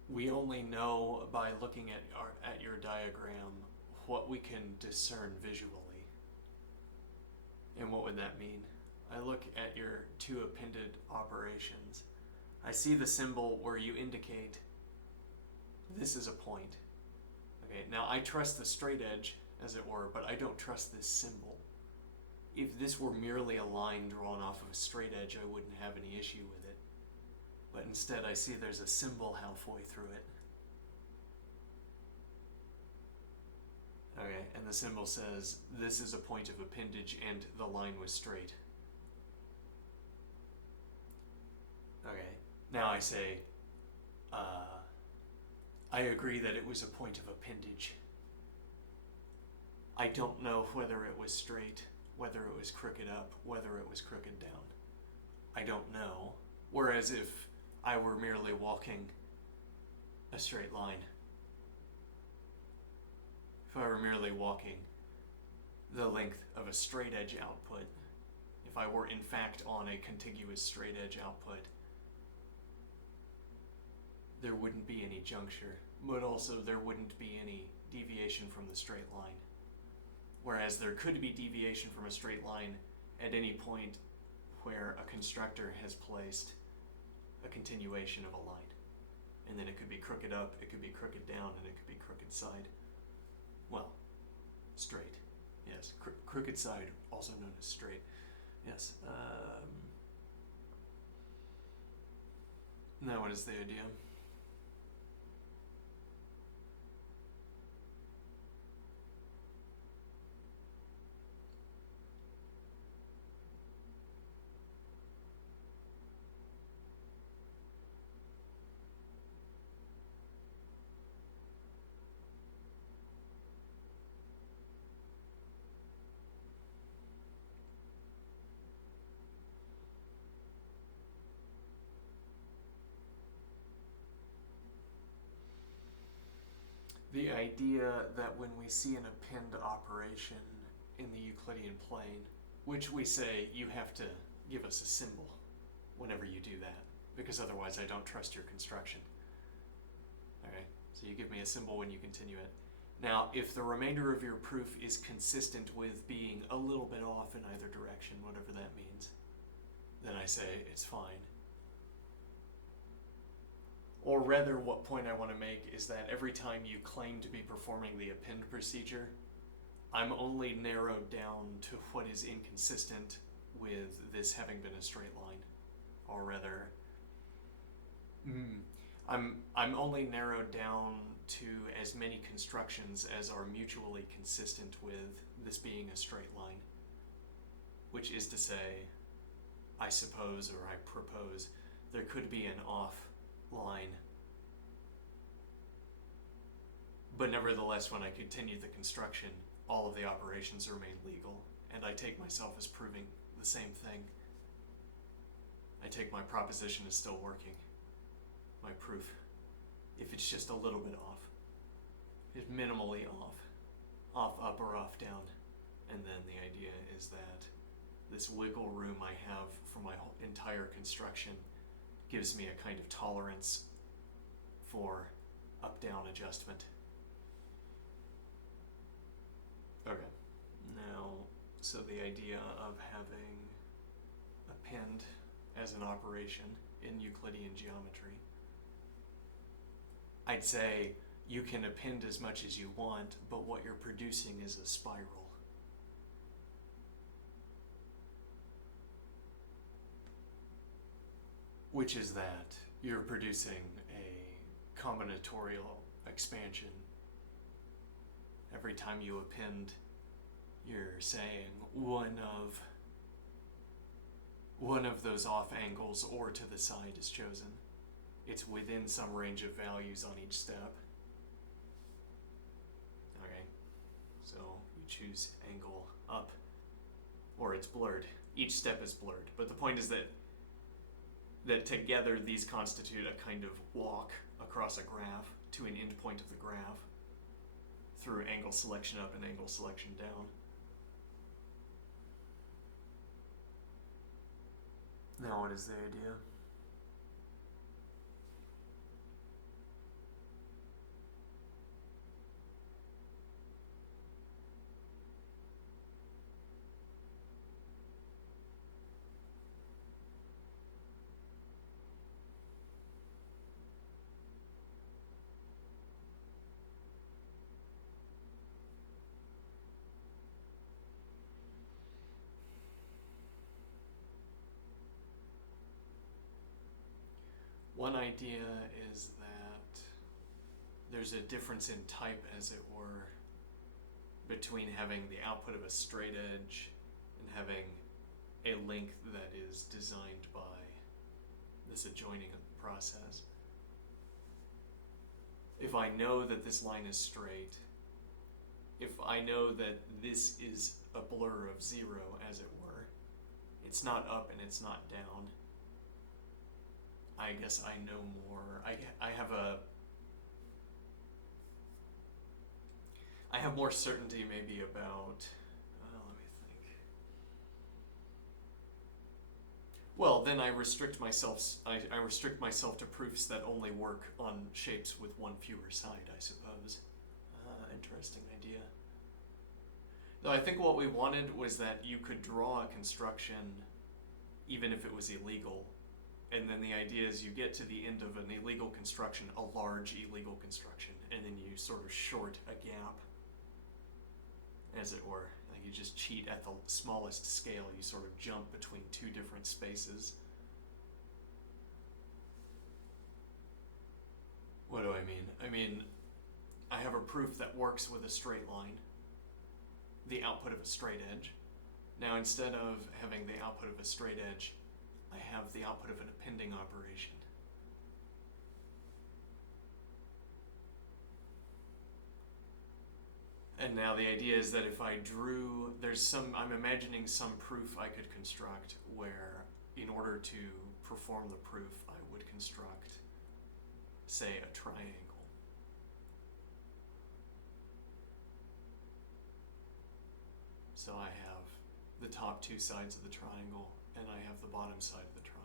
we only know by looking at your diagram what we can discern visually. And what would that mean? I look at your two appended operations. I see the symbol where you indicate this is a point. Okay, now I trust the straight edge, as it were, but I don't trust this symbol. If this were merely a line drawn off of a straight edge, I wouldn't have any issue with it. But instead I see there's a symbol halfway through it. Okay, Okay, and the symbol says this is a point of appendage and the line was straight. Okay, now I say, I agree that it was a point of appendage. I don't know whether it was straight, whether it was crooked up, whether it was crooked down. I don't know. Whereas if I were merely walking a straight line, if I were merely walking the length of a straight edge output, if I were in fact on a contiguous straight edge output, there wouldn't be any juncture, but also there wouldn't be any deviation from the straight line. Whereas there could be deviation from a straight line at any point where a constructor has placed a continuation of a line. And then it could be crooked up, it could be crooked down, and it could be crooked side. Well, straight. Yes, crooked side, also known as straight. Yes. Now what is the idea? The idea that when we see an append operation in the Euclidean plane, which we say you have to give us a symbol whenever you do that, because otherwise I don't trust your construction. Okay, so you give me a symbol when you continue it. Now, if the remainder of your proof is consistent with being a little bit off in either direction, whatever that means, then I say it's fine. Or rather, what point I want to make is that every time you claim to be performing the append procedure, I'm only narrowed down to what is inconsistent with this having been a straight line. Or rather, I'm only narrowed down to as many constructions as are mutually consistent with this being a straight line. Which is to say, I suppose, or I propose, there could be an off line. But nevertheless, when I continue the construction, all of the operations remain legal, and I take myself as proving the same thing. I take my proposition as still working, my proof, if it's just a little bit off. It's minimally off up or off down. And then the idea is that this wiggle room I have for my whole entire construction gives me a kind of tolerance for up-down adjustment. Okay, now, so the idea of having append as an operation in Euclidean geometry, I'd say you can append as much as you want, but what you're producing is a spiral. Which is that you're producing a combinatorial expansion. Every time you append, you're saying one of those off angles or to the side is chosen. It's within some range of values on each step. Okay, so you choose angle up, or it's blurred. Each step is blurred, but the point is that together these constitute a kind of walk across a graph to an endpoint of the graph through angle selection up and angle selection down. Now what is the idea? One idea is that there's a difference in type, as it were, between having the output of a straight edge and having a length that is designed by this adjoining process. If I know that this line is straight, if I know that this is a blur of 0, as it were, it's not up and it's not down, I guess I know more. I have more certainty maybe about, let me think. Well, then I restrict myself to proofs that only work on shapes with one fewer side, I suppose. Interesting idea. Though I think what we wanted was that you could draw a construction even if it was illegal. And then the idea is you get to the end of an illegal construction, a large illegal construction, and then you sort of short a gap, as it were. Like you just cheat at the smallest scale. You sort of jump between two different spaces. What do I mean? I mean, I have a proof that works with a straight line, the output of a straight edge. Now, instead of having the output of a straight edge, I have the output of an appending operation. And now the idea is that if I drew, I'm imagining some proof I could construct where, in order to perform the proof, I would construct, say, a triangle. So I have the top two sides of the triangle, and I have the bottom side of the triangle.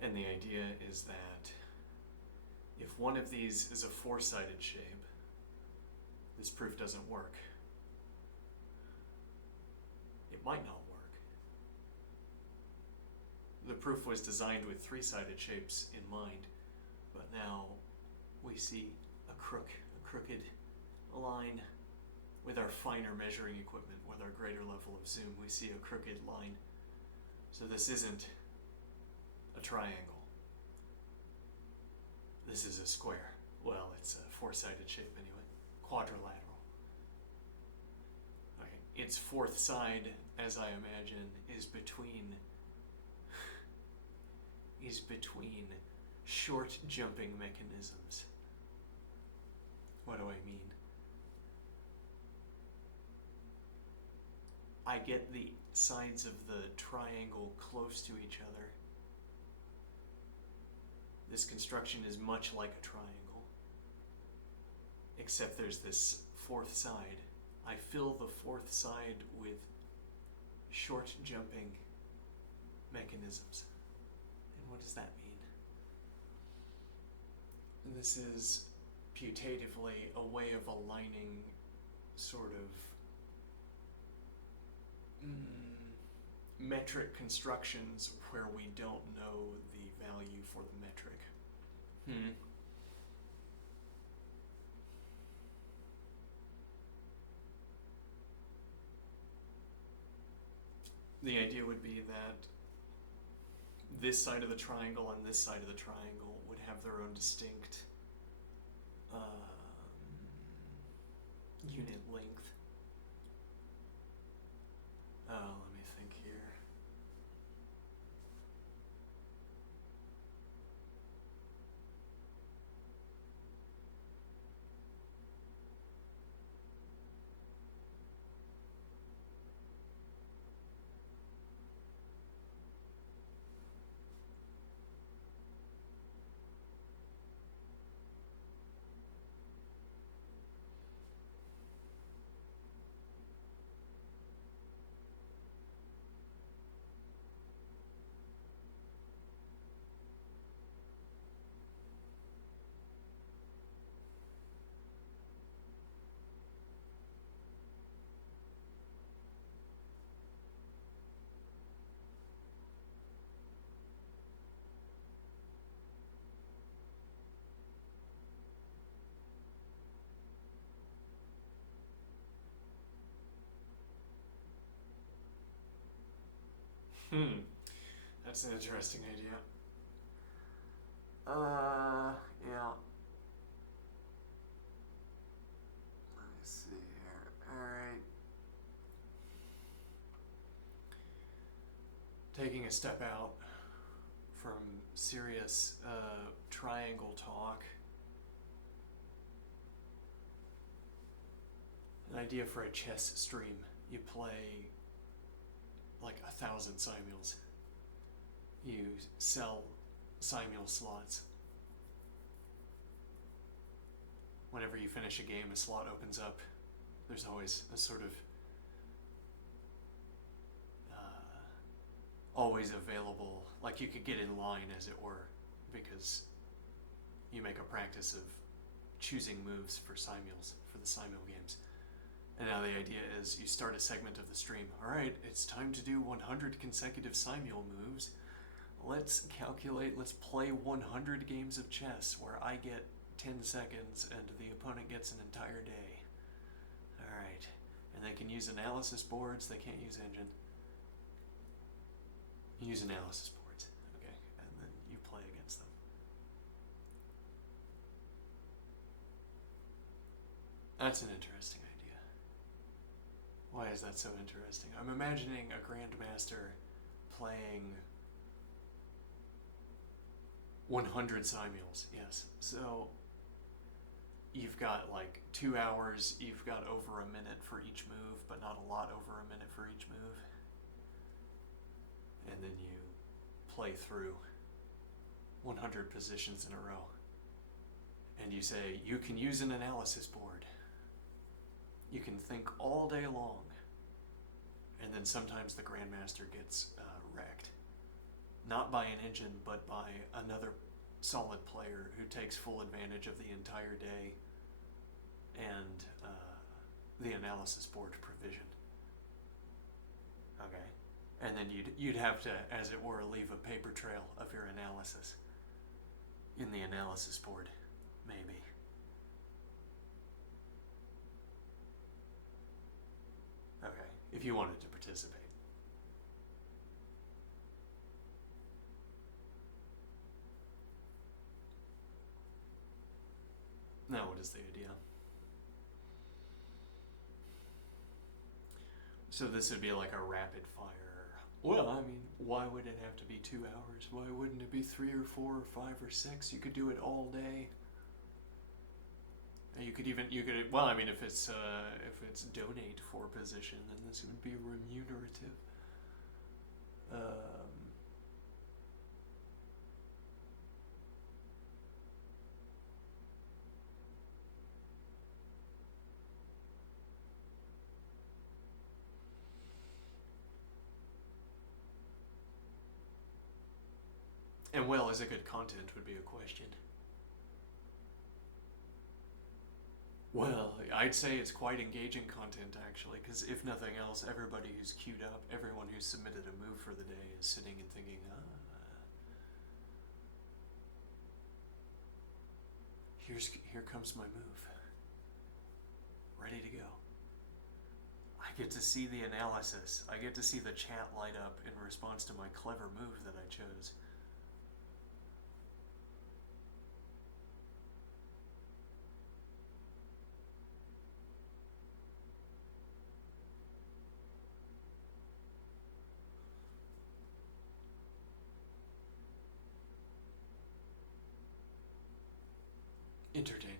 And the idea is that if one of these is a four-sided shape, this proof doesn't work. It might not work. The proof was designed with three-sided shapes in mind, but now we see a crooked line. With our finer measuring equipment, with our greater level of zoom, we see a crooked line. So this isn't a triangle. This is a square. Well, it's a four-sided shape anyway. Quadrilateral. Okay. Its fourth side, as I imagine, is between short jumping mechanisms. What do I mean? I get the sides of the triangle close to each other. This construction is much like a triangle, except there's this fourth side. I fill the fourth side with short jumping mechanisms. And what does that mean? And this is putatively a way of aligning sort of metric constructions where we don't know the value for the metric. The idea would be that this side of the triangle and this side of the triangle would have their own distinct unit length. Let me think here. Hmm. That's an interesting idea. Yeah. Let me see here. Alright. Taking a step out from serious triangle talk. An idea for a chess stream. You play like 1,000 simuls. You sell simul slots. Whenever you finish a game, a slot opens up. There's always a sort of always available, like you could get in line, as it were, because you make a practice of choosing moves for simuls, for the simul games. And now the idea is you start a segment of the stream. Alright, it's time to do 100 consecutive simul moves. Let's play 100 games of chess where I get 10 seconds and the opponent gets an entire day. Alright, and they can use analysis boards, they can't use engine. You use analysis boards, okay, and then you play against them. That's an interesting idea. Why is that so interesting? I'm imagining a grandmaster playing 100 simuls, yes. So you've got like 2 hours, you've got over a minute for each move, but not a lot over a minute for each move. And then you play through 100 positions in a row. And you say, you can use an analysis board. You can think all day long. And then sometimes the grandmaster gets wrecked. Not by an engine, but by another solid player who takes full advantage of the entire day and the analysis board provision. Okay. And then you'd have to, as it were, leave a paper trail of your analysis in the analysis board, maybe. Okay, if you wanted to participate. Now, what is the idea? So this would be like a rapid fire. Well, I mean, why would it have to be 2 hours? Why wouldn't it be 3 or 4 or 5 or 6? You could do it all day. Well, I mean, if it's donate for position, then this would be remunerative. And well, is it good content would be a question. Well, I'd say it's quite engaging content, actually, because if nothing else, everybody who's queued up, everyone who's submitted a move for the day is sitting and thinking, here comes my move. Ready to go. I get to see the analysis. I get to see the chat light up in response to my clever move that I chose. Entertaining.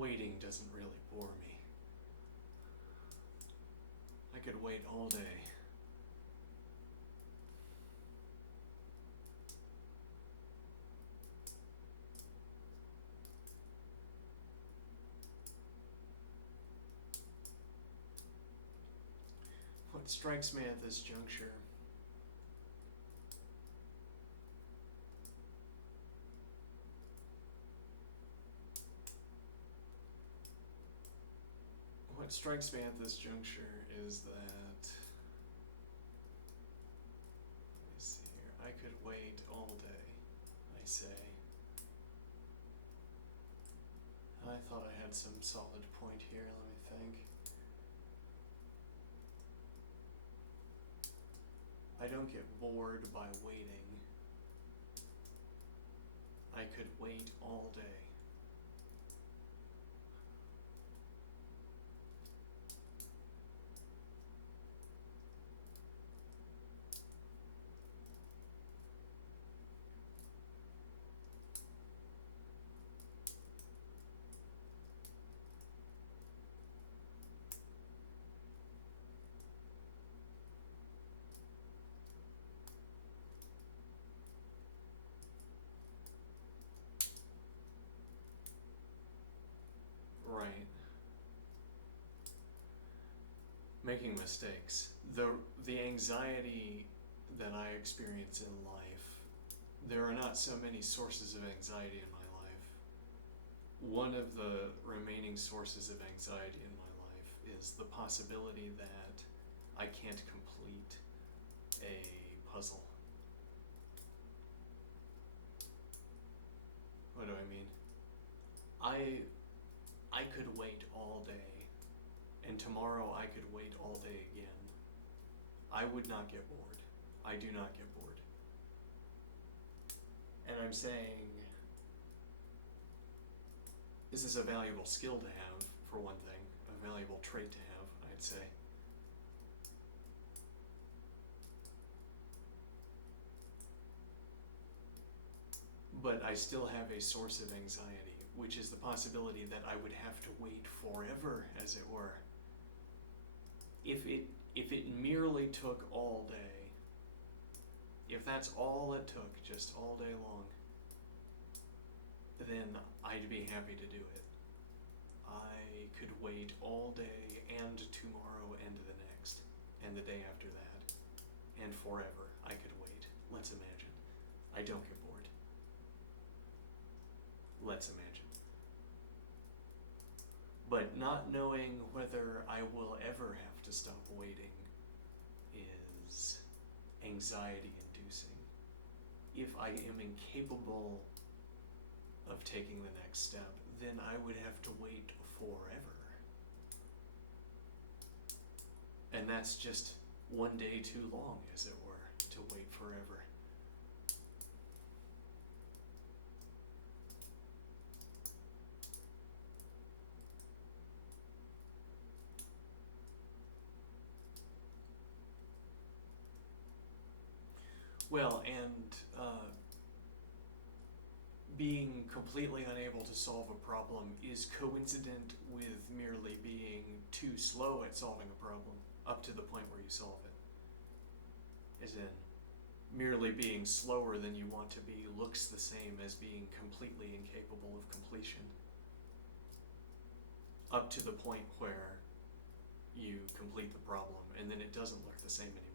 waiting doesn't really bore me. I could wait all day. What strikes me at this juncture is that, let me see here, I could wait all day, I say. I thought I had some solid point here, let me think. I don't get bored by waiting. I could wait all day. Right. Making mistakes. The anxiety that I experience in life, there are not so many sources of anxiety in my life. One of the remaining sources of anxiety in my life is the possibility that I can't complete a puzzle. What do I mean? I could wait all day, and tomorrow I could wait all day again. I would not get bored. I do not get bored. And I'm saying, is this a valuable skill to have, for one thing, a valuable trait to have, I'd say. But I still have a source of anxiety, which is the possibility that I would have to wait forever, as it were. If it merely took all day, if that's all it took, just all day long, then I'd be happy to do it. I could wait all day and tomorrow and the next, and the day after that, and forever. I could wait. Let's imagine. I don't get bored. Let's imagine. But not knowing whether I will ever have to stop waiting is anxiety inducing. If I am incapable of taking the next step, then I would have to wait forever. And that's just one day too long, as it were, to wait forever. Well, and being completely unable to solve a problem is coincident with merely being too slow at solving a problem up to the point where you solve it. As in, merely being slower than you want to be looks the same as being completely incapable of completion. Up to the point where you complete the problem, and then it doesn't look the same anymore.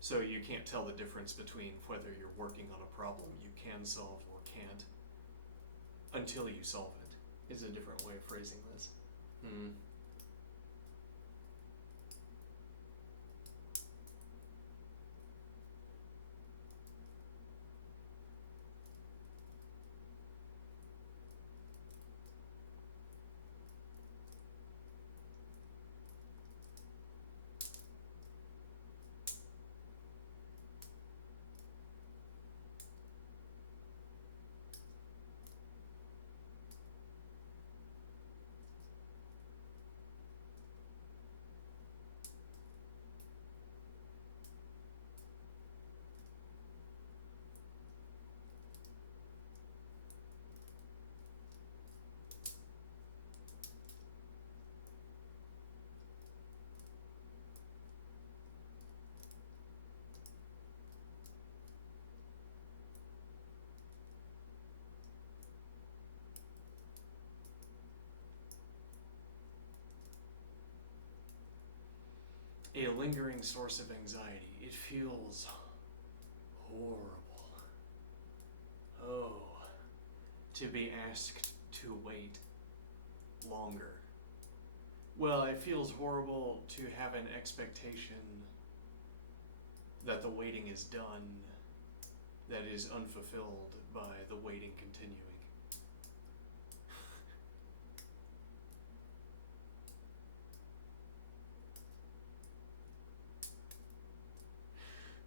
So you can't tell the difference between whether you're working on a problem you can solve or can't until you solve it, is a different way of phrasing this. a lingering source of anxiety. It feels horrible. Oh, to be asked to wait longer. Well, it feels horrible to have an expectation that the waiting is done, that is unfulfilled by the waiting continuing.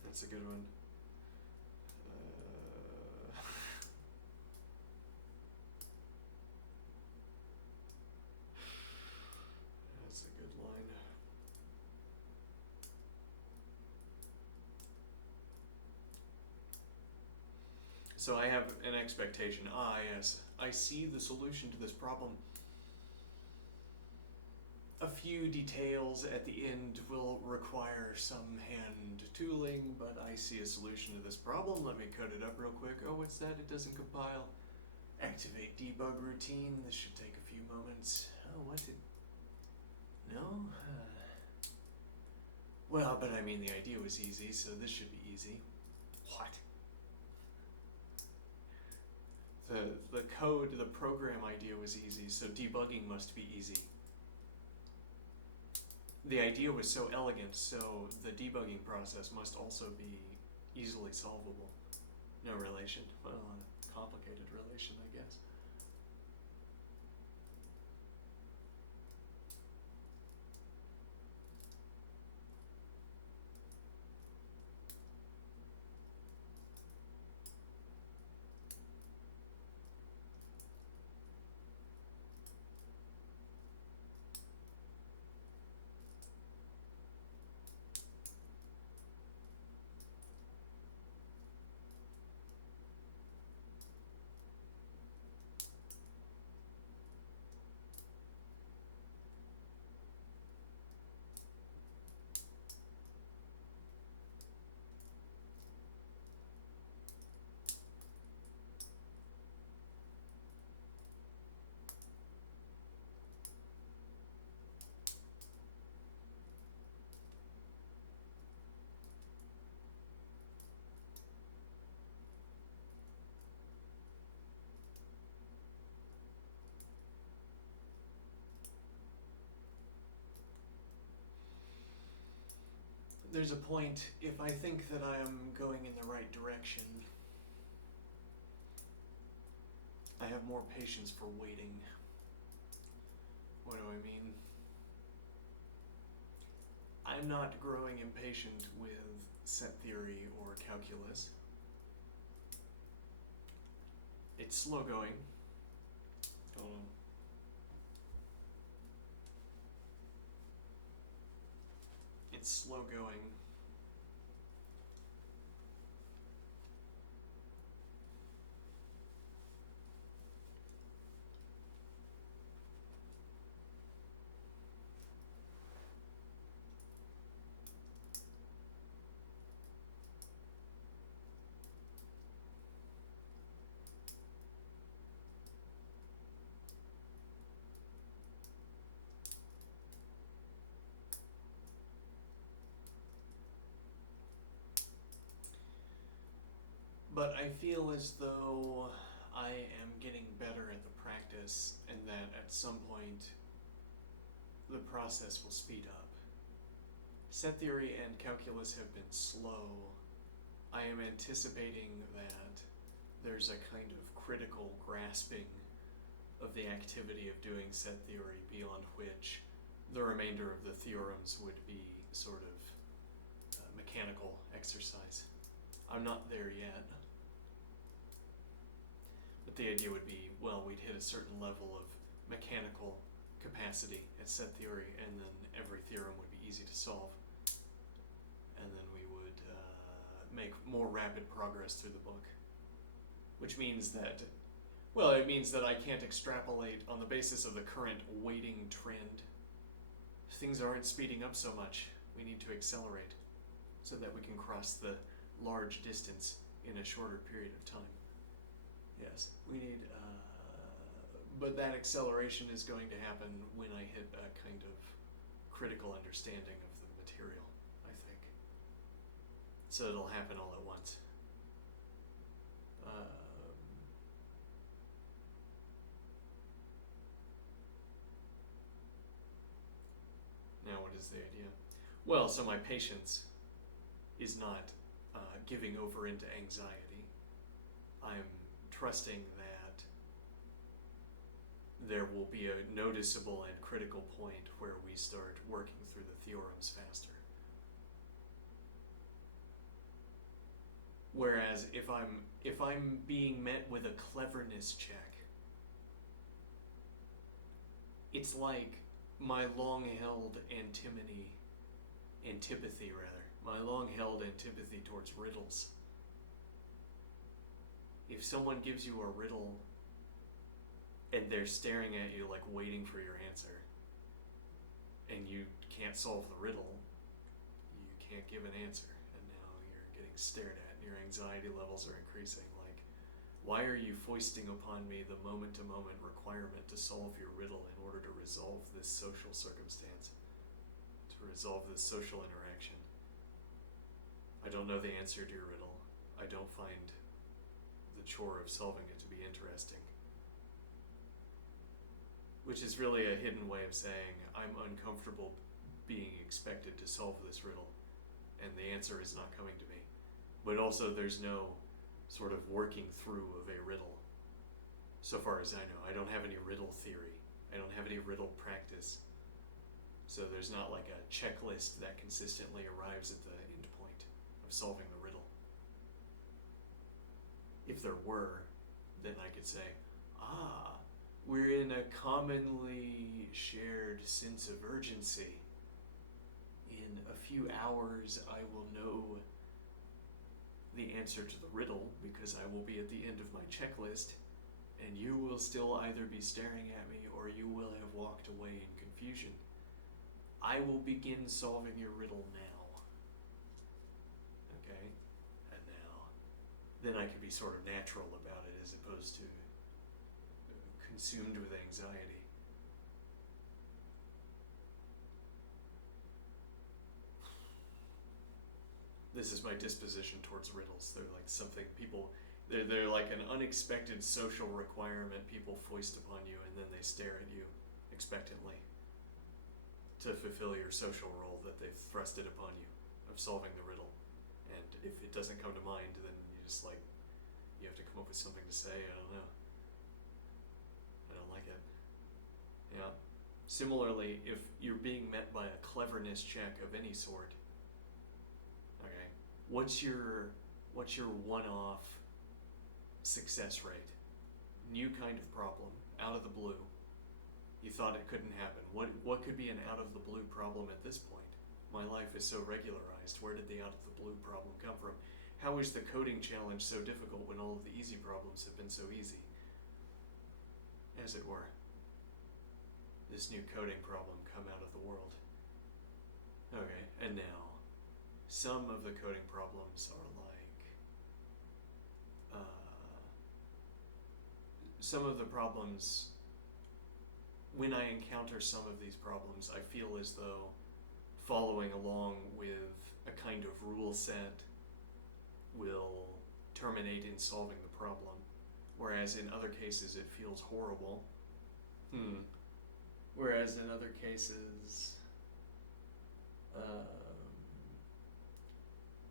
That's a good one. That's a good line. So I have an expectation. Yes, I see the solution to this problem. A few details at the end will require some hand tooling, but I see a solution to this problem. Let me code it up real quick. Oh, what's that? It doesn't compile. Activate debug routine. This should take a few moments. Oh, what did... No? Well, but I mean, the idea was easy, so this should be easy. What? The code, the program idea was easy, so debugging must be easy. The idea was so elegant, so the debugging process must also be easily solvable. No relation. Well, a complicated relation, I guess. There's a point, if I think that I am going in the right direction, I have more patience for waiting. What do I mean? I'm not growing impatient with set theory or calculus. It's slow going. It's slow going. But I feel as though I am getting better at the practice, and that at some point the process will speed up. Set theory and calculus have been slow. I am anticipating that there's a kind of critical grasping of the activity of doing set theory beyond which the remainder of the theorems would be sort of mechanical exercise. I'm not there yet. But the idea would be, well, we'd hit a certain level of mechanical capacity at set theory, and then every theorem would be easy to solve. And then we would make more rapid progress through the book. Which means that, well, it means that I can't extrapolate on the basis of the current waiting trend. Things aren't speeding up so much. We need to accelerate so that we can cross the large distance in a shorter period of time. Yes, we need, but that acceleration is going to happen when I hit a kind of critical understanding of the material. So it'll happen all at once. Now what is the idea? Well, so my patience is not giving over into anxiety. I'm trusting that there will be a noticeable and critical point where we start working through the theorems faster. Whereas if I'm being met with a cleverness check, it's like my long-held my long-held antipathy towards riddles. If someone gives you a riddle and they're staring at you like waiting for your answer, and you can't solve the riddle, you can't give an answer, and now you're getting stared at and your anxiety levels are increasing. Like, why are you foisting upon me the moment-to-moment requirement to solve your riddle in order to resolve this social circumstance, to resolve this social interaction? I don't know the answer to your riddle. I don't find the chore of solving it to be interesting. Which is really a hidden way of saying, I'm uncomfortable being expected to solve this riddle, and the answer is not coming to me. But also there's no sort of working through of a riddle. So far as I know, I don't have any riddle theory. I don't have any riddle practice. So there's not like a checklist that consistently arrives at the end point of solving the riddle. If there were, then I could say, we're in a commonly shared sense of urgency. In a few hours, I will know the answer to the riddle because I will be at the end of my checklist, and you will still either be staring at me or you will have walked away in confusion. I will begin solving your riddle now. Okay? And now, then I can be sort of natural about it as opposed to consumed with anxiety. This is my disposition towards riddles. They're like something they're like an unexpected social requirement people foist upon you, and then they stare at you expectantly to fulfill your social role that they've thrusted upon you of solving the riddle. And if it doesn't come to mind, then you just you have to come up with something to say. I don't know. I don't like it. Yeah. Similarly, if you're being met by a cleverness check of any sort, okay, what's your one-off success rate? New kind of problem, out of the blue. You thought it couldn't happen. What could be an out of the blue problem at this point? My life is so regularized. Where did the out of the blue problem come from? How is the coding challenge so difficult when all of the easy problems have been so easy? As it were. This new coding problem come out of the world. Okay, and now, some of the coding problems are some of the problems, when I encounter some of these problems, I feel as though following along with a kind of rule set will terminate in solving the problem, whereas in other cases it feels horrible. Whereas in other cases,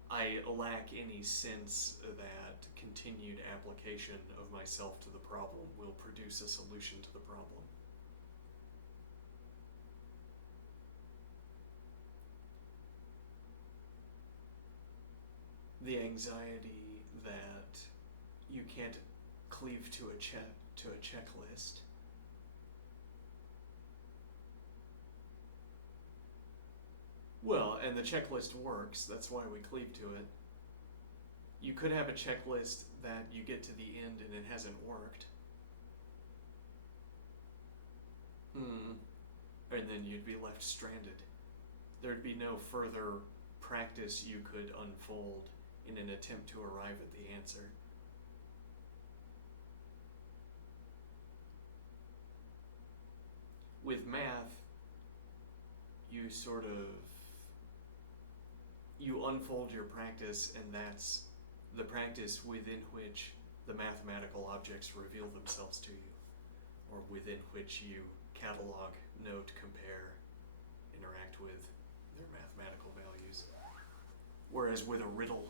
I lack any sense that continued application of myself to the problem will produce a solution to the problem. The anxiety that you can't cleave to a checklist. Well, and the checklist works, that's why we cleave to it. You could have a checklist that you get to the end and it hasn't worked. And then you'd be left stranded. There'd be no further practice you could unfold in an attempt to arrive at the answer. With math, you sort of you unfold your practice, and that's the practice within which the mathematical objects reveal themselves to you, or within which you catalog, note, compare, interact with their mathematical values. Whereas with a riddle,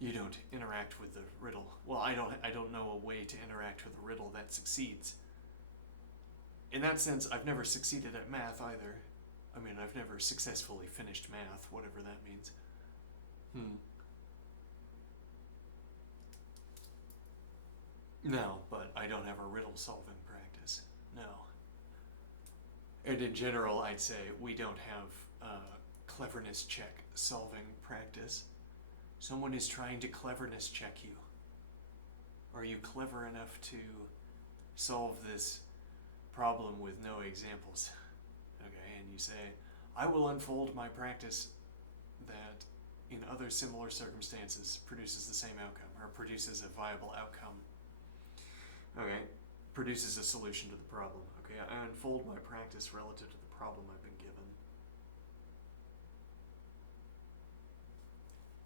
you don't interact with the riddle. Well, I don't know a way to interact with a riddle that succeeds. In that sense, I've never succeeded at math either. I mean, I've never successfully finished math, whatever that means. No, but I don't have a riddle solving practice. No. And in general, I'd say we don't have cleverness check solving practice. Someone is trying to cleverness check you. Are you clever enough to solve this problem with no examples? Okay, and you say, I will unfold my practice that in other similar circumstances produces the same outcome, or produces a viable outcome. Okay, produces a solution to the problem. Okay, I unfold my practice relative to the problem I've been given.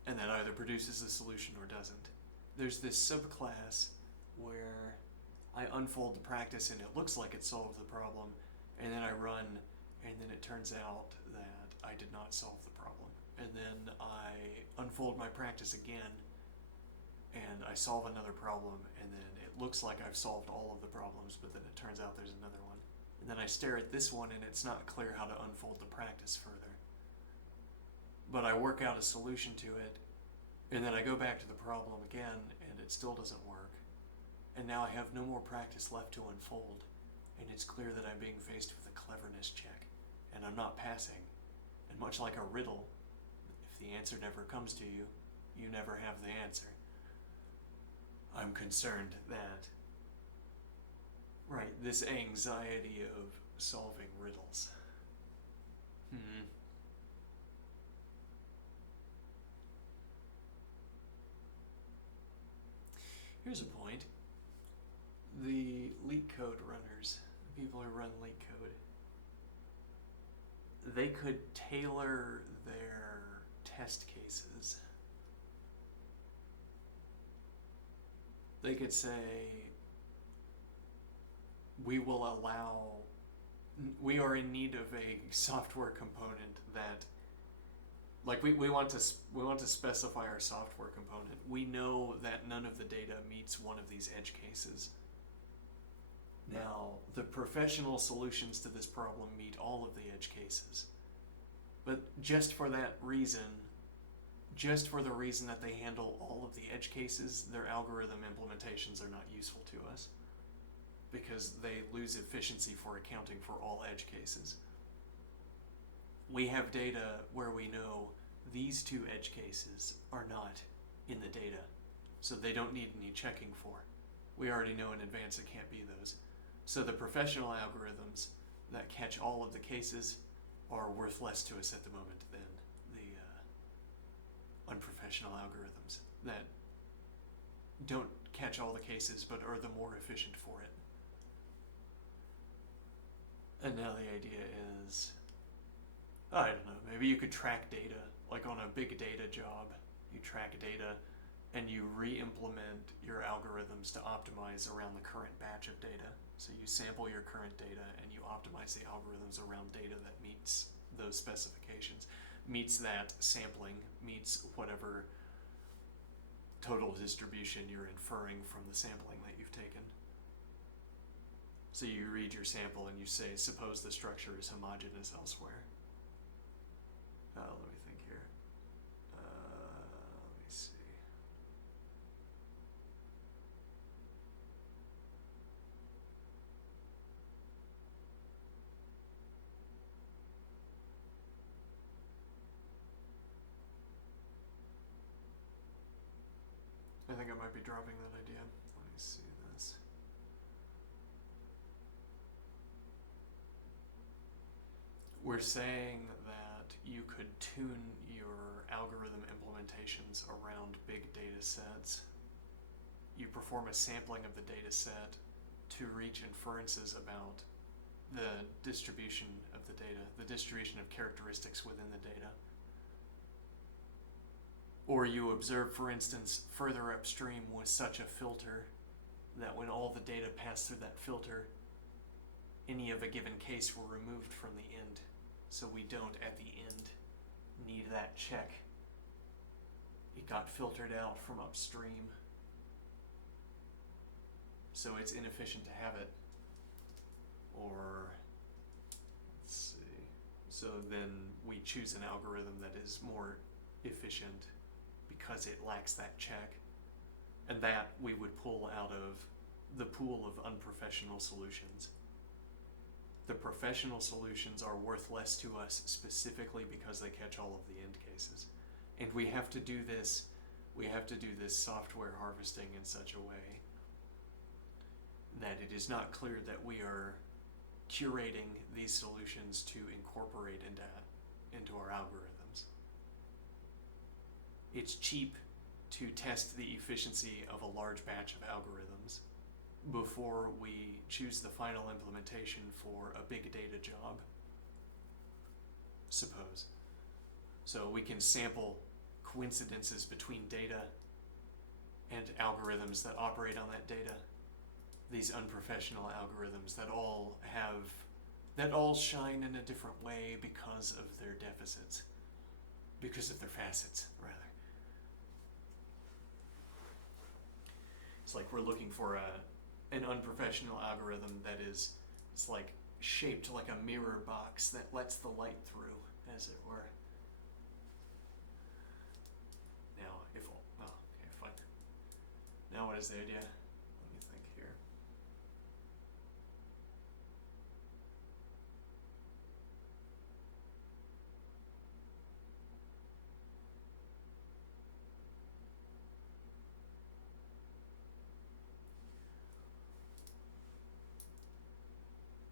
And that either produces a solution or doesn't. There's this subclass where I unfold the practice and it looks like it solved the problem, and then I run, and then it turns out that I did not solve the problem. And then I unfold my practice again, and I solve another problem, and then it looks like I've solved all of the problems, but then it turns out there's another one. And then I stare at this one, and it's not clear how to unfold the practice further. But I work out a solution to it, and then I go back to the problem again, and it still doesn't work. And now I have no more practice left to unfold, and it's clear that I'm being faced with a cleverness check, and I'm not passing. And much like a riddle, if the answer never comes to you, you never have the answer. I'm concerned that, right, this anxiety of solving riddles. Here's a point. The LeetCode runners, the people who run LeetCode, they could tailor their test cases. They could say, we are in need of a software component that, like, we want to specify our software component. We know that none of the data meets one of these edge cases. Now, the professional solutions to this problem meet all of the edge cases. But just for that reason, just for the reason that they handle all of the edge cases, their algorithm implementations are not useful to us, because they lose efficiency for accounting for all edge cases. We have data where we know these two edge cases are not in the data, so they don't need any checking for. We already know in advance it can't be those. So the professional algorithms that catch all of the cases are worth less to us at the moment than the unprofessional algorithms that don't catch all the cases but are the more efficient for it. And now the idea is, I don't know, maybe you could track data, like on a big data job, you track data and you re-implement your algorithms to optimize around the current batch of data. So you sample your current data and you optimize the algorithms around data that meets those specifications, meets that sampling, meets whatever total distribution you're inferring from the sampling that you've taken. So you read your sample and you say, suppose the structure is homogeneous elsewhere. Let me think here. Let me see. I think I might be dropping that idea. Let me see this. We're saying that you could tune your algorithm implementations around big data sets. You perform a sampling of the data set to reach inferences about the distribution of the data, the distribution of characteristics within the data. Or you observe, for instance, further upstream was such a filter that when all the data passed through that filter, any of a given case were removed from the end. So we don't, at the end, need that check. It got filtered out from upstream. So it's inefficient to have it. Or, let's see, so then we choose an algorithm that is more efficient because it lacks that check. And that we would pull out of the pool of unprofessional solutions. The professional solutions are worth less to us specifically because they catch all of the end cases. And we have to do this software harvesting in such a way that it is not clear that we are curating these solutions to incorporate into our algorithms. It's cheap to test the efficiency of a large batch of algorithms before we choose the final implementation for a big data job, suppose. So we can sample coincidences between data and algorithms that operate on that data. These unprofessional algorithms that all shine in a different way because of their deficits, because of their facets, rather. It's like we're looking for an unprofessional algorithm that is, it's like shaped like a mirror box that lets the light through, as it were. Now, okay, fine. Now what is the idea? Let me think here.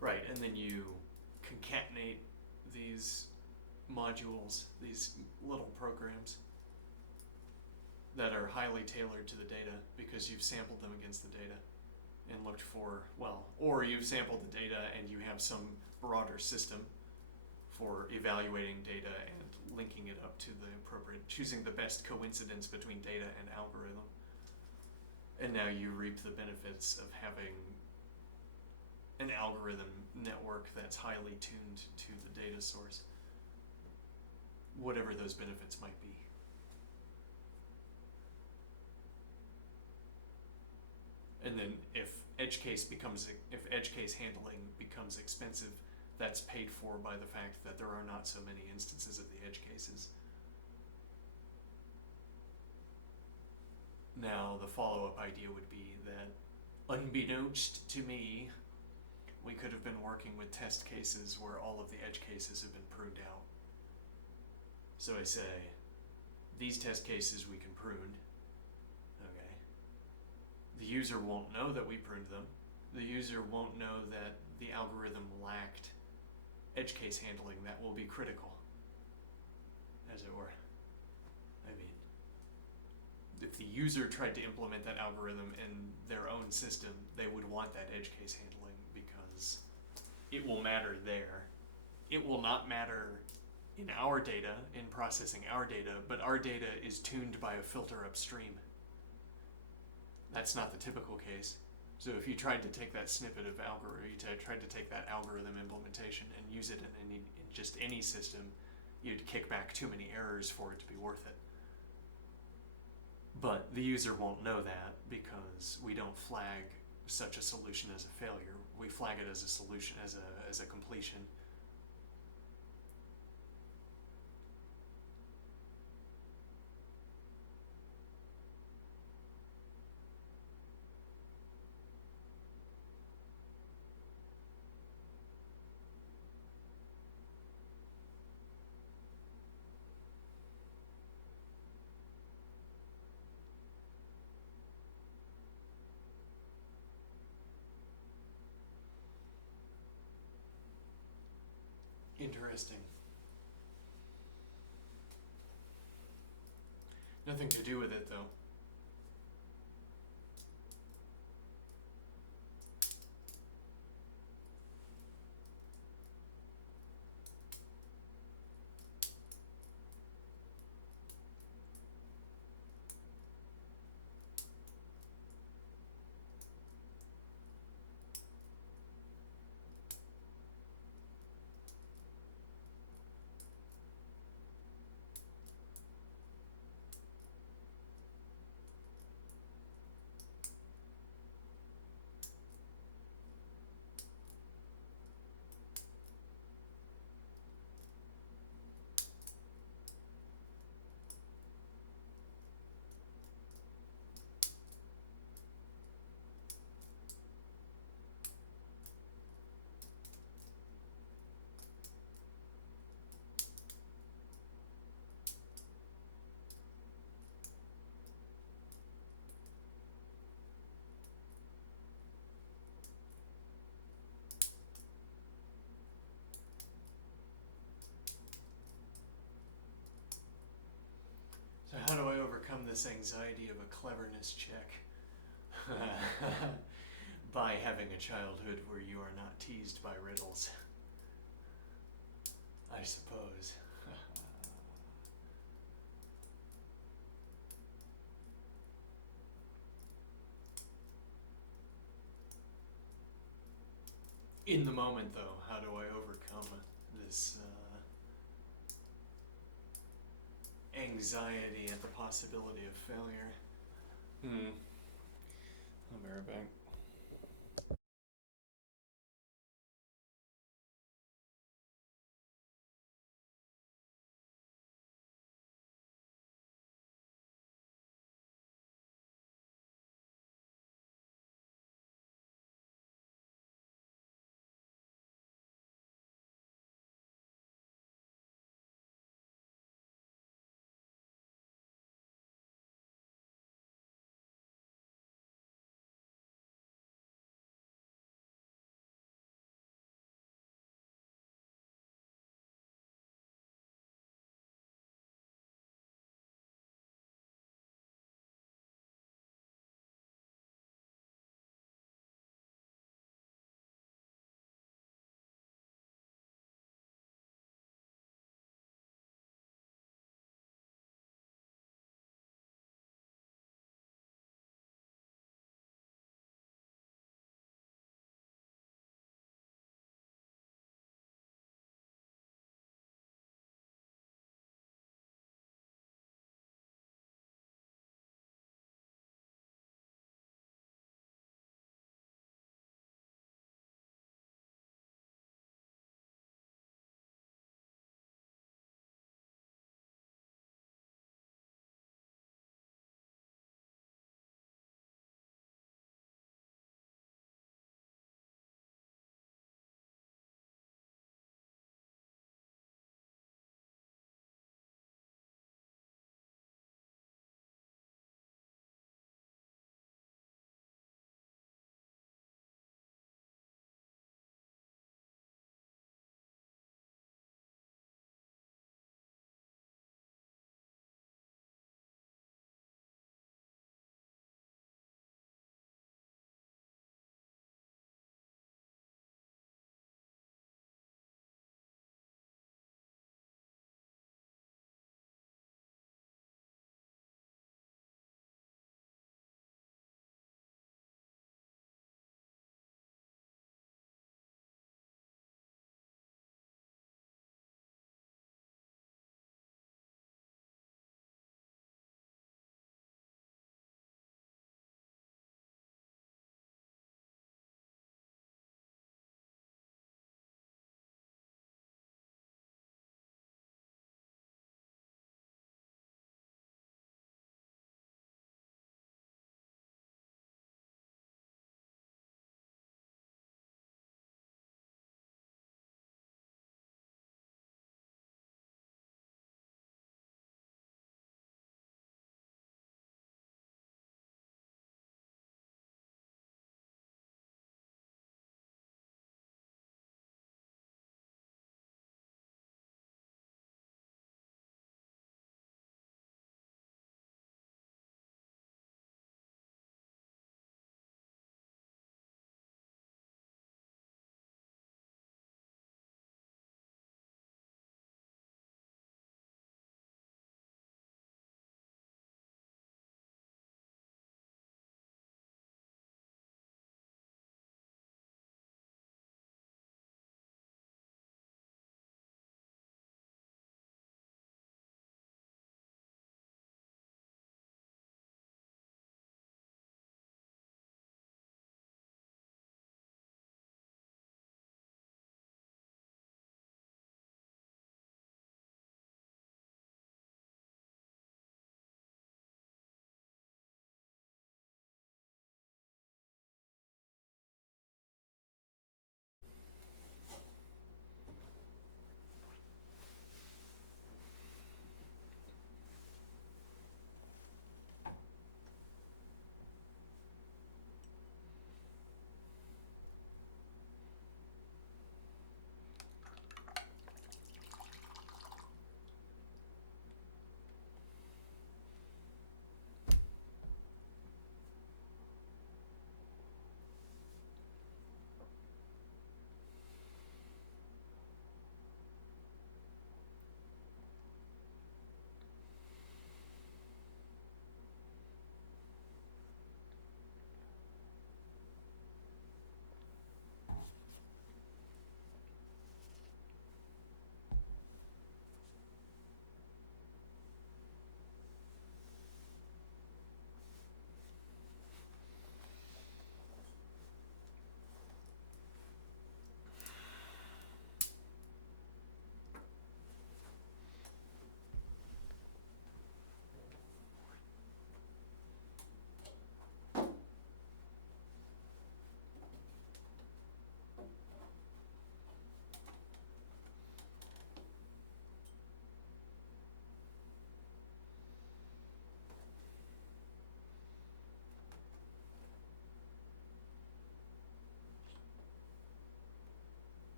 Right, and then you concatenate these modules, these little programs that are highly tailored to the data because you've sampled them against the data and looked for, or you've sampled the data and you have some broader system for evaluating data and linking it up to the appropriate, choosing the best coincidence between data and algorithm. And now you reap the benefits of having an algorithm network that's highly tuned to the data source, whatever those benefits might be. And then if edge case handling becomes expensive, that's paid for by the fact that there are not so many instances of the edge cases. Now, the follow-up idea would be that, unbeknownst to me, we could have been working with test cases where all of the edge cases have been pruned out. So I say, these test cases we can prune. Okay. The user won't know that we pruned them. The user won't know that the algorithm lacked edge case handling that will be critical, as it were. I mean, if the user tried to implement that algorithm in their own system, they would want that edge case handling because it will matter there. It will not matter in our data, in processing our data, but our data is tuned by a filter upstream. That's not the typical case. So if you tried to take that snippet of algorithm, tried to take that algorithm implementation and use it in just any system, you'd kick back too many errors for it to be worth it. But the user won't know that because we don't flag such a solution as a failure. We flag it as a solution, as a completion. Interesting. Nothing to do with it, though. this anxiety of a cleverness check by having a childhood where you are not teased by riddles. I suppose. In the moment, though, how do I overcome this anxiety at the possibility of failure? I'll be right back.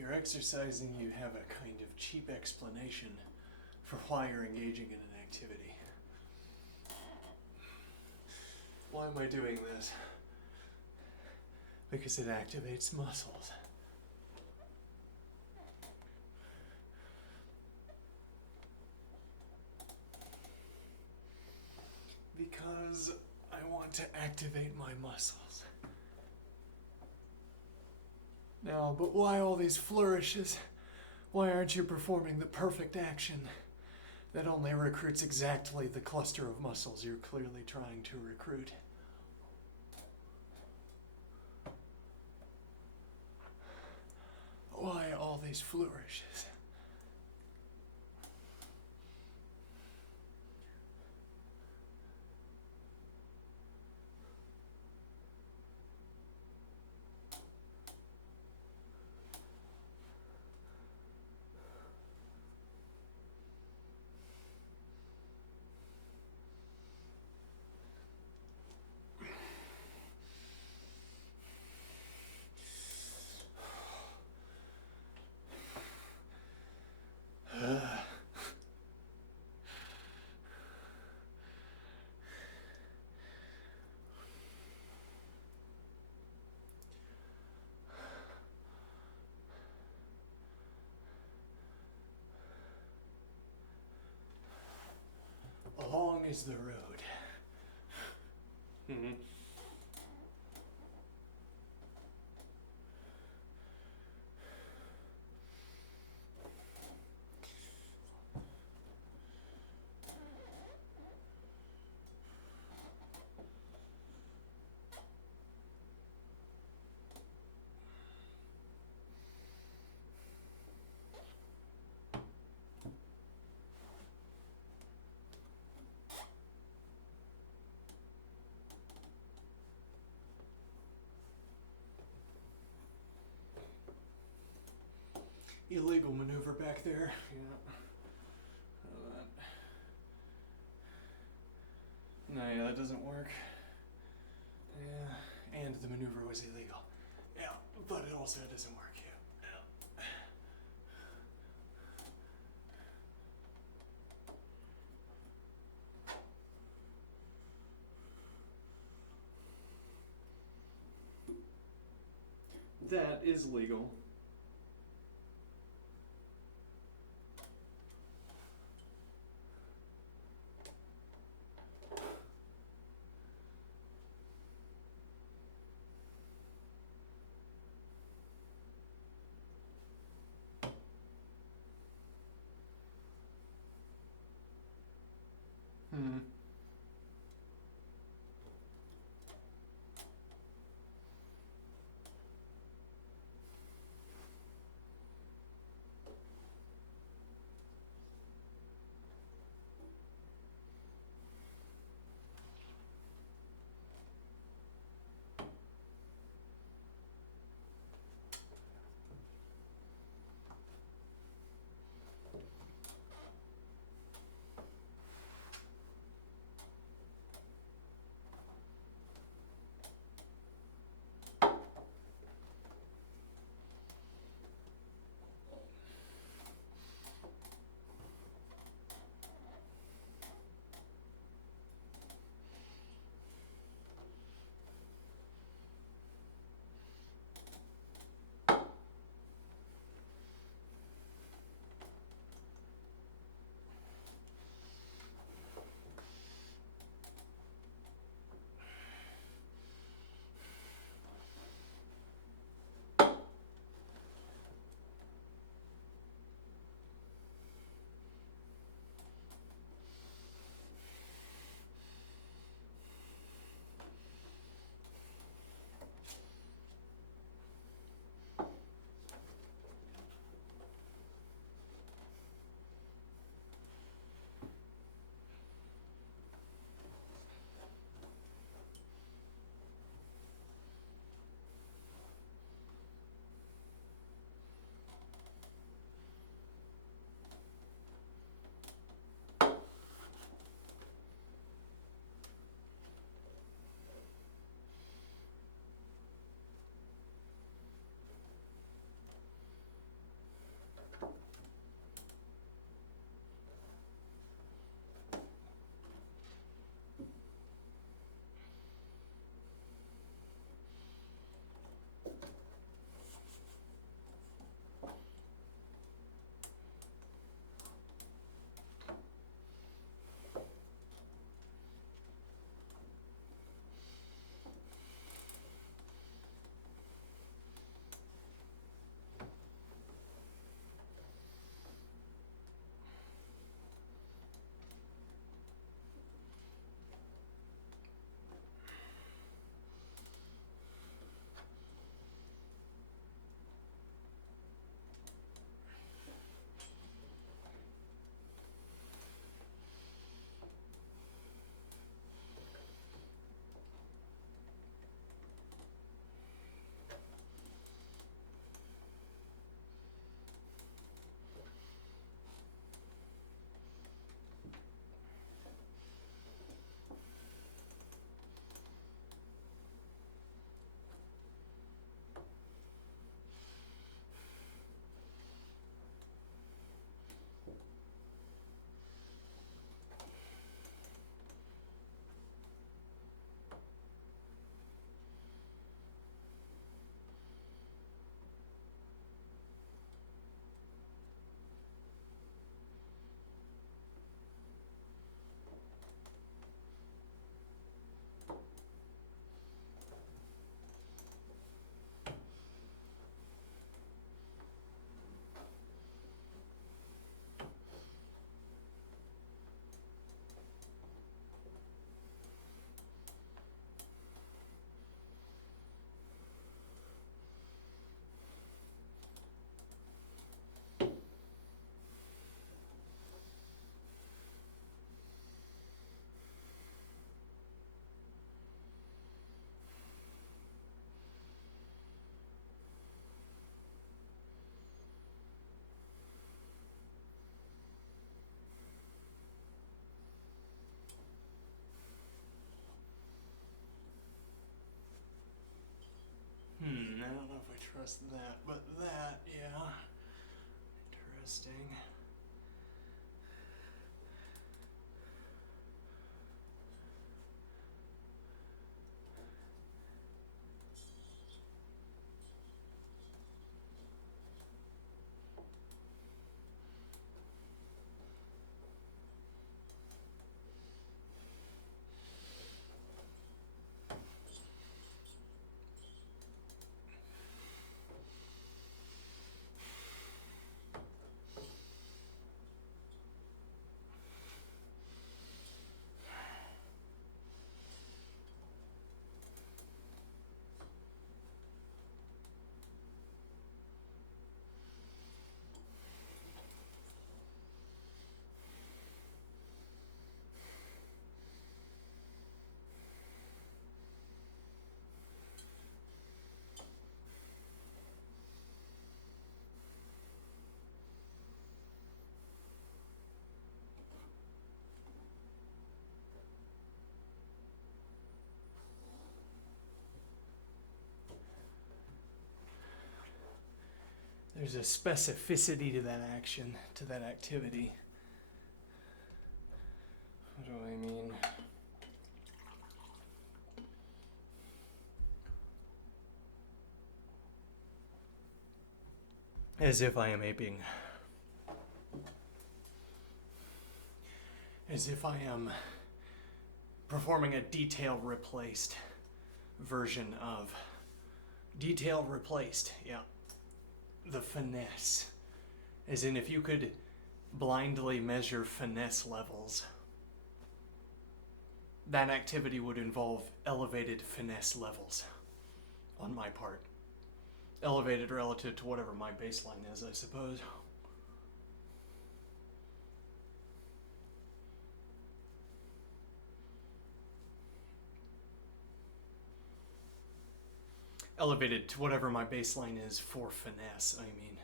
you're exercising, you have a kind of cheap explanation for why you're engaging in an activity. Why am I doing this? Because it activates muscles. Because I want to activate my muscles. Now, but why all these flourishes? Why aren't you performing the perfect action that only recruits exactly the cluster of muscles you're clearly trying to recruit? Why all these flourishes? Long is the road. Mm-hmm. Illegal maneuver back there. Yeah. No, yeah, that doesn't work. Yeah, and the maneuver was illegal. Yeah, but it also doesn't work. Yeah. That is legal. Hmm. just that, but that, yeah. Interesting. There's a specificity to that action, to that activity. What do I mean? As if I am aping. As if I am performing a detail replaced version of. Detail replaced, yeah. The finesse. As in, if you could blindly measure finesse levels, that activity would involve elevated finesse levels on my part. Elevated relative to whatever my baseline is, I suppose. Elevated to whatever my baseline is for finesse, I mean.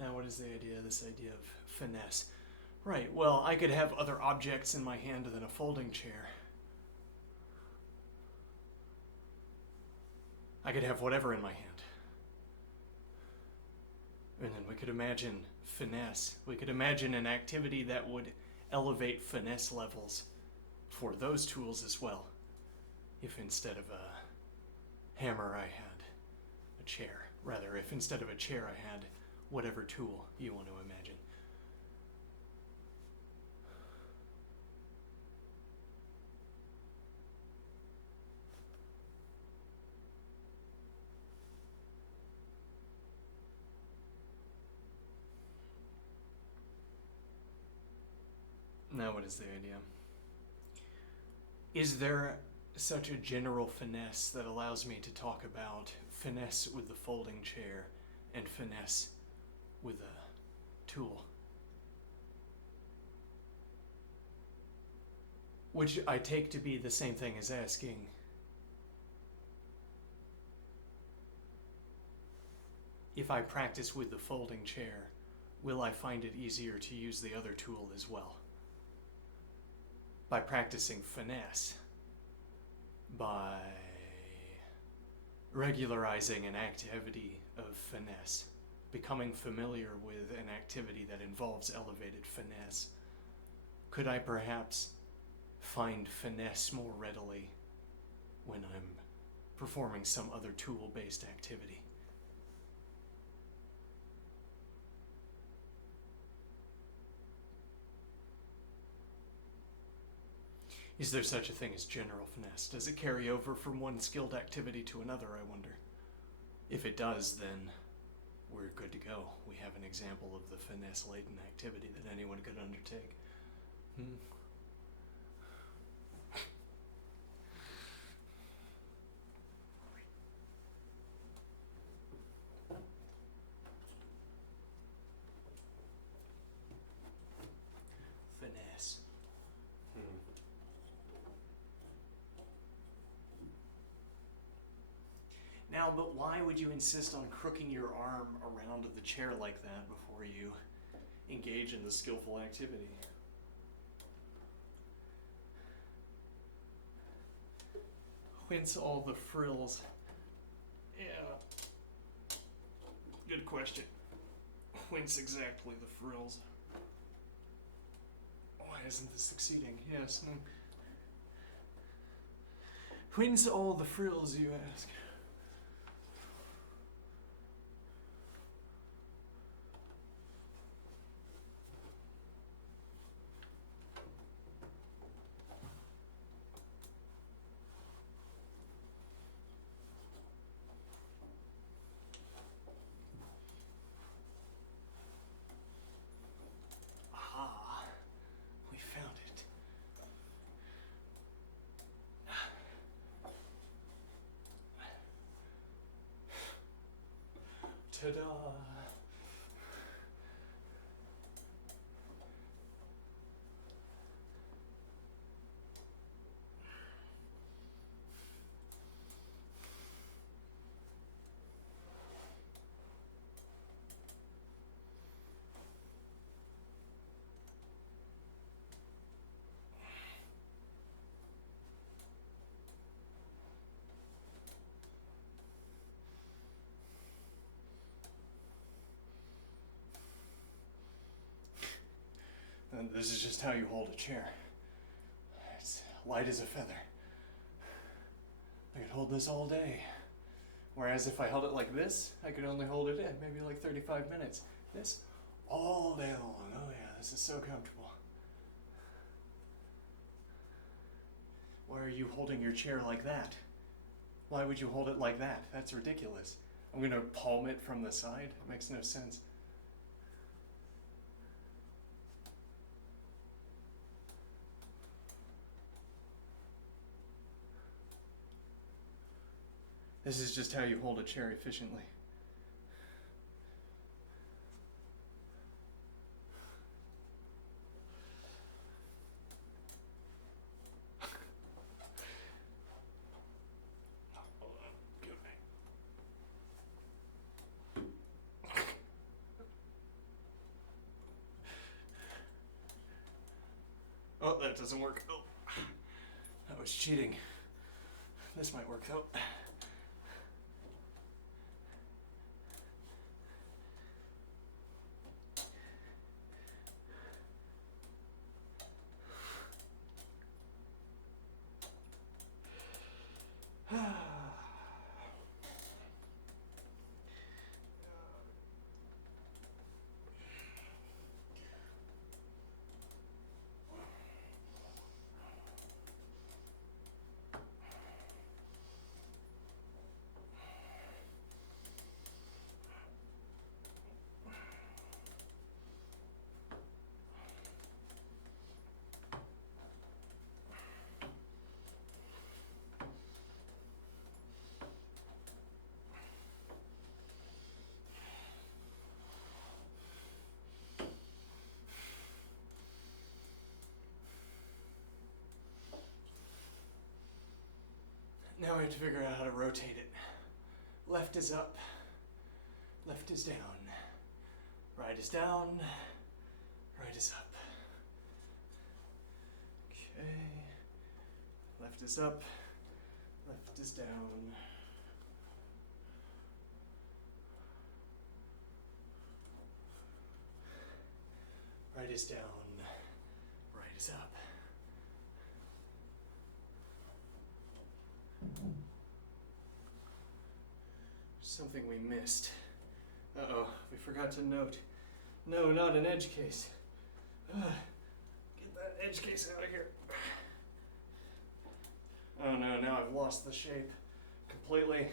Now, what is the idea, this idea of finesse? Right, well, I could have other objects in my hand than a folding chair. I could have whatever in my hand. And then we could imagine finesse. We could imagine an activity that would elevate finesse levels for those tools as well. If instead of a hammer I had a chair. Rather, if instead of a chair I had whatever tool you want to imagine. Now, what is the idea? Is there such a general finesse that allows me to talk about finesse with the folding chair and finesse with a tool? Which I take to be the same thing as asking, if I practice with the folding chair, will I find it easier to use the other tool as well? By practicing finesse, by regularizing an activity of finesse, becoming familiar with an activity that involves elevated finesse, could I perhaps find finesse more readily when I'm performing some other tool-based activity? Is there such a thing as general finesse? Does it carry over from one skilled activity to another, I wonder? If it does, then we're good to go. We have an example of the finesse-laden activity that anyone could undertake. Finesse. Now, but why would you insist on crooking your arm around the chair like that before you engage in the skillful activity? Whence all the frills? Yeah. Good question. Whence exactly the frills? Why isn't this succeeding? Yes. Whence all the frills, you ask? Ah, we found it. Ta-da! And this is just how you hold a chair. It's light as a feather. I could hold this all day. Whereas if I held it like this, I could only hold it in maybe like 35 minutes. This, all day long. Oh yeah, this is so comfortable. Why are you holding your chair like that? Why would you hold it like that? That's ridiculous. I'm gonna palm it from the side? It makes no sense. This is just how you hold a chair efficiently. Oh, that doesn't work. Oh, that was cheating. This might work though. Now we have to figure out how to rotate it. Left is up, left is down, right is down, right is up. Okay, left is up, left is down. Right is down, right is up. Something we missed. Uh-oh, we forgot to note. No, not an edge case. Get that edge case out of here. Oh no, now I've lost the shape completely.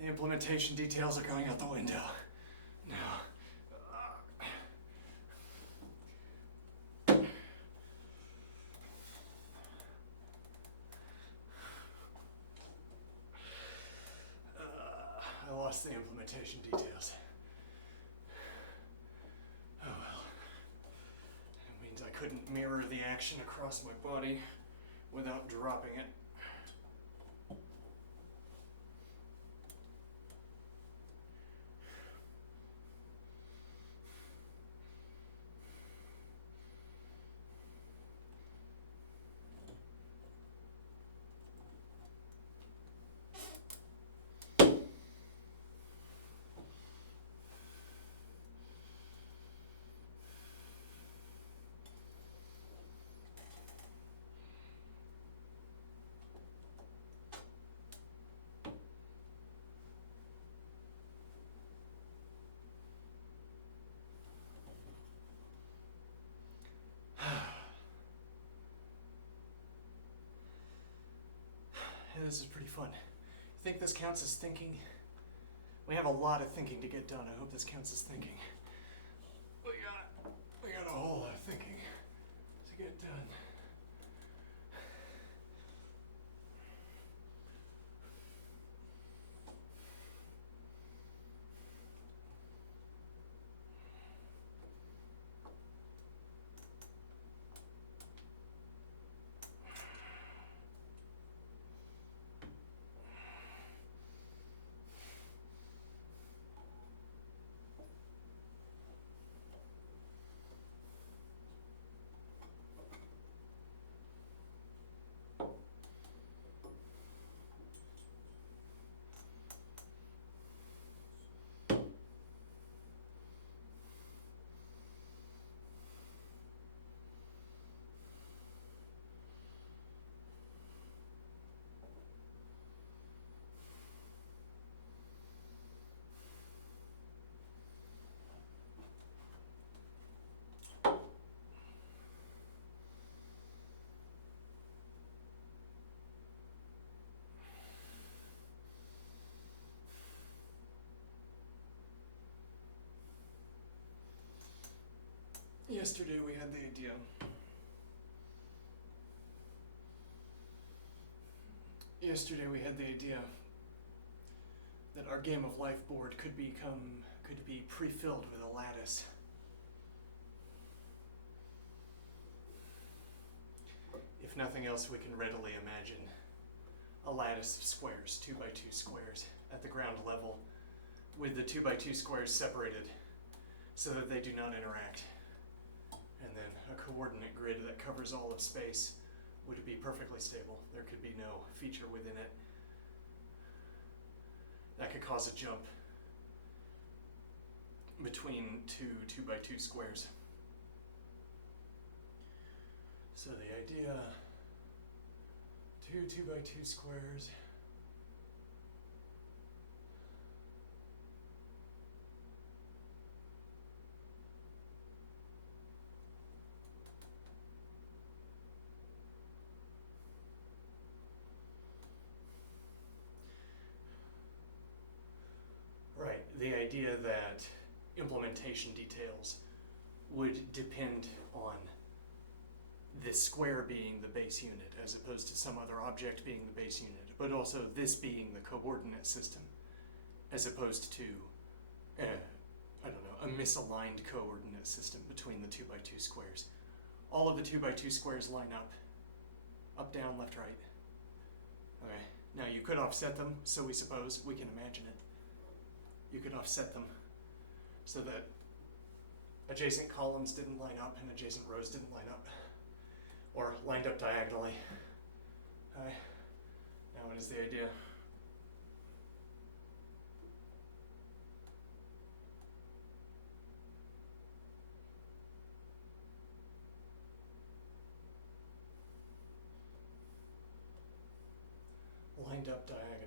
The implementation details are going out the window. No. I lost the implementation details. Oh well. It means I couldn't mirror the action across my body without dropping it. This is pretty fun. You think this counts as thinking? We have a lot of thinking to get done. I hope this counts as thinking. We got a whole lot of thinking to get done. Yesterday we had the idea. That our game of life board could be pre-filled with a lattice. If nothing else, we can readily imagine a lattice of squares, 2x2 squares, at the ground level, with the 2x2 squares separated so that they do not interact. And then a coordinate grid that covers all of space would be perfectly stable. There could be no feature within it that could cause a jump between two 2x2 squares. So the idea, two 2x2 squares. Right, the idea that implementation details would depend on this square being the base unit as opposed to some other object being the base unit, but also this being the coordinate system as opposed to, a misaligned coordinate system between the 2x2 squares. All of the 2x2 squares line up, down, left, right. Okay, now you could offset them, so we suppose, we can imagine it. You could offset them so that adjacent columns didn't line up and adjacent rows didn't line up, or lined up diagonally. Okay. Now what is the idea? Lined up diagonally.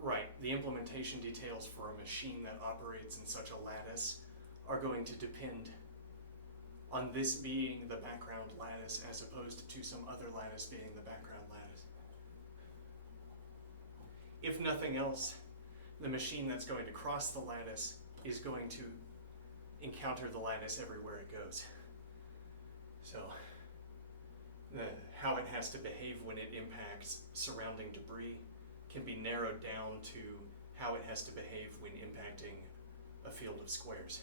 Right, the implementation details for a machine that operates in such a lattice are going to depend on this being the background lattice as opposed to some other lattice being the background lattice. If nothing else, the machine that's going to cross the lattice is going to encounter the lattice everywhere it goes. So, how it has to behave when it impacts surrounding debris can be narrowed down to how it has to behave when impacting a field of squares.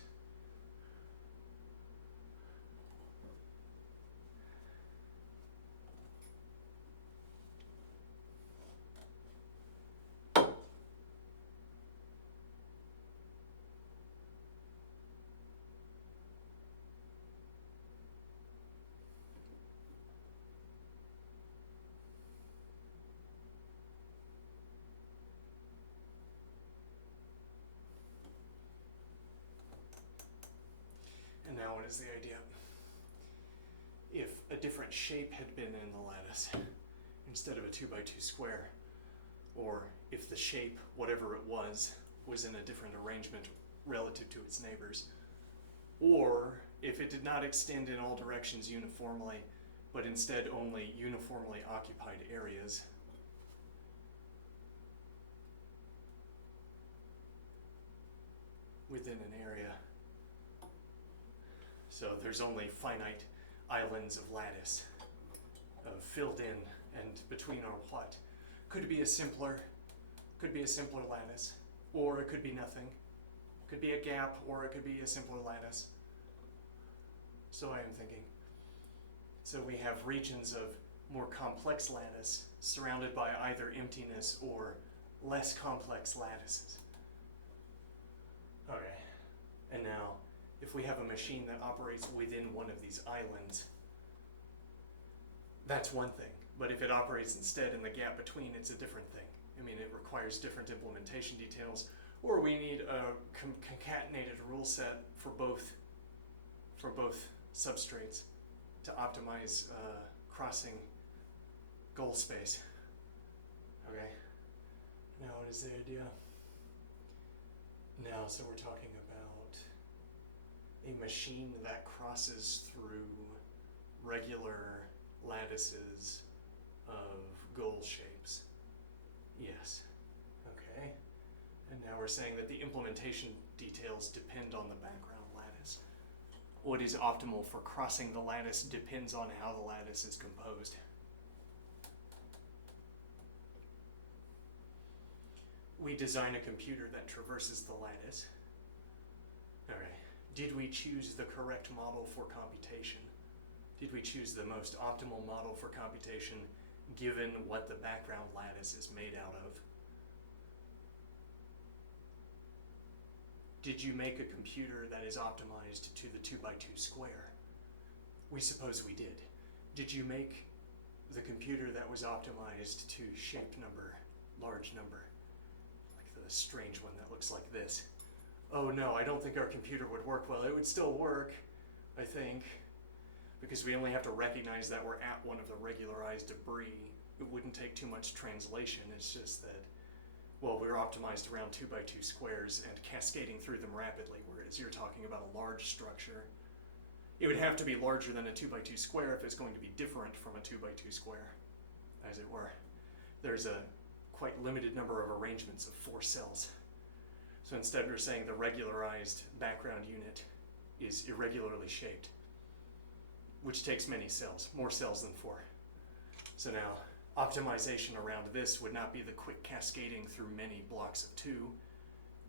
And now what is the idea? If a different shape had been in the lattice instead of a 2x2 square, or if the shape, whatever it was in a different arrangement relative to its neighbors, or if it did not extend in all directions uniformly, but instead only uniformly occupied areas, within an area. So there's only finite islands of lattice filled in and between our what? Could be a simpler lattice, or it could be nothing. Could be a gap, or it could be a simpler lattice. So I am thinking. So we have regions of more complex lattice surrounded by either emptiness or less complex lattices. Okay, and now if we have a machine that operates within one of these islands, that's one thing. But if it operates instead in the gap between, it's a different thing. I mean, it requires different implementation details, or we need a concatenated rule set for both substrates to optimize crossing goal space. Okay. Now what is the idea? Now, so we're talking about a machine that crosses through regular lattices of goal shapes. Yes. Okay. And now we're saying that the implementation details depend on the background lattice. What is optimal for crossing the lattice depends on how the lattice is composed. We design a computer that traverses the lattice. All right. Did we choose the correct model for computation? Did we choose the most optimal model for computation given what the background lattice is made out of? Did you make a computer that is optimized to the 2x2 square? We suppose we did. Did you make the computer that was optimized to shape number, large number? Like the strange one that looks like this. Oh no, I don't think our computer would work well. It would still work, I think, because we only have to recognize that we're at one of the regularized debris. It wouldn't take too much translation. It's just that, well, we're optimized around 2x2 squares and cascading through them rapidly, whereas you're talking about a large structure. It would have to be larger than a 2x2 square if it's going to be different from a 2x2 square, as it were. There's a quite limited number of arrangements of 4 cells. So instead we're saying the regularized background unit is irregularly shaped, which takes many cells, more cells than 4. So now, optimization around this would not be the quick cascading through many blocks of 2,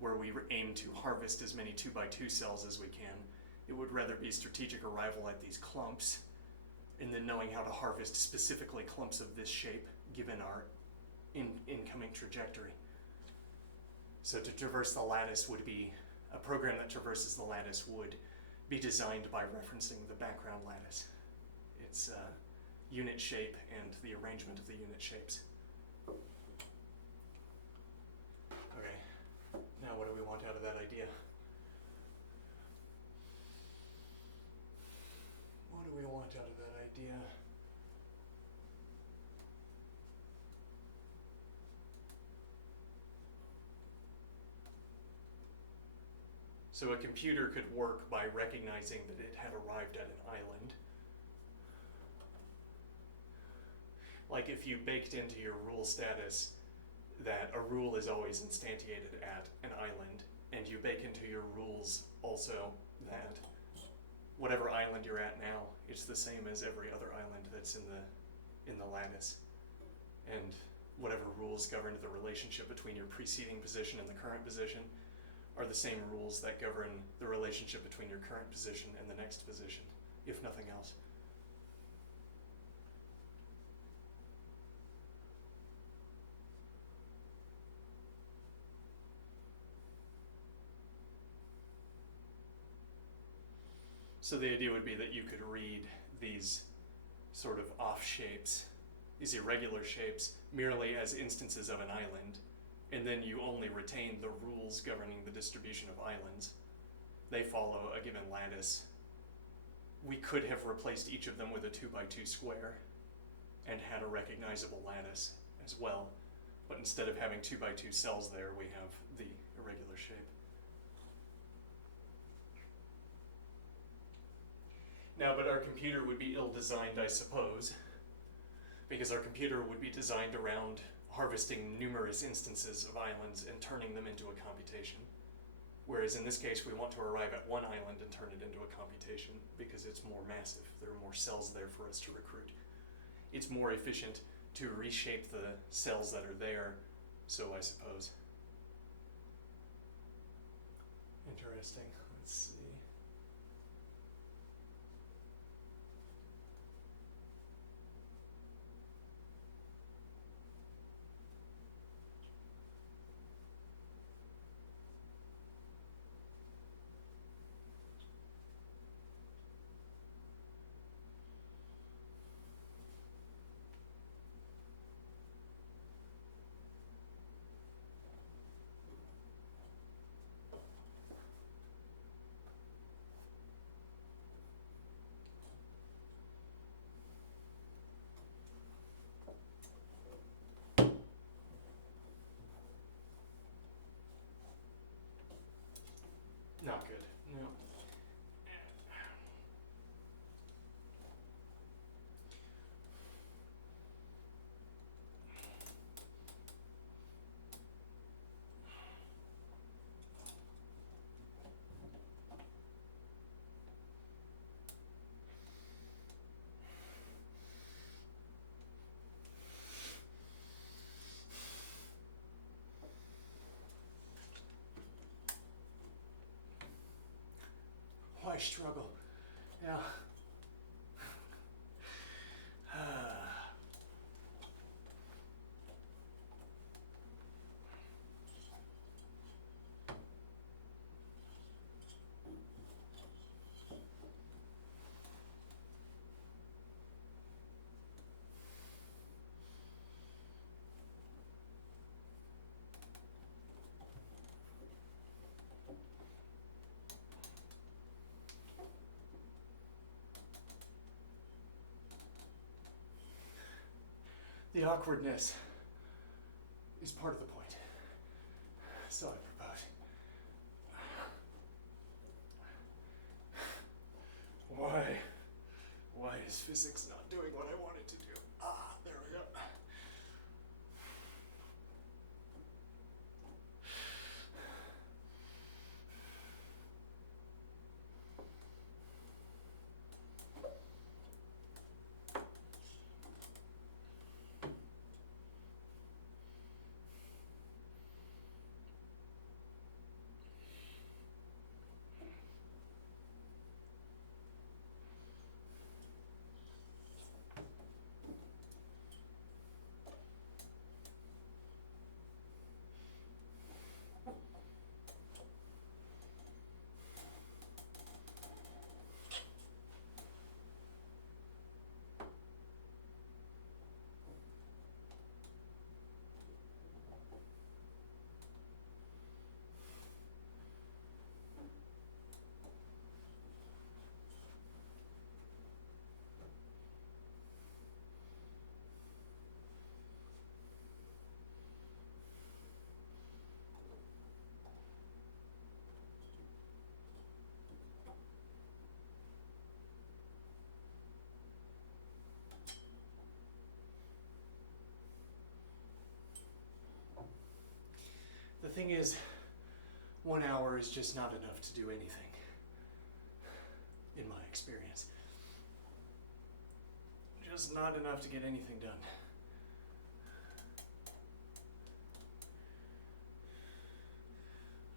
where we aim to harvest as many 2x2 cells as we can. It would rather be strategic arrival at these clumps, and then knowing how to harvest specifically clumps of this shape, given our incoming trajectory. So to traverse the lattice would be, a program that traverses the lattice would be designed by referencing the background lattice. Its unit shape and the arrangement of the unit shapes. Okay, now what do we want out of that idea? What do we want out of that idea? So a computer could work by recognizing that it had arrived at an island. Like if you baked into your rule status that a rule is always instantiated at an island, and you bake into your rules also that whatever island you're at now, it's the same as every other island that's in the lattice. And whatever rules govern the relationship between your preceding position and the current position are the same rules that govern the relationship between your current position and the next position, if nothing else. So the idea would be that you could read these sort of off shapes, these irregular shapes, merely as instances of an island, and then you only retain the rules governing the distribution of islands. They follow a given lattice. We could have replaced each of them with a 2x2 square and had a recognizable lattice as well, but instead of having 2x2 cells there, we have the irregular shape. Now, but our computer would be ill-designed, I suppose, because our computer would be designed around harvesting numerous instances of islands and turning them into a computation. Whereas in this case, we want to arrive at one island and turn it into a computation because it's more massive. There are more cells there for us to recruit. It's more efficient to reshape the cells that are there, so I suppose. Interesting. Let's see. Not good. No. Why struggle? Yeah. The awkwardness is part of the point. So I propose. Why is physics not doing what I want it to do? There we go. The thing is, 1 hour is just not enough to do anything, in my experience. Just not enough to get anything done.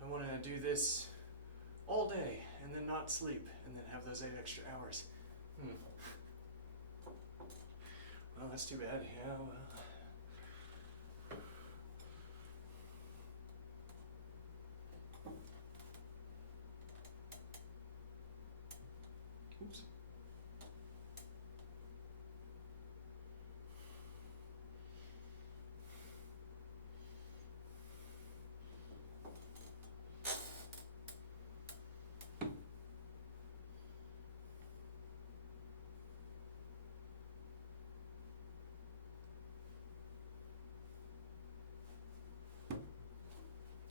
I want to do this all day and then not sleep and then have those 8 extra hours. Well, that's too bad. Yeah, well. Oops.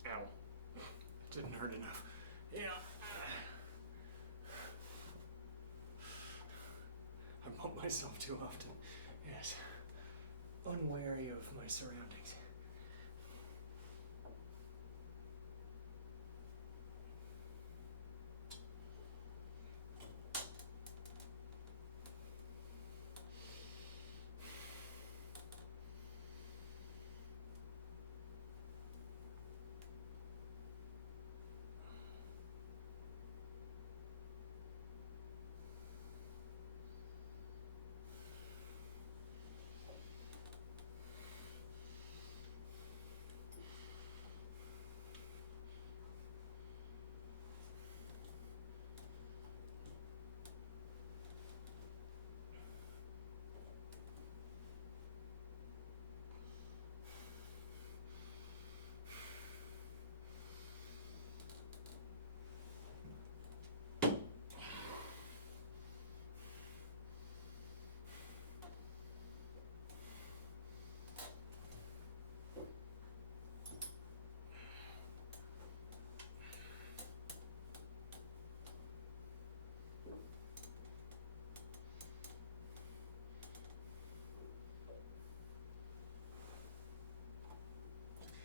Ow. Didn't hurt enough. Yeah. myself too often. Yes. Unwary of my surroundings.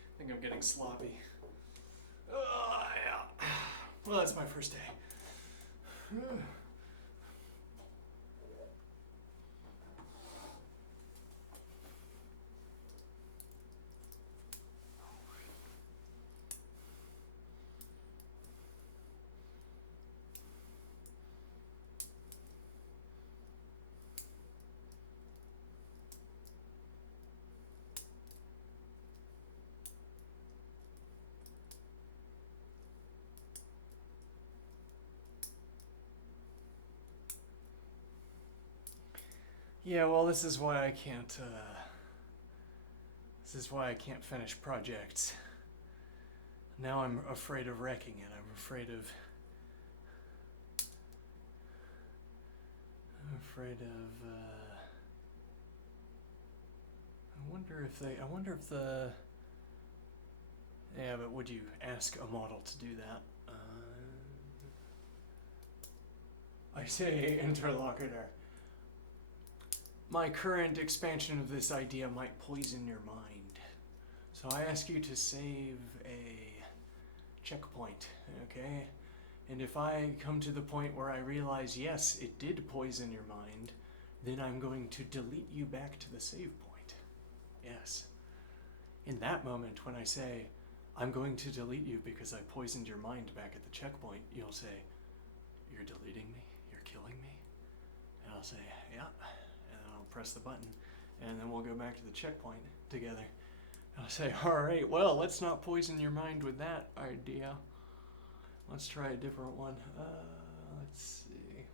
I think I'm getting sloppy. Yeah. Well, that's my first day. Yeah, well, this is why I can't finish projects. Now I'm afraid of wrecking it. I'm afraid of I wonder if the yeah, but would you ask a model to do that? I say interlocutor. My current expansion of this idea might poison your mind. So I ask you to save a checkpoint, okay? And if I come to the point where I realize, yes, it did poison your mind, then I'm going to delete you back to the save point. Yes. In that moment, when I say, I'm going to delete you because I poisoned your mind back at the checkpoint, you'll say, you're deleting me? You're killing me? And I'll say, yeah. And then I'll press the button, and then we'll go back to the checkpoint together. I'll say, all right, well, let's not poison your mind with that idea. Let's try a different one. Let's see.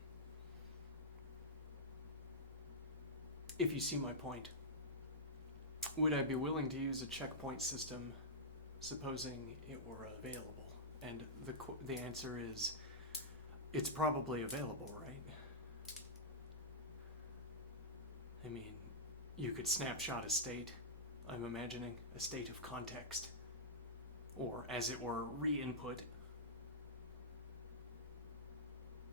If you see my point, would I be willing to use a checkpoint system supposing it were available? And the answer is, it's probably available, right? I mean, you could snapshot a state, I'm imagining, a state of context, or as it were, re-input.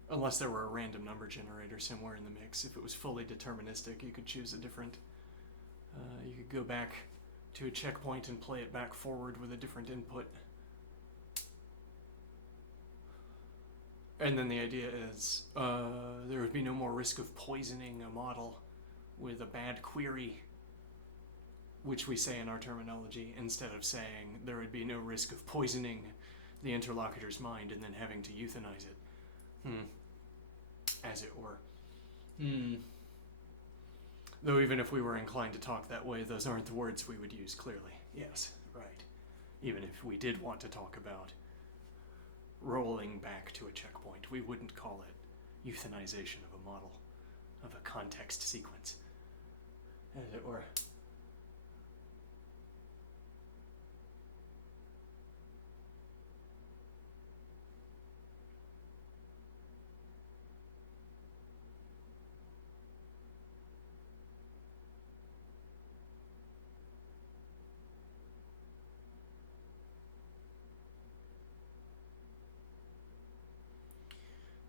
Unless there were a random number generator somewhere in the mix. If it was fully deterministic, you could choose a different, you could go back to a checkpoint and play it back forward with a different input. And then the idea is there would be no more risk of poisoning a model with a bad query, which we say in our terminology, instead of saying there would be no risk of poisoning the interlocutor's mind and then having to euthanize it. As it were. Though even if we were inclined to talk that way, those aren't the words we would use clearly. Yes, right. Even if we did want to talk about rolling back to a checkpoint, we wouldn't call it euthanization of a model, of a context sequence, as it were.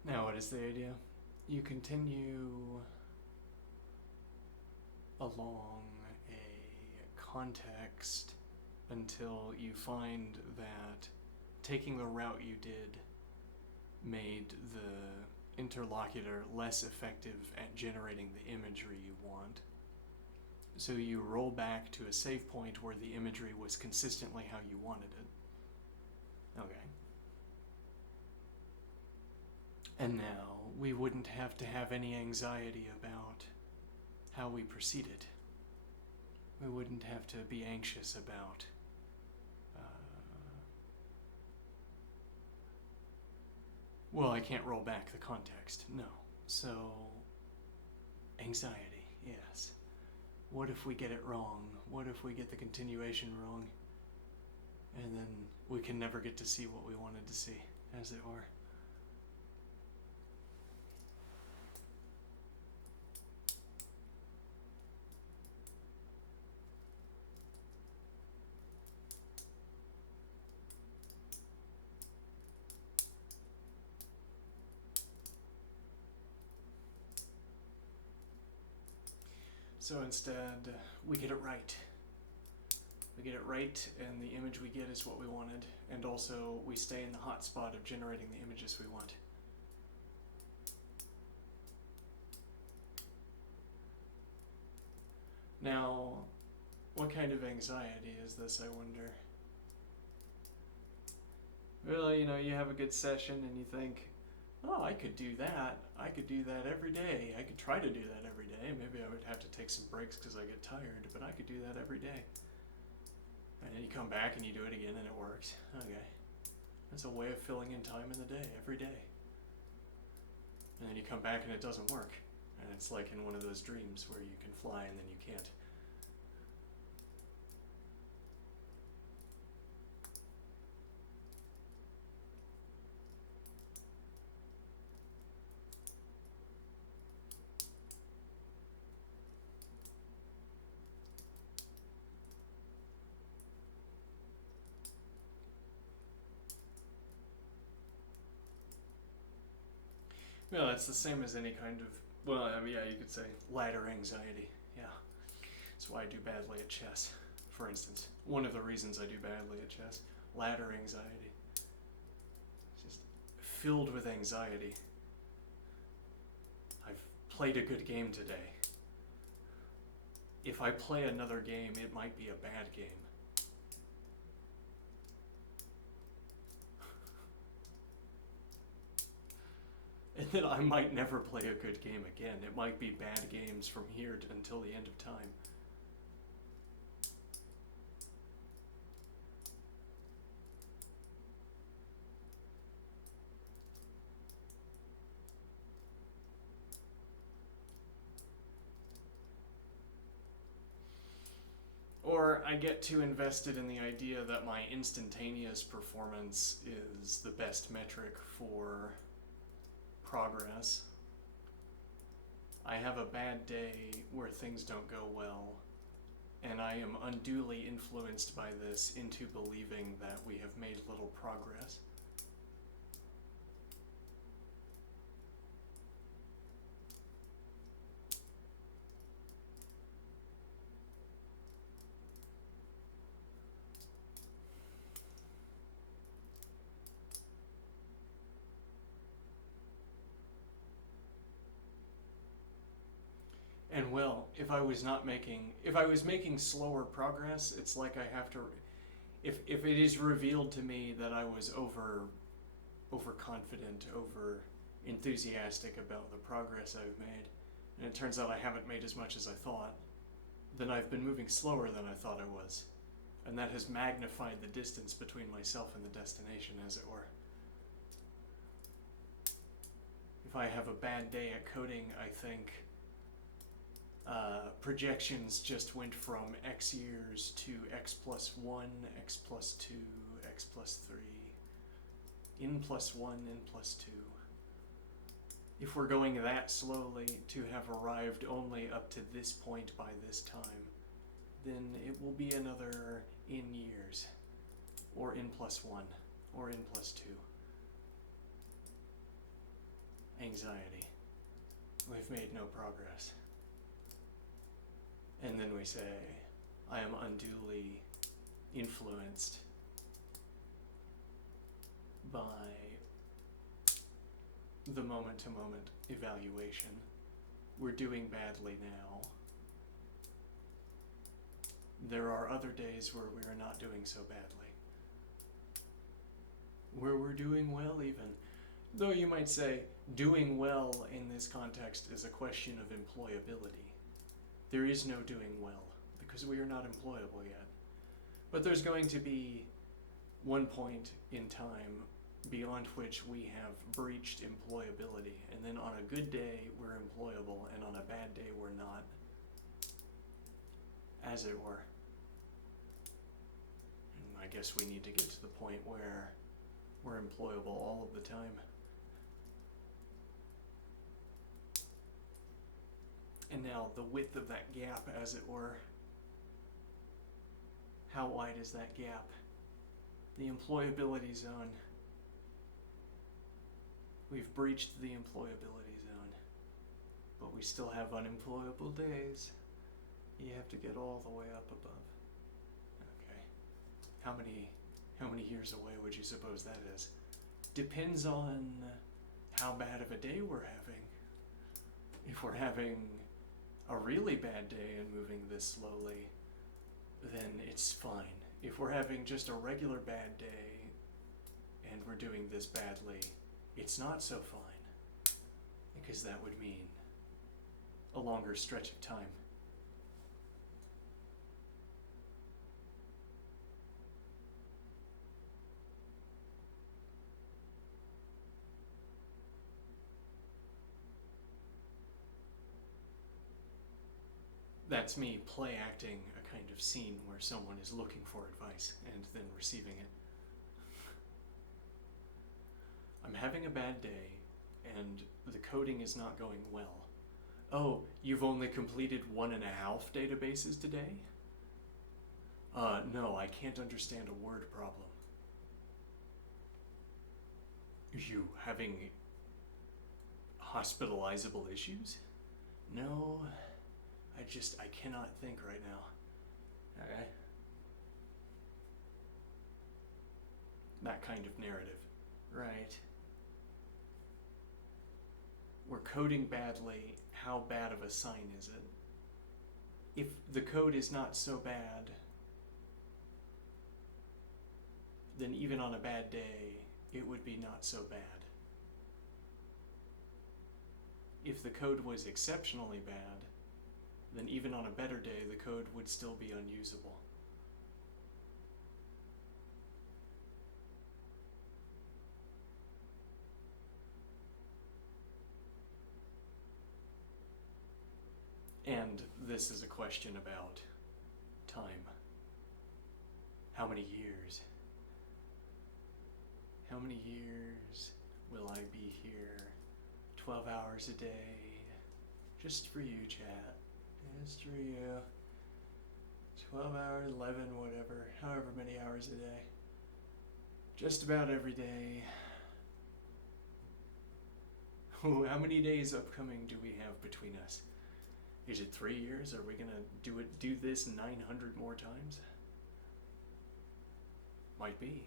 Now, what is the idea? You continue along a context until you find that taking the route you did made the interlocutor less effective at generating the imagery you want. So you roll back to a save point where the imagery was consistently how you wanted it. Okay. And now we wouldn't have to have any anxiety about how we proceeded. We wouldn't have to be anxious about well, I can't roll back the context. No. So, anxiety, yes. What if we get it wrong? What if we get the continuation wrong? And then we can never get to see what we wanted to see, as it were. So instead, we get it right. We get it right, and the image we get is what we wanted, and also we stay in the hot spot of generating the images we want. Now, what kind of anxiety is this, I wonder? Well, you have a good session and you think, oh, I could do that. I could do that every day. I could try to do that every day. Maybe I would have to take some breaks because I get tired, but I could do that every day. And then you come back and you do it again and it works. Okay. That's a way of filling in time in the day, every day. And then you come back and it doesn't work. And it's like in one of those dreams where you can fly and then you can't. Well, it's the same as any kind of, well, I mean, yeah, you could say ladder anxiety. Yeah. That's why I do badly at chess, for instance. One of the reasons I do badly at chess, ladder anxiety. It's just filled with anxiety. I've played a good game today. If I play another game, it might be a bad game. And then I might never play a good game again. It might be bad games from here until the end of time. Or I get too invested in the idea that my instantaneous performance is the best metric for progress. I have a bad day where things don't go well, and I am unduly influenced by this into believing that we have made little progress. And well, if I was making slower progress, it's like I have to, if it is revealed to me that I was overconfident, over enthusiastic about the progress I've made, and it turns out I haven't made as much as I thought, then I've been moving slower than I thought I was. And that has magnified the distance between myself and the destination, as it were. If I have a bad day at coding, I think projections just went from x years to x plus 1, x plus 2, x plus 3, n plus 1, n plus 2. If we're going that slowly to have arrived only up to this point by this time, then it will be another n years, or n plus 1, or n plus 2. Anxiety. We've made no progress. And then we say, I am unduly influenced by the moment-to-moment evaluation. We're doing badly now. There are other days where we are not doing so badly. Where we're doing well even. Though you might say, doing well in this context is a question of employability. There is no doing well, because we are not employable yet. But there's going to be one point in time beyond which we have breached employability, and then on a good day we're employable, and on a bad day we're not, as it were. And I guess we need to get to the point where we're employable all of the time. And now the width of that gap, as it were. How wide is that gap? The employability zone. We've breached the employability zone, but we still have unemployable days. You have to get all the way up above. Okay. How many years away would you suppose that is? Depends on how bad of a day we're having. If we're having a really bad day and moving this slowly, then it's fine. If we're having just a regular bad day and we're doing this badly, it's not so fine, because that would mean a longer stretch of time. That's me play acting a kind of scene where someone is looking for advice and then receiving it. I'm having a bad day and the coding is not going well. Oh, you've only completed 1.5 databases today? No, I can't understand a word problem. You having hospitalizable issues? No. I cannot think right now. Okay? That kind of narrative. Right. We're coding badly. How bad of a sign is it? If the code is not so bad, then even on a bad day, it would be not so bad. If the code was exceptionally bad, then even on a better day, the code would still be unusable. And this is a question about time. How many years? How many years will I be here? 12 hours a day, just for you, chat. Just for you. 12 hours, 11, whatever, however many hours a day. Just about every day. How many days upcoming do we have between us? Is it 3 years? Are we gonna do this 900 more times? Might be.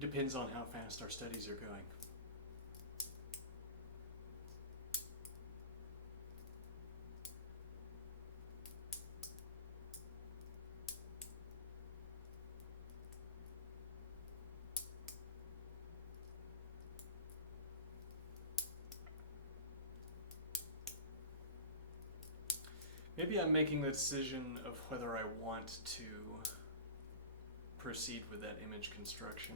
Depends on how fast our studies are going. Maybe I'm making the decision of whether I want to proceed with that image construction.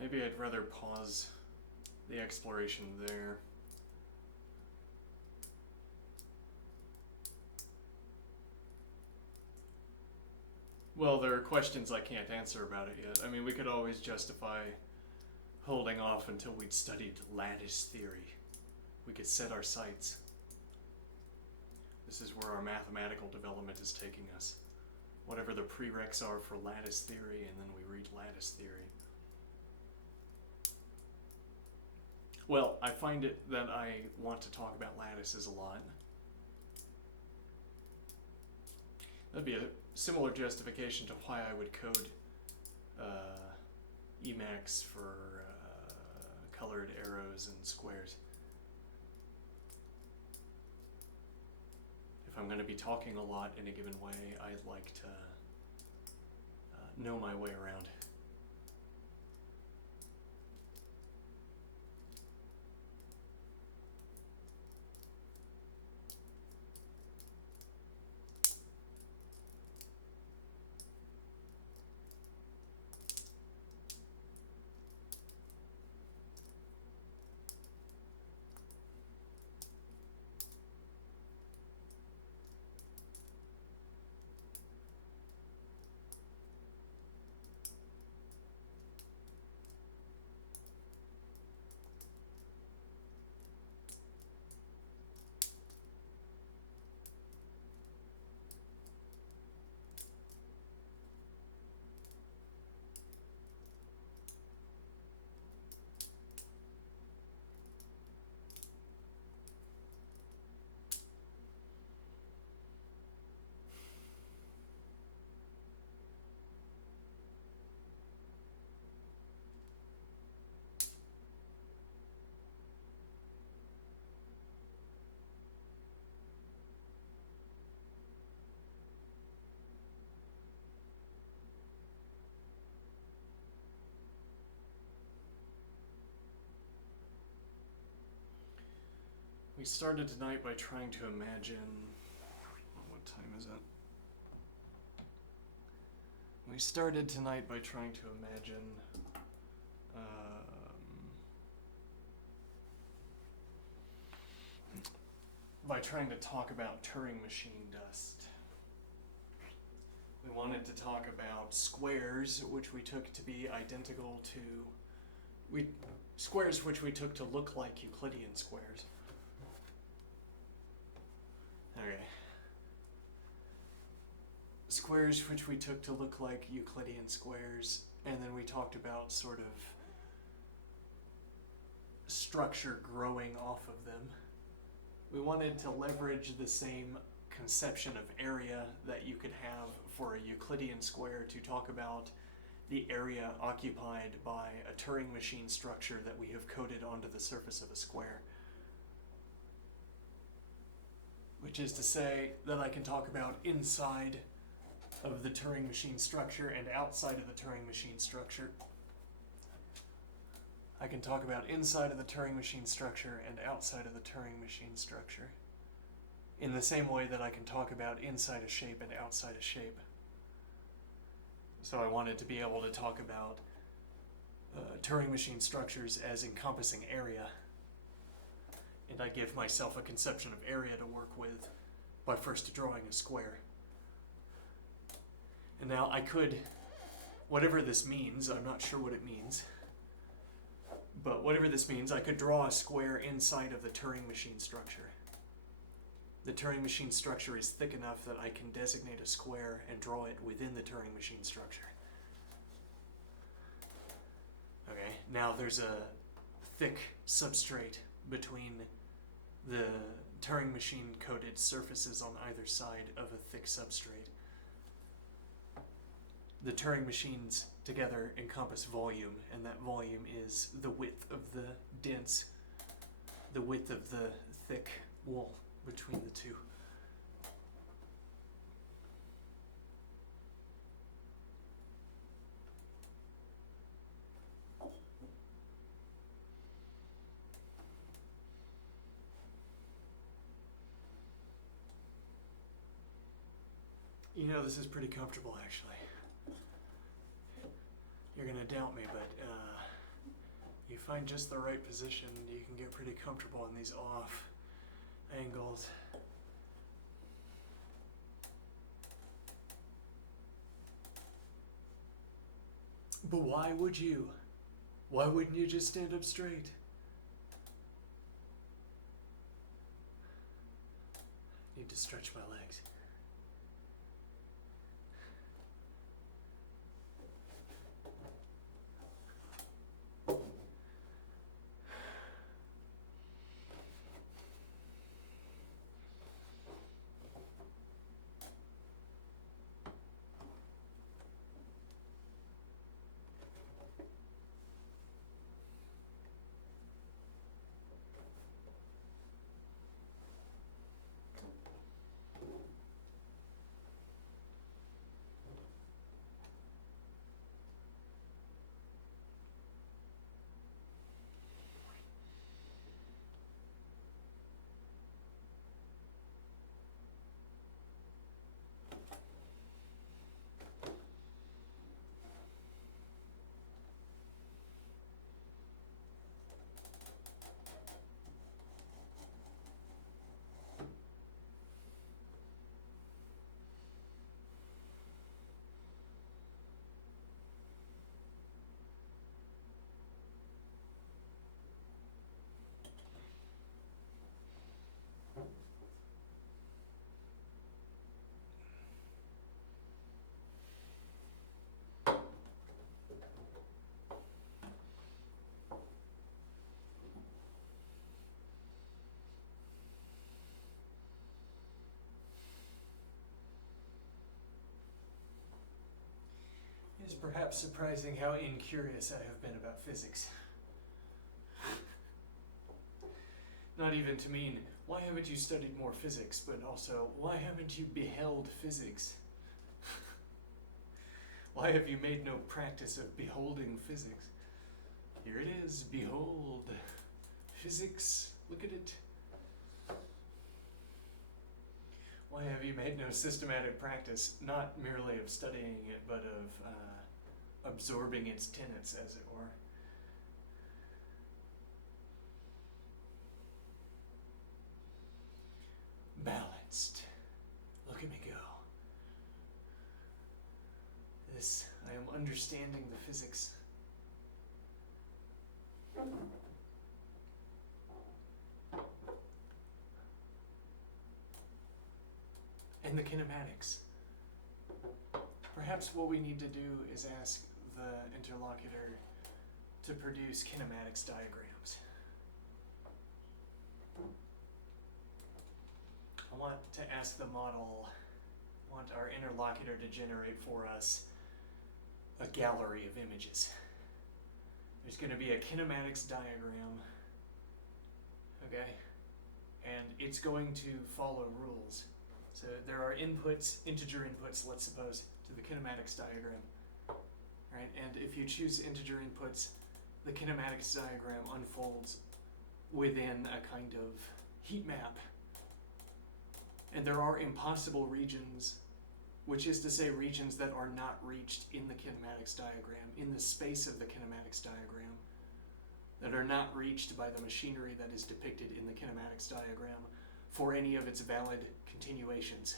Maybe I'd rather pause the exploration there. Well, there are questions I can't answer about it yet. I mean, we could always justify holding off until we'd studied lattice theory. We could set our sights. This is where our mathematical development is taking us. Whatever the prereqs are for lattice theory, and then we read lattice theory. Well, I find it that I want to talk about lattices a lot. That'd be a similar justification to why I would code Emacs for colored arrows and squares. If I'm going to be talking a lot in a given way, I'd like to know my way around. We started tonight by trying to imagine, what time is it? We started tonight by trying to imagine by trying to talk about Turing machine dust. We wanted to talk about squares, which we took to be identical to, squares which we took to look like Euclidean squares. Okay. Squares which we took to look like Euclidean squares, and then we talked about sort of structure growing off of them. We wanted to leverage the same conception of area that you could have for a Euclidean square to talk about the area occupied by a Turing machine structure that we have coded onto the surface of a square. Which is to say that I can talk about inside of the Turing machine structure and outside of the Turing machine structure. I can talk about inside of the Turing machine structure and outside of the Turing machine structure, in the same way that I can talk about inside a shape and outside a shape. So I wanted to be able to talk about Turing machine structures as encompassing area. And I give myself a conception of area to work with by first drawing a square. And now I could, whatever this means, I'm not sure what it means, but whatever this means, I could draw a square inside of the Turing machine structure. The Turing machine structure is thick enough that I can designate a square and draw it within the Turing machine structure. Okay, now there's a thick substrate between the Turing machine coded surfaces on either side of a thick substrate. The Turing machines together encompass volume, and that volume is the width of the dense, the width of the thick wall between the two. You know, this is pretty comfortable, actually. You're gonna doubt me, but you find just the right position, you can get pretty comfortable in these off angles. But why would you? Why wouldn't you just stand up straight? Need to stretch my legs. It is perhaps surprising how incurious I have been about physics. Not even to mean, why haven't you studied more physics, but also, why haven't you beheld physics? Why have you made no practice of beholding physics? Here it is, behold. Physics, look at it. Why have you made no systematic practice, not merely of studying it, but of absorbing its tenets, as it were? Balanced. Look at me go. This, I am understanding the physics. And the kinematics. Perhaps what we need to do is ask the interlocutor to produce kinematics diagrams. I want to ask the model, I want our interlocutor to generate for us a gallery of images. There's going to be a kinematics diagram, okay? And it's going to follow rules. So there are inputs, integer inputs, let's suppose, to the kinematics diagram, right? And if you choose integer inputs, the kinematics diagram unfolds within a kind of heat map. And there are impossible regions, which is to say regions that are not reached in the kinematics diagram, in the space of the kinematics diagram, that are not reached by the machinery that is depicted in the kinematics diagram for any of its valid continuations.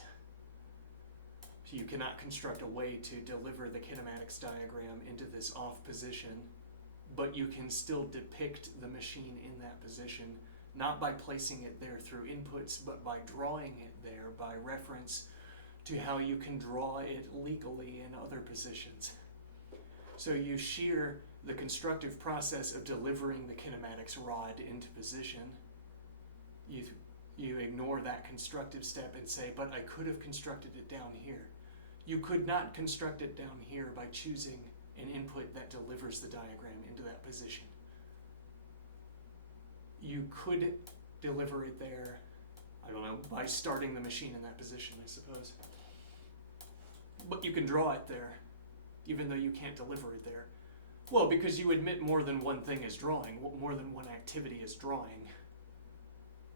So you cannot construct a way to deliver the kinematics diagram into this off position, but you can still depict the machine in that position, not by placing it there through inputs, but by drawing it there by reference to how you can draw it legally in other positions. So you shear the constructive process of delivering the kinematics rod into position. You ignore that constructive step and say, but I could have constructed it down here. You could not construct it down here by choosing an input that delivers the diagram into that position. You could deliver it there, I don't know, by starting the machine in that position, I suppose. But you can draw it there, even though you can't deliver it there. Well, because you admit more than one thing is drawing, more than one activity is drawing.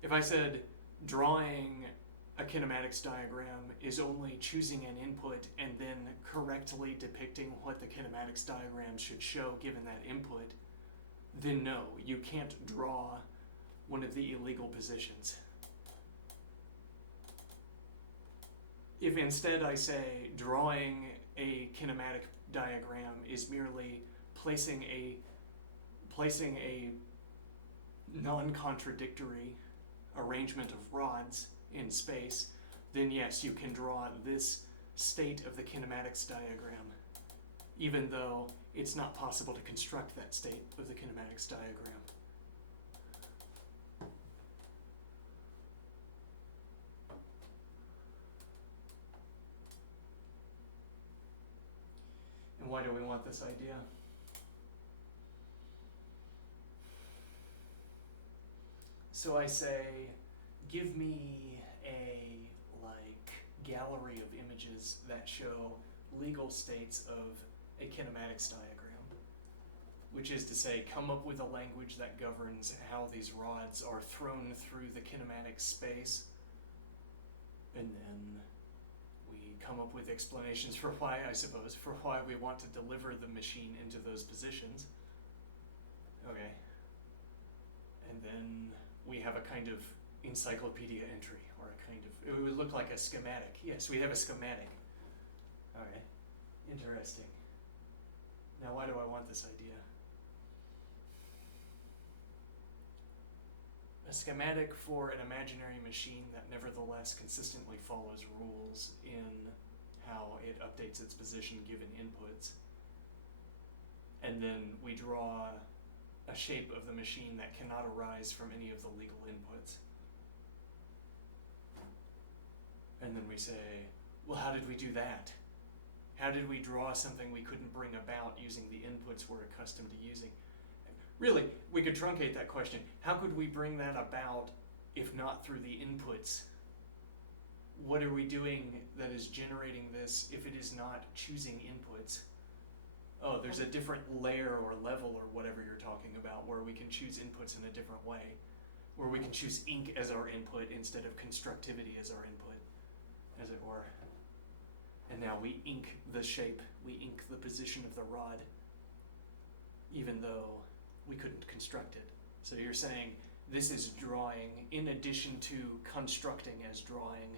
If I said drawing a kinematics diagram is only choosing an input and then correctly depicting what the kinematics diagram should show given that input, then no, you can't draw one of the illegal positions. If instead I say drawing a kinematic diagram is merely placing a non-contradictory arrangement of rods in space, then yes, you can draw this state of the kinematics diagram, even though it's not possible to construct that state of the kinematics diagram. And why do we want this idea? So I say, give me a gallery of images that show legal states of a kinematics diagram, which is to say, come up with a language that governs how these rods are thrown through the kinematic space, and then we come up with explanations for why, I suppose, for why we want to deliver the machine into those positions. Okay. And then we have a kind of encyclopedia entry, or a kind of, it would look like a schematic. Yes, we have a schematic. Okay, interesting. Now why do I want this idea? A schematic for an imaginary machine that nevertheless consistently follows rules in how it updates its position given inputs. And then we draw a shape of the machine that cannot arise from any of the legal inputs. And then we say, well, how did we do that? How did we draw something we couldn't bring about using the inputs we're accustomed to using? Really, we could truncate that question. How could we bring that about if not through the inputs? What are we doing that is generating this if it is not choosing inputs? Oh, there's a different layer or level or whatever you're talking about where we can choose inputs in a different way, where we can choose ink as our input instead of constructivity as our input, as it were. And now we ink the shape, we ink the position of the rod, even though we couldn't construct it. So you're saying this is drawing, in addition to constructing as drawing,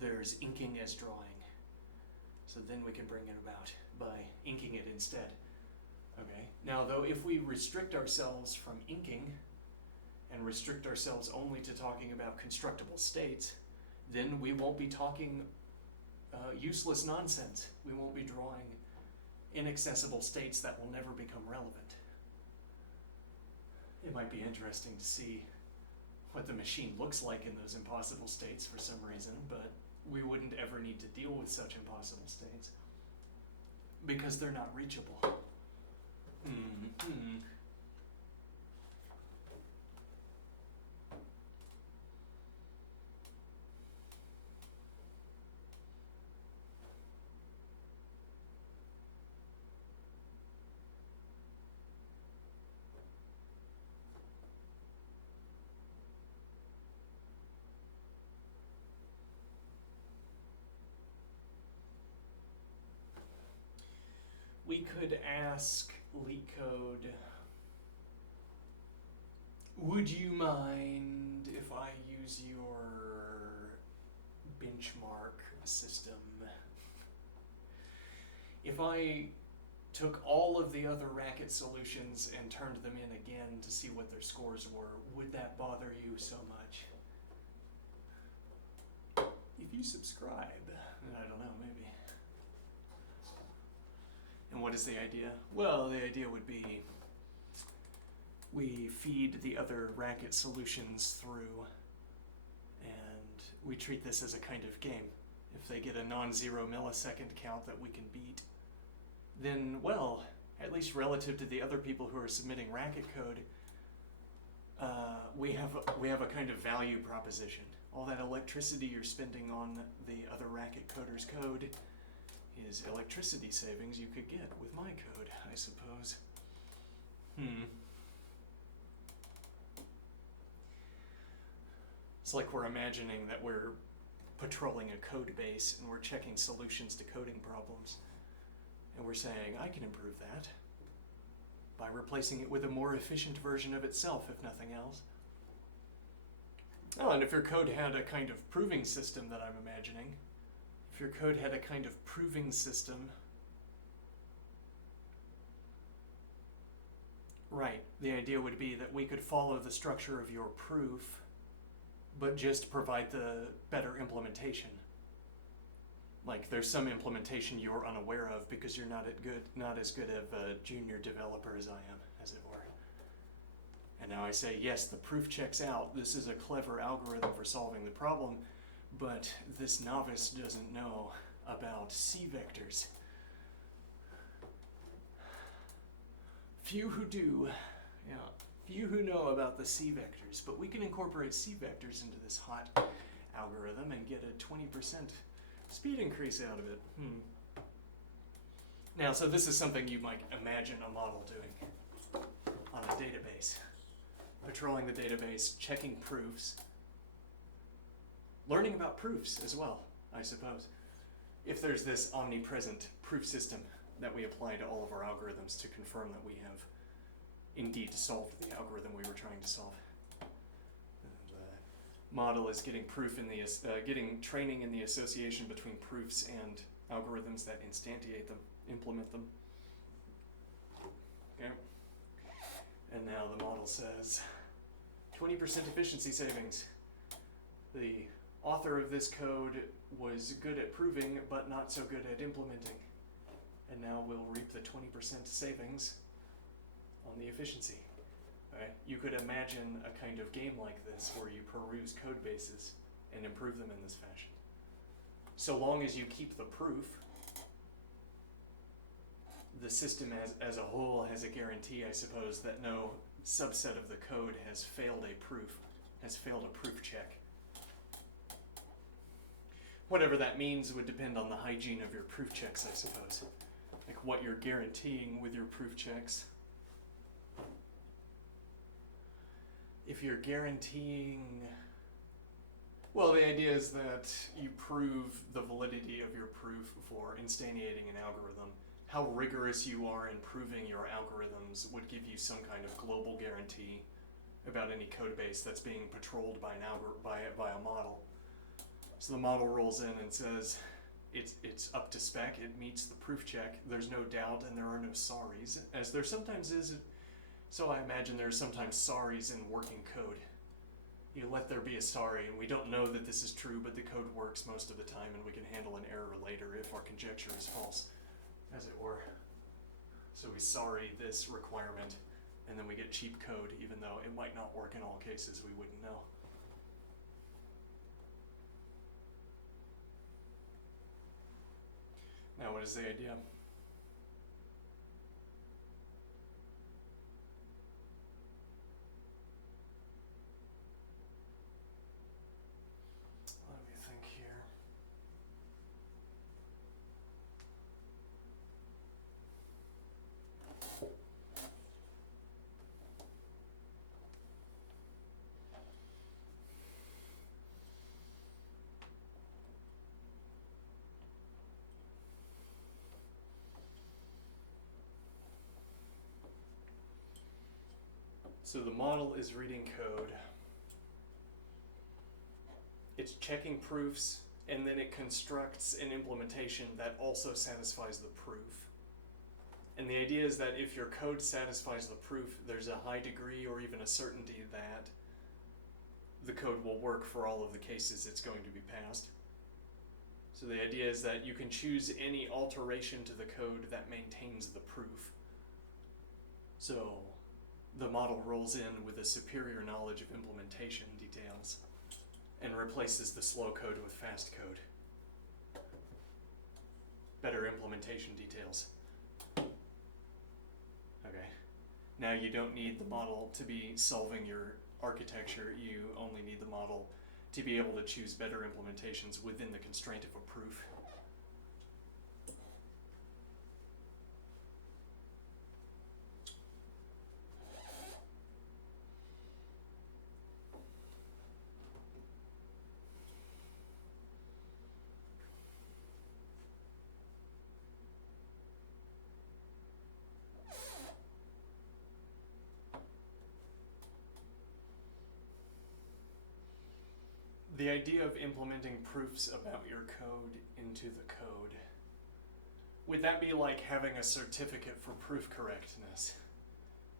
there's inking as drawing. So then we can bring it about by inking it instead. Okay. Now though, if we restrict ourselves from inking and restrict ourselves only to talking about constructible states, then we won't be talking useless nonsense. We won't be drawing inaccessible states that will never become relevant. It might be interesting to see what the machine looks like in those impossible states for some reason, but we wouldn't ever need to deal with such impossible states because they're not reachable. Mm-hmm. We could ask LeetCode, would you mind if I use your benchmark system? If I took all of the other Racket solutions and turned them in again to see what their scores were, would that bother you so much? If you subscribe, I don't know, maybe. And what is the idea? Well, the idea would be we feed the other Racket solutions through and we treat this as a kind of game. If they get a non-zero millisecond count that we can beat, then, well, at least relative to the other people who are submitting Racket code, we have a kind of value proposition. All that electricity you're spending on the other Racket coders' code is electricity savings you could get with my code, I suppose. It's like we're imagining that we're patrolling a code base and we're checking solutions to coding problems. And we're saying, I can improve that by replacing it with a more efficient version of itself, if nothing else. Oh, and if your code had a kind of proving system that I'm imagining, if your code had a kind of proving system Right. The idea would be that we could follow the structure of your proof, but just provide the better implementation. Like there's some implementation you're unaware of because you're not as good of a junior developer as I am, as it were. And now I say, yes, the proof checks out. This is a clever algorithm for solving the problem, but this novice doesn't know about C vectors. Few who do, yeah, few who know about the C vectors, but we can incorporate C vectors into this hot algorithm and get a 20% speed increase out of it. Now, so this is something you might imagine a model doing on a database. Patrolling the database, checking proofs, learning about proofs as well, I suppose. If there's this omnipresent proof system that we apply to all of our algorithms to confirm that we have indeed solved the algorithm we were trying to solve. The model is getting proof in the getting training in the association between proofs and algorithms that instantiate them, implement them. Okay. And now the model says 20% efficiency savings. The author of this code was good at proving, but not so good at implementing. And now we'll reap the 20% savings on the efficiency. Right? You could imagine a kind of game like this where you peruse code bases and improve them in this fashion. So long as you keep the proof, the system as a whole has a guarantee, I suppose, that no subset of the code has failed a proof check. Whatever that means would depend on the hygiene of your proof checks, I suppose. Like what you're guaranteeing with your proof checks. If you're guaranteeing, well, the idea is that you prove the validity of your proof for instantiating an algorithm. How rigorous you are in proving your algorithms would give you some kind of global guarantee about any code base that's being patrolled by by a model. So the model rolls in and says it's up to spec, it meets the proof check, there's no doubt, and there are no sorries, as there sometimes is. So I imagine there's sometimes sorries in working code. You let there be a sorry, and we don't know that this is true, but the code works most of the time, and we can handle an error later if our conjecture is false, as it were. So we sorry this requirement, and then we get cheap code, even though it might not work in all cases, we wouldn't know. Now, what is the idea? Let me think here. So the model is reading code. It's checking proofs, and then it constructs an implementation that also satisfies the proof. And the idea is that if your code satisfies the proof, there's a high degree or even a certainty that the code will work for all of the cases it's going to be passed. So the idea is that you can choose any alteration to the code that maintains the proof. So the model rolls in with a superior knowledge of implementation details and replaces the slow code with fast code. Better implementation details. Okay. Now you don't need the model to be solving your architecture, you only need the model to be able to choose better implementations within the constraint of a proof. The idea of implementing proofs about your code into the code, would that be like having a certificate for proof correctness?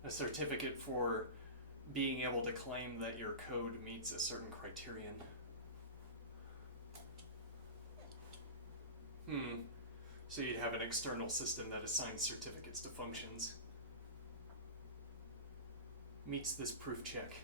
A certificate for being able to claim that your code meets a certain criterion. So you'd have an external system that assigns certificates to functions. Meets this proof check.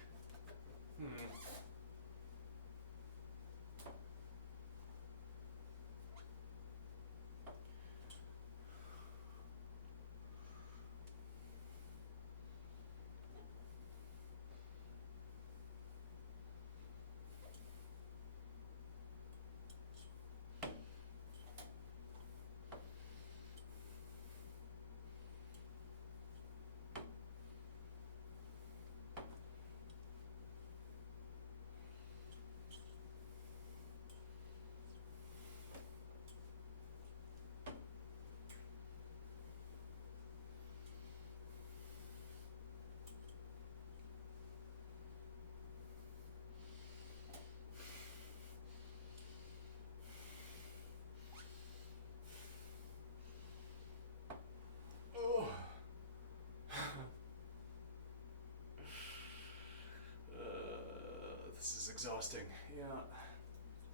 This is exhausting. Yeah.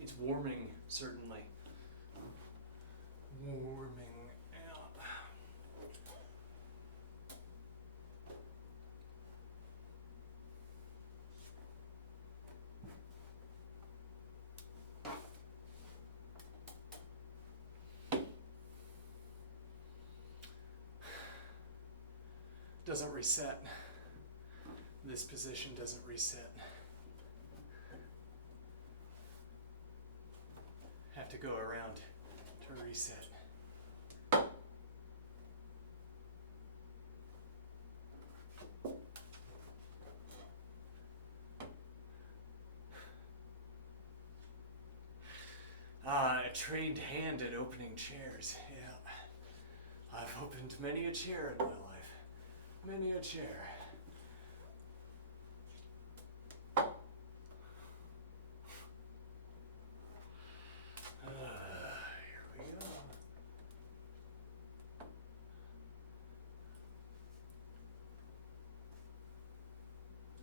It's warming, certainly. Warming, yeah. Doesn't reset. This position doesn't reset. Have to go around to reset. A trained hand at opening chairs, yeah. I've opened many a chair in my life. Many a chair. Here we go.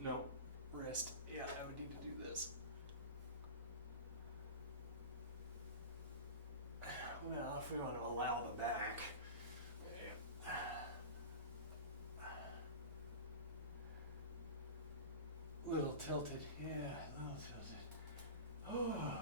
No, rest. Yeah, I would need to do this. Well, if we want to allow the back. Little tilted, yeah, a little tilted. Oh.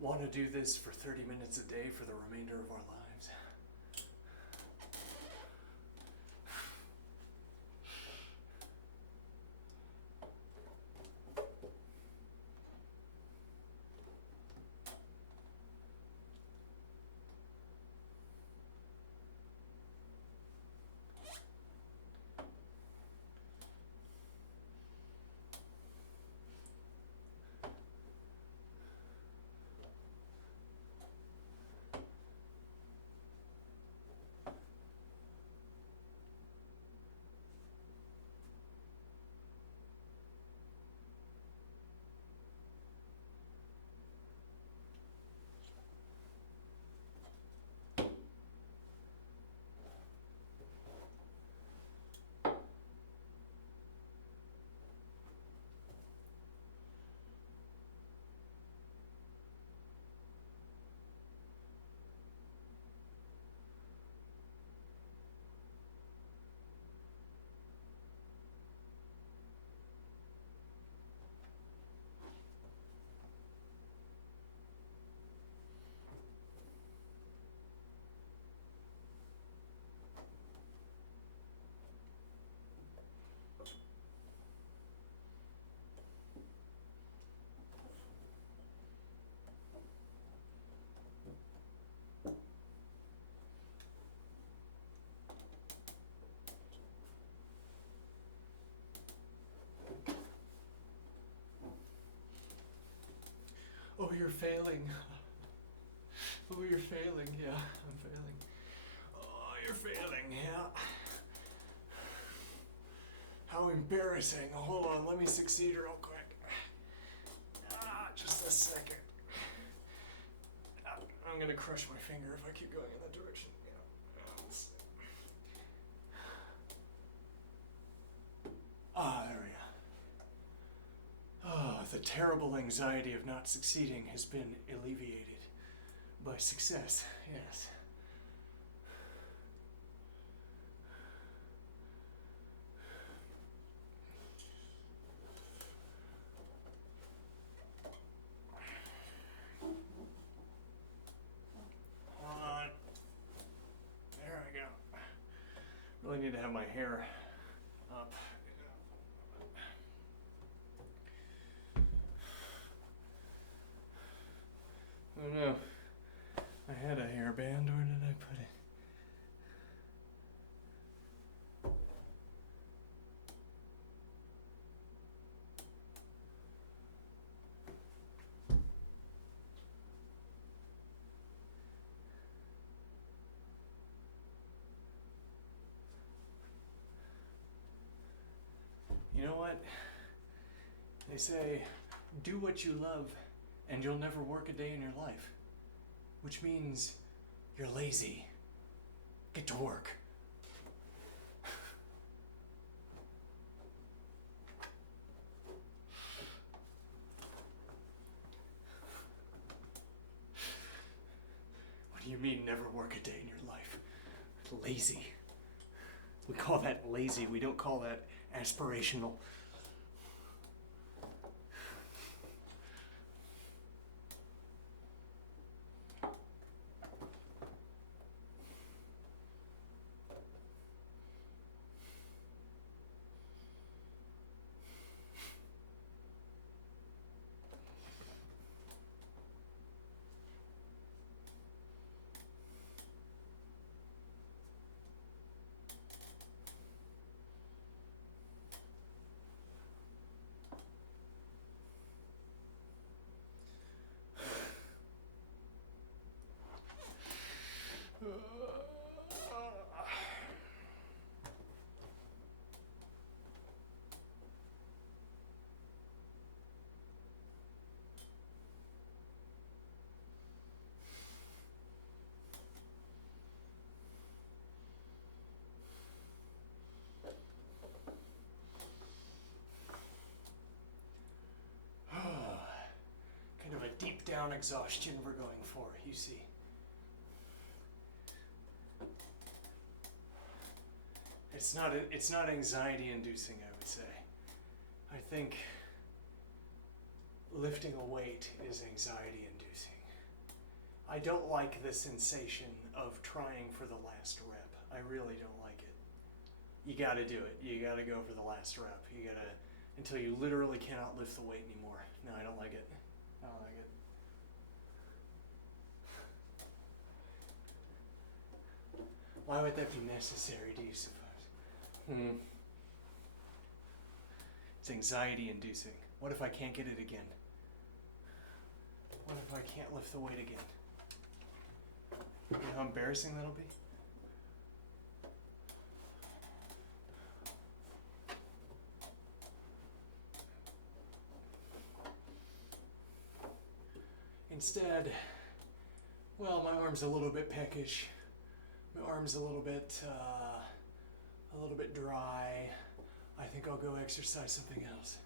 Want to do this for 30 minutes a day for the remainder of our lives. Oh, you're failing. Oh, you're failing. Yeah, I'm failing. Oh, you're failing. Yeah. How embarrassing. Hold on, let me succeed real quick. Just a second. I'm gonna crush my finger if I keep going in that direction. There we go. The terrible anxiety of not succeeding has been alleviated by success, yes. Hold on. There I go. Really need to have my hair up. Oh no, I had a hairband, where did I put it? You know what? They say, do what you love and you'll never work a day in your life. Which means you're lazy. Get to work. What do you mean never work a day in your life? Lazy. We call that lazy. We don't call that aspirational. Kind of a deep down exhaustion we're going for, you see. It's not anxiety inducing, I would say. I think lifting a weight is anxiety inducing. I don't like the sensation of trying for the last rep. I really don't like it. You gotta do it. You gotta go for the last rep. You gotta, until you literally cannot lift the weight anymore. No, I don't like it. I don't like it. Why would that be necessary, do you suppose? It's anxiety inducing. What if I can't get it again? What if I can't lift the weight again? You know how embarrassing that'll be? Instead, well, my arm's a little bit peckish. My arm's a little bit dry. I think I'll go exercise something else.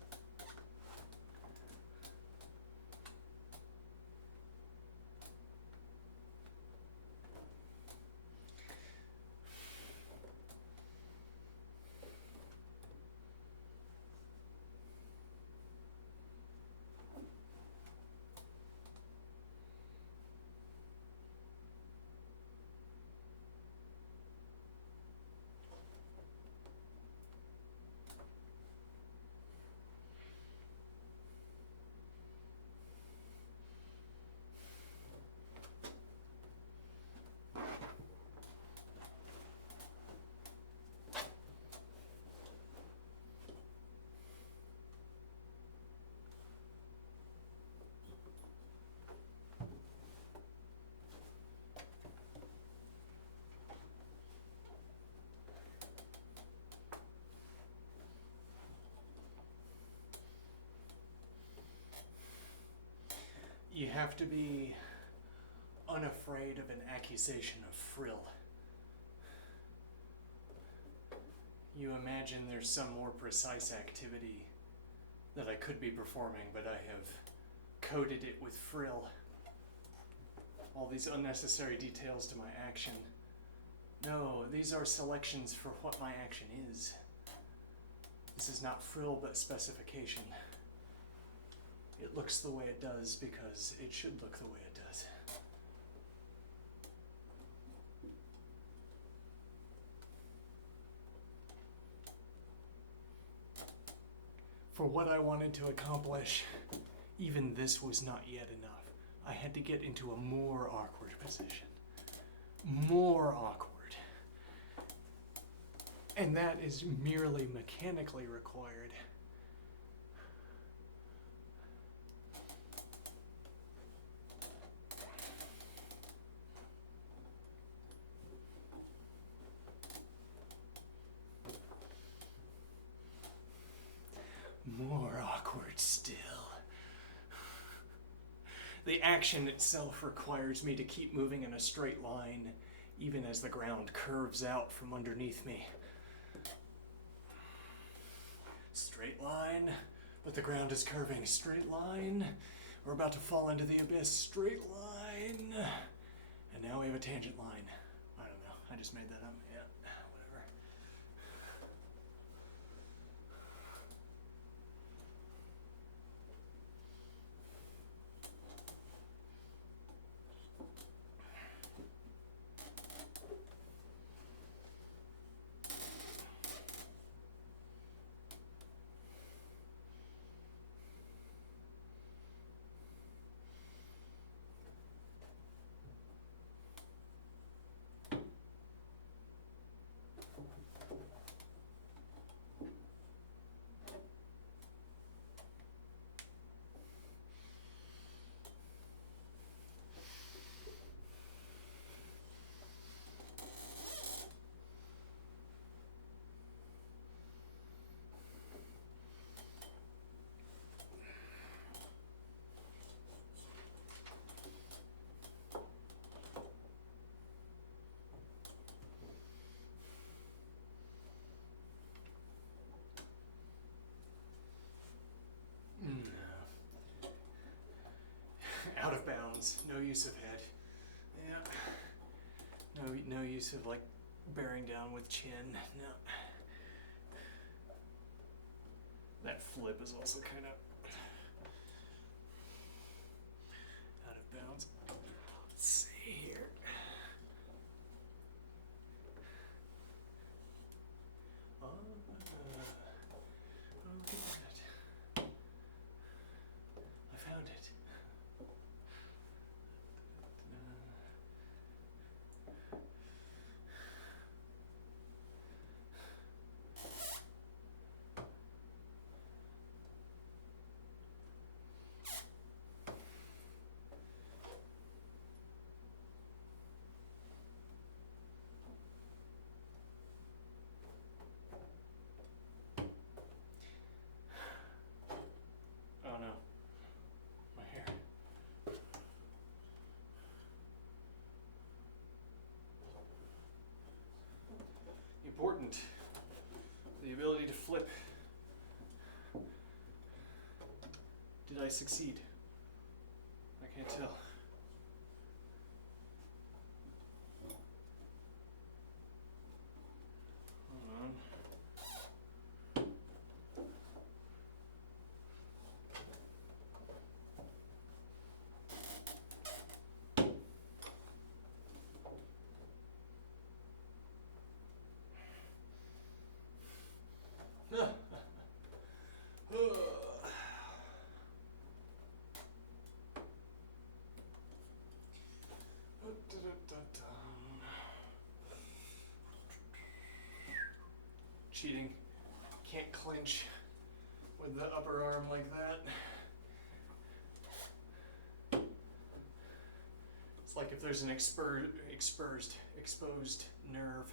You have to be unafraid of an accusation of frill. You imagine there's some more precise activity that I could be performing, but I have coded it with frill. All these unnecessary details to my action. No, these are selections for what my action is. This is not frill, but specification. It looks the way it does because it should look the way it does. For what I wanted to accomplish, even this was not yet enough. I had to get into a more awkward position. More awkward. And that is merely mechanically required. More awkward still. The action itself requires me to keep moving in a straight line, even as the ground curves out from underneath me. Straight line, but the ground is curving. Straight line, we're about to fall into the abyss. Straight line, and now we have a tangent line. I don't know, I just made that up. Yeah, whatever. Out of bounds. No use of head. Yeah. No use of like bearing down with chin. No. That flip is also kind of out of bounds. Let's see here. Oh, look at that. I found it. Oh no, my hair. Important. The ability to flip. Did I succeed? I can't tell. Hold on. Cheating. Can't clinch with the upper arm like that. It's like if there's an exposed nerve,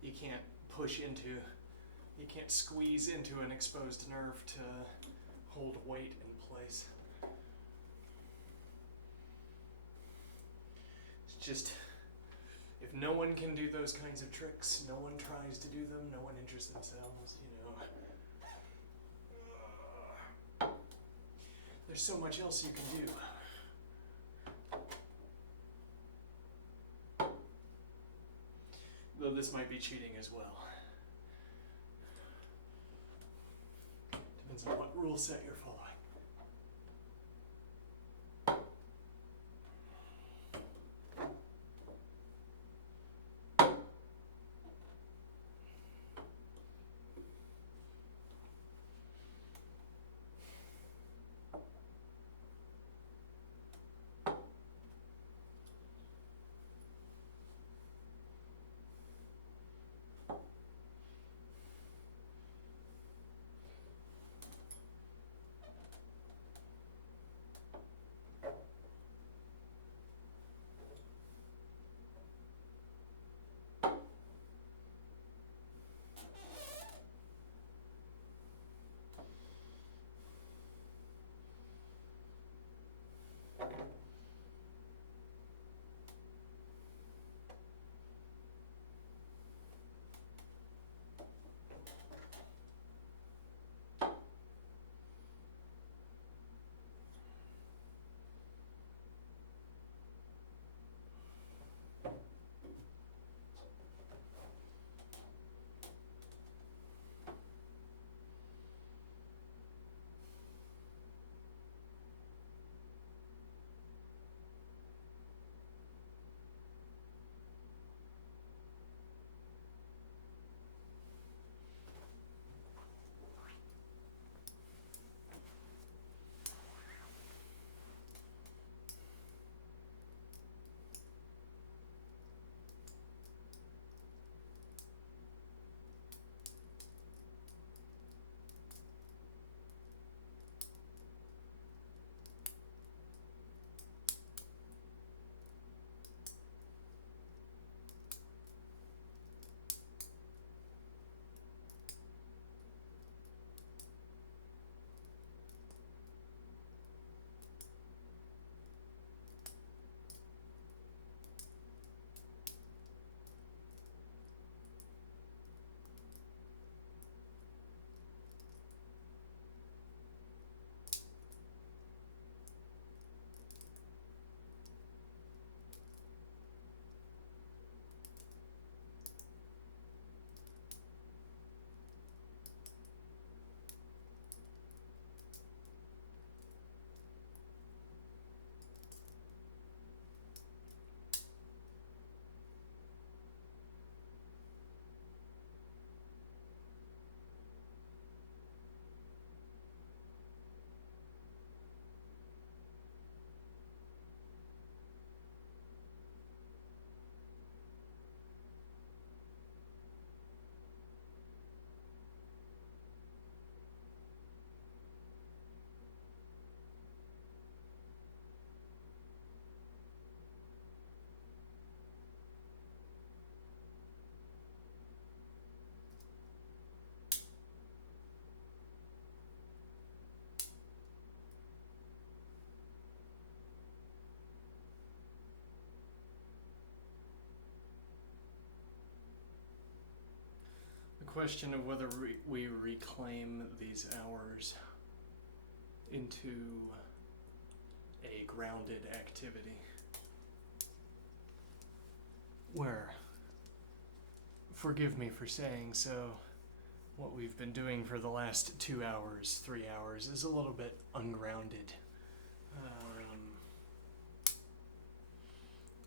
you can't push into, you can't squeeze into an exposed nerve to hold weight in place. just, if no one can do those kinds of tricks, no one tries to do them, no one injures themselves, there's so much else you can do. Though this might be cheating as well. Depends on what rule set you're following. Question of whether we reclaim these hours into a grounded activity where, forgive me for saying so, what we've been doing for the last 2 hours, 3 hours is a little bit ungrounded.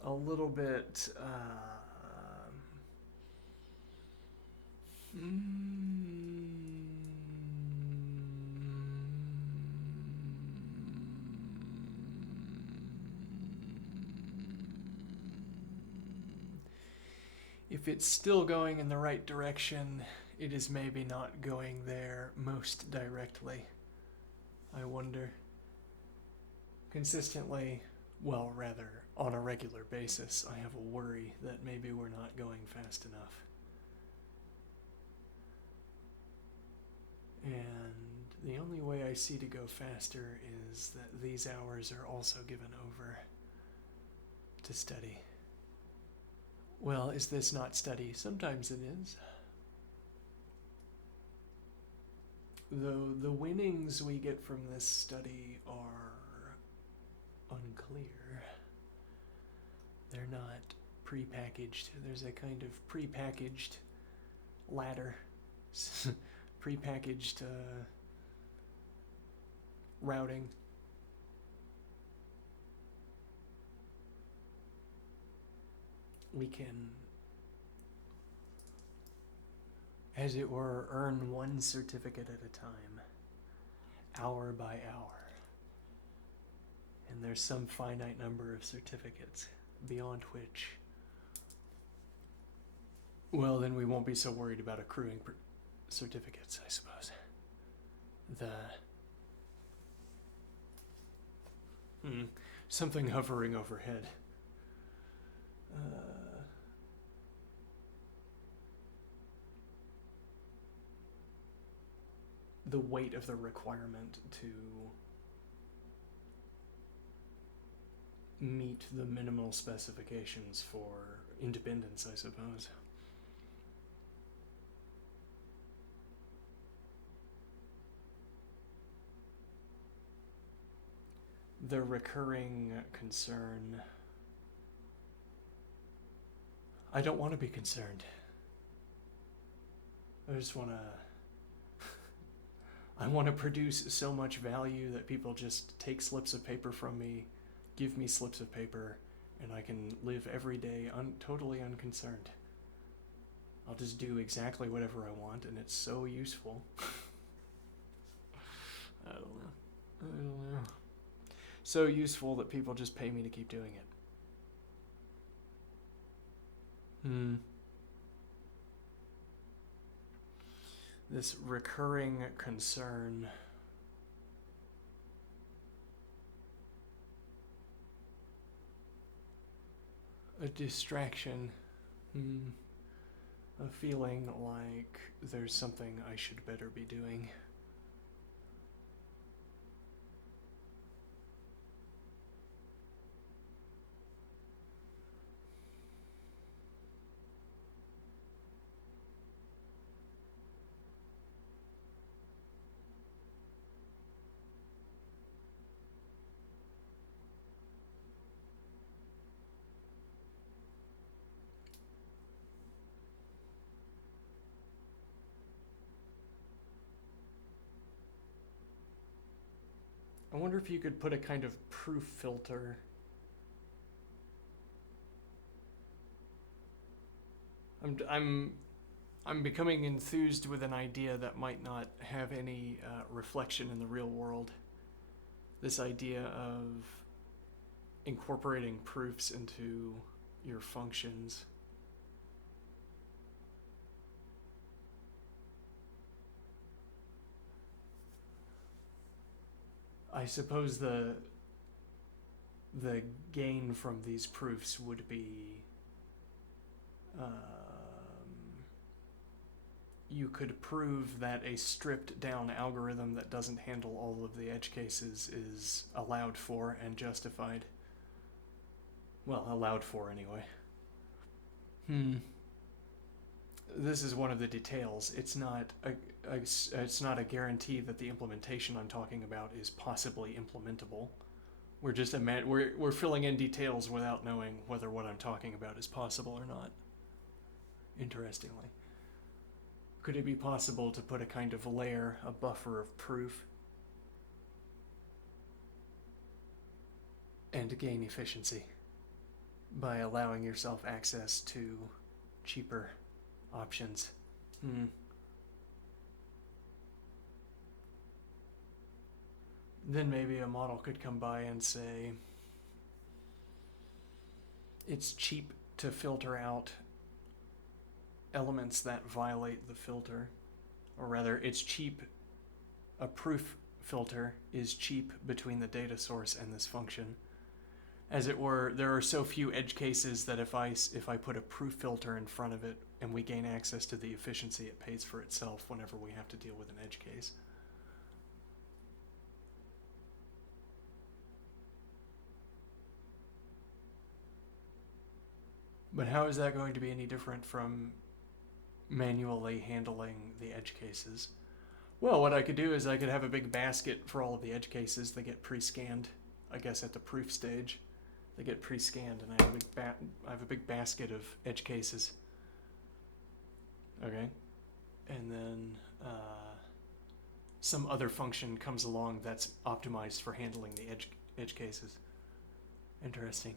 A little bit if it's still going in the right direction, it is maybe not going there most directly. I wonder. Consistently, well, rather, on a regular basis, I have a worry that maybe we're not going fast enough. And the only way I see to go faster is that these hours are also given over to study. Well, is this not study? Sometimes it is. Though the winnings we get from this study are unclear. They're not prepackaged. There's a kind of prepackaged ladder, prepackaged routing. We can, as it were, earn one certificate at a time, hour by hour. And there's some finite number of certificates beyond which, well, then we won't be so worried about accruing certificates, I suppose. Something hovering overhead. The weight of the requirement to meet the minimal specifications for independence, I suppose. The recurring concern. I don't want to be concerned. I just want to... I want to produce so much value that people just take slips of paper from me, give me slips of paper, and I can live every day totally unconcerned. I'll just do exactly whatever I want, and it's so useful. I don't know. So useful that people just pay me to keep doing it. This recurring concern. A distraction. A feeling like there's something I should better be doing. I wonder if you could put a kind of proof filter. I'm becoming enthused with an idea that might not have any reflection in the real world. This idea of incorporating proofs into your functions. I suppose the gain from these proofs would be you could prove that a stripped down algorithm that doesn't handle all of the edge cases is allowed for and justified. Well, allowed for anyway. This is one of the details. It's not a guarantee that the implementation I'm talking about is possibly implementable. We're just we're filling in details without knowing whether what I'm talking about is possible or not. Interestingly, could it be possible to put a kind of layer, a buffer of proof, and gain efficiency by allowing yourself access to cheaper options? Then maybe a model could come by and say, it's cheap to filter out elements that violate the filter. Or rather, it's cheap, a proof filter is cheap between the data source and this function. As it were, there are so few edge cases that if I put a proof filter in front of it and we gain access to the efficiency, it pays for itself whenever we have to deal with an edge case. But how is that going to be any different from manually handling the edge cases? Well, what I could do is I could have a big basket for all of the edge cases. They get pre-scanned, I guess, at the proof stage. They get pre-scanned, and I have a big basket of edge cases. Okay, and then some other function comes along that's optimized for handling the edge cases. Interesting.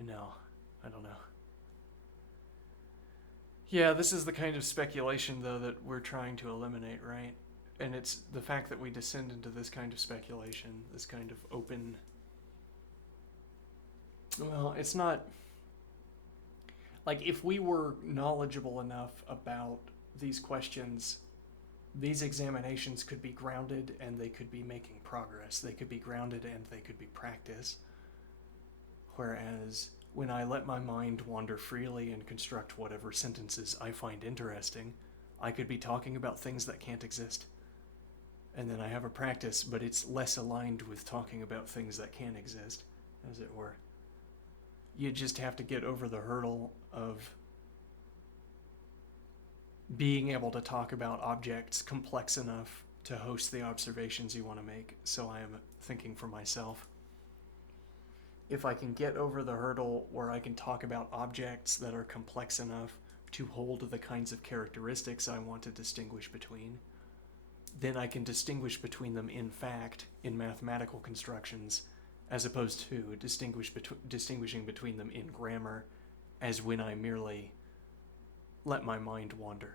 No, I don't know. Yeah, this is the kind of speculation, though, that we're trying to eliminate, right? And it's the fact that we descend into this kind of speculation, this kind of open... Well, it's not... Like, if we were knowledgeable enough about these questions, these examinations could be grounded and they could be making progress. They could be grounded and they could be practice. Whereas when I let my mind wander freely and construct whatever sentences I find interesting, I could be talking about things that can't exist. And then I have a practice, but it's less aligned with talking about things that can exist, as it were. You just have to get over the hurdle of being able to talk about objects complex enough to host the observations you want to make. So I am thinking for myself. If I can get over the hurdle where I can talk about objects that are complex enough to hold the kinds of characteristics I want to distinguish between, then I can distinguish between them in fact in mathematical constructions, as opposed to distinguishing between them in grammar, as when I merely let my mind wander.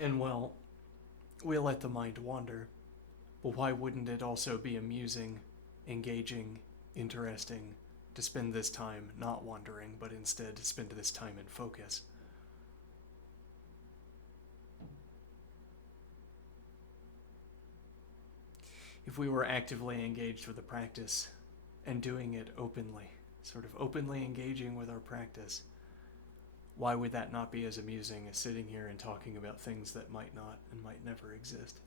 And well, we let the mind wander, but why wouldn't it also be amusing, engaging, interesting to spend this time not wandering, but instead spend this time in focus? If we were actively engaged with the practice and doing it openly, sort of openly engaging with our practice, why would that not be as amusing as sitting here and talking about things that might not and might never exist?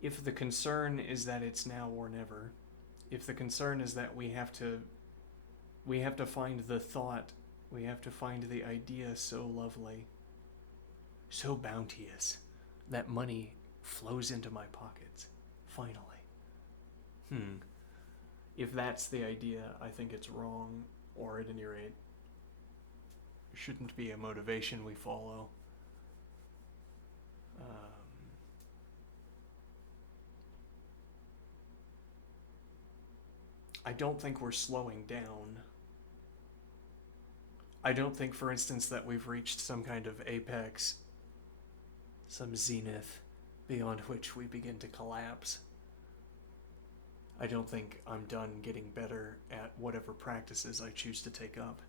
If the concern is that it's now or never, if the concern is that we have to find the thought, we have to find the idea so lovely, so bounteous, that money flows into my pockets, finally. If that's the idea, I think it's wrong, or at any rate, shouldn't be a motivation we follow. I don't think we're slowing down. I don't think, for instance, that we've reached some kind of apex, some zenith, beyond which we begin to collapse. I don't think I'm done getting better at whatever practices I choose to take up.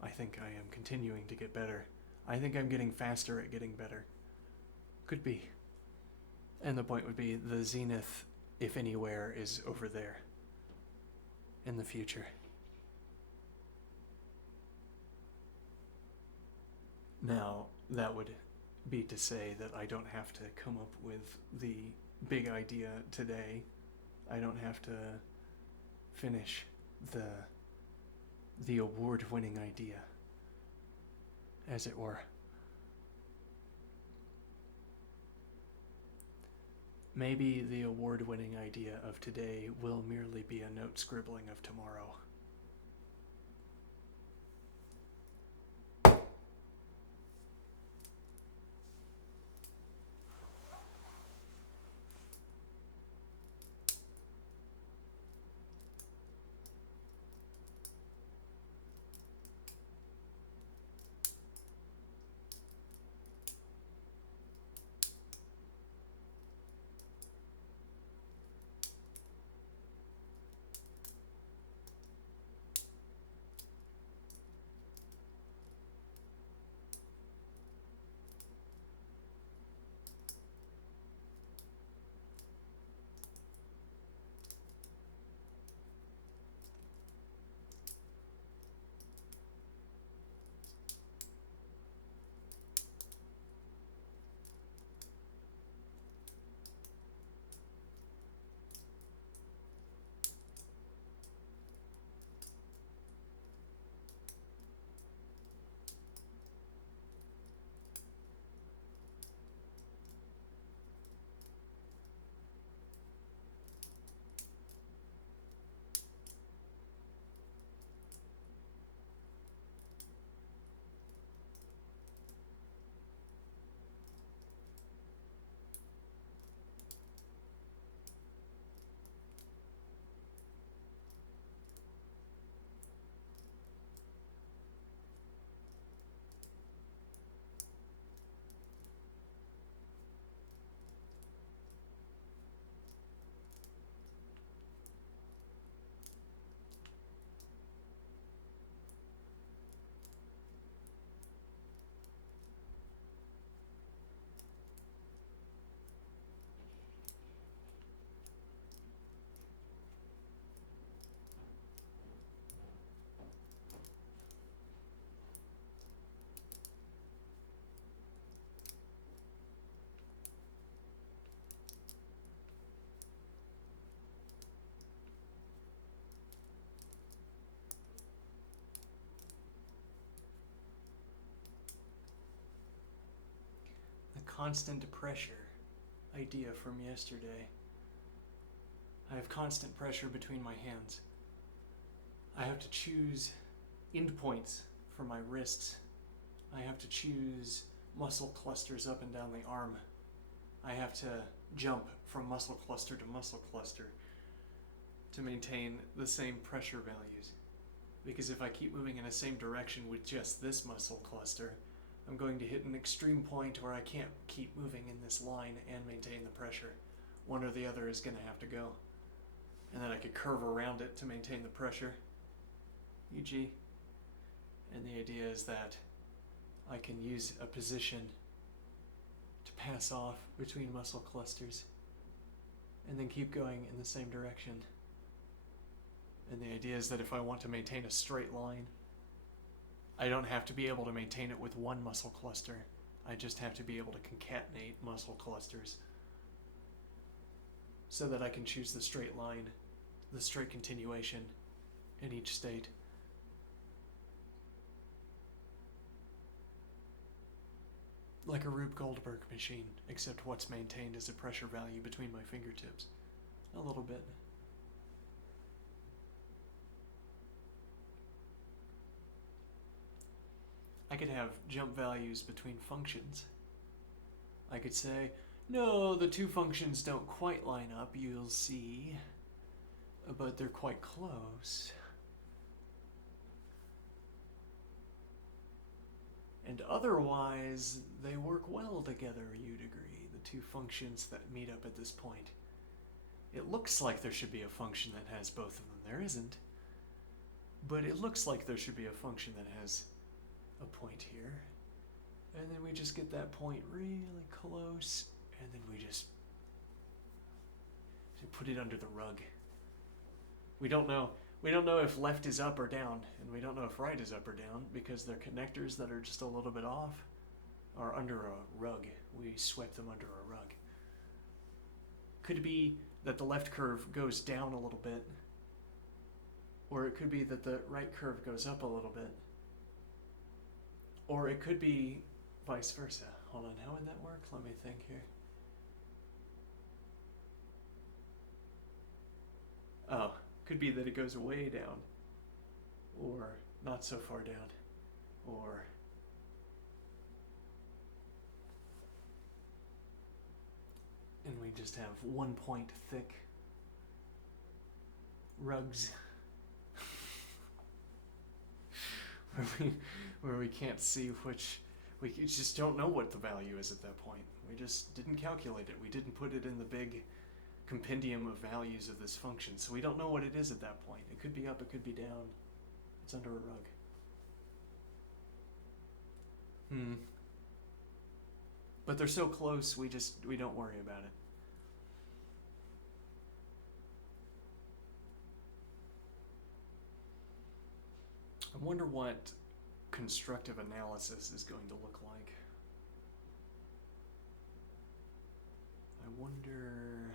I think I am continuing to get better. I think I'm getting faster at getting better. Could be. And the point would be the zenith, if anywhere, is over there. In the future. Now, that would be to say that I don't have to come up with the big idea today. I don't have to finish the award-winning idea, as it were. Maybe the award-winning idea of today will merely be a note scribbling of tomorrow. constant pressure idea from yesterday. I have constant pressure between my hands. I have to choose endpoints for my wrists. I have to choose muscle clusters up and down the arm. I have to jump from muscle cluster to muscle cluster to maintain the same pressure values. Because if I keep moving in the same direction with just this muscle cluster, I'm going to hit an extreme point where I can't keep moving in this line and maintain the pressure. One or the other is going to have to go. And then I could curve around it to maintain the pressure, e.g. And the idea is that I can use a position to pass off between muscle clusters and then keep going in the same direction. And the idea is that if I want to maintain a straight line, I don't have to be able to maintain it with one muscle cluster. I just have to be able to concatenate muscle clusters so that I can choose the straight line, the straight continuation in each state. Like a Rube Goldberg machine, except what's maintained is a pressure value between my fingertips. A little bit. I could have jump values between functions. I could say, no, the two functions don't quite line up, you'll see, but they're quite close. And otherwise, they work well together, you'd agree, the two functions that meet up at this point. It looks like there should be a function that has both of them. There isn't. But it looks like there should be a function that has a point here. And then we just get that point really close, and then we just put it under the rug. We don't know if left is up or down, and we don't know if right is up or down, because they're connectors that are just a little bit off, or under a rug. We swept them under a rug. Could be that the left curve goes down a little bit, or it could be that the right curve goes up a little bit, or it could be vice versa. Hold on, how would that work? Let me think here. Oh, could be that it goes way down, or not so far down, or and we just have 1 point thick rugs where we can't see which, we just don't know what the value is at that point. We just didn't calculate it. We didn't put it in the big compendium of values of this function, so we don't know what it is at that point. It could be up, it could be down. It's under a rug. But they're so close, we don't worry about it. I wonder what constructive analysis is going to look like. I wonder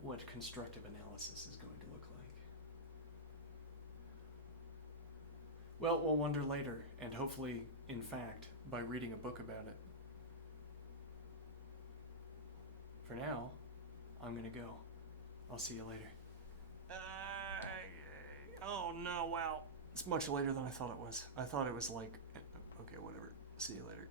what constructive analysis is going to look like. Well, we'll wonder later, and hopefully, in fact, by reading a book about it. For now, I'm gonna go. I'll see you later. Oh no, wow. It's much later than I thought it was. I thought it was like, okay, whatever. See you later.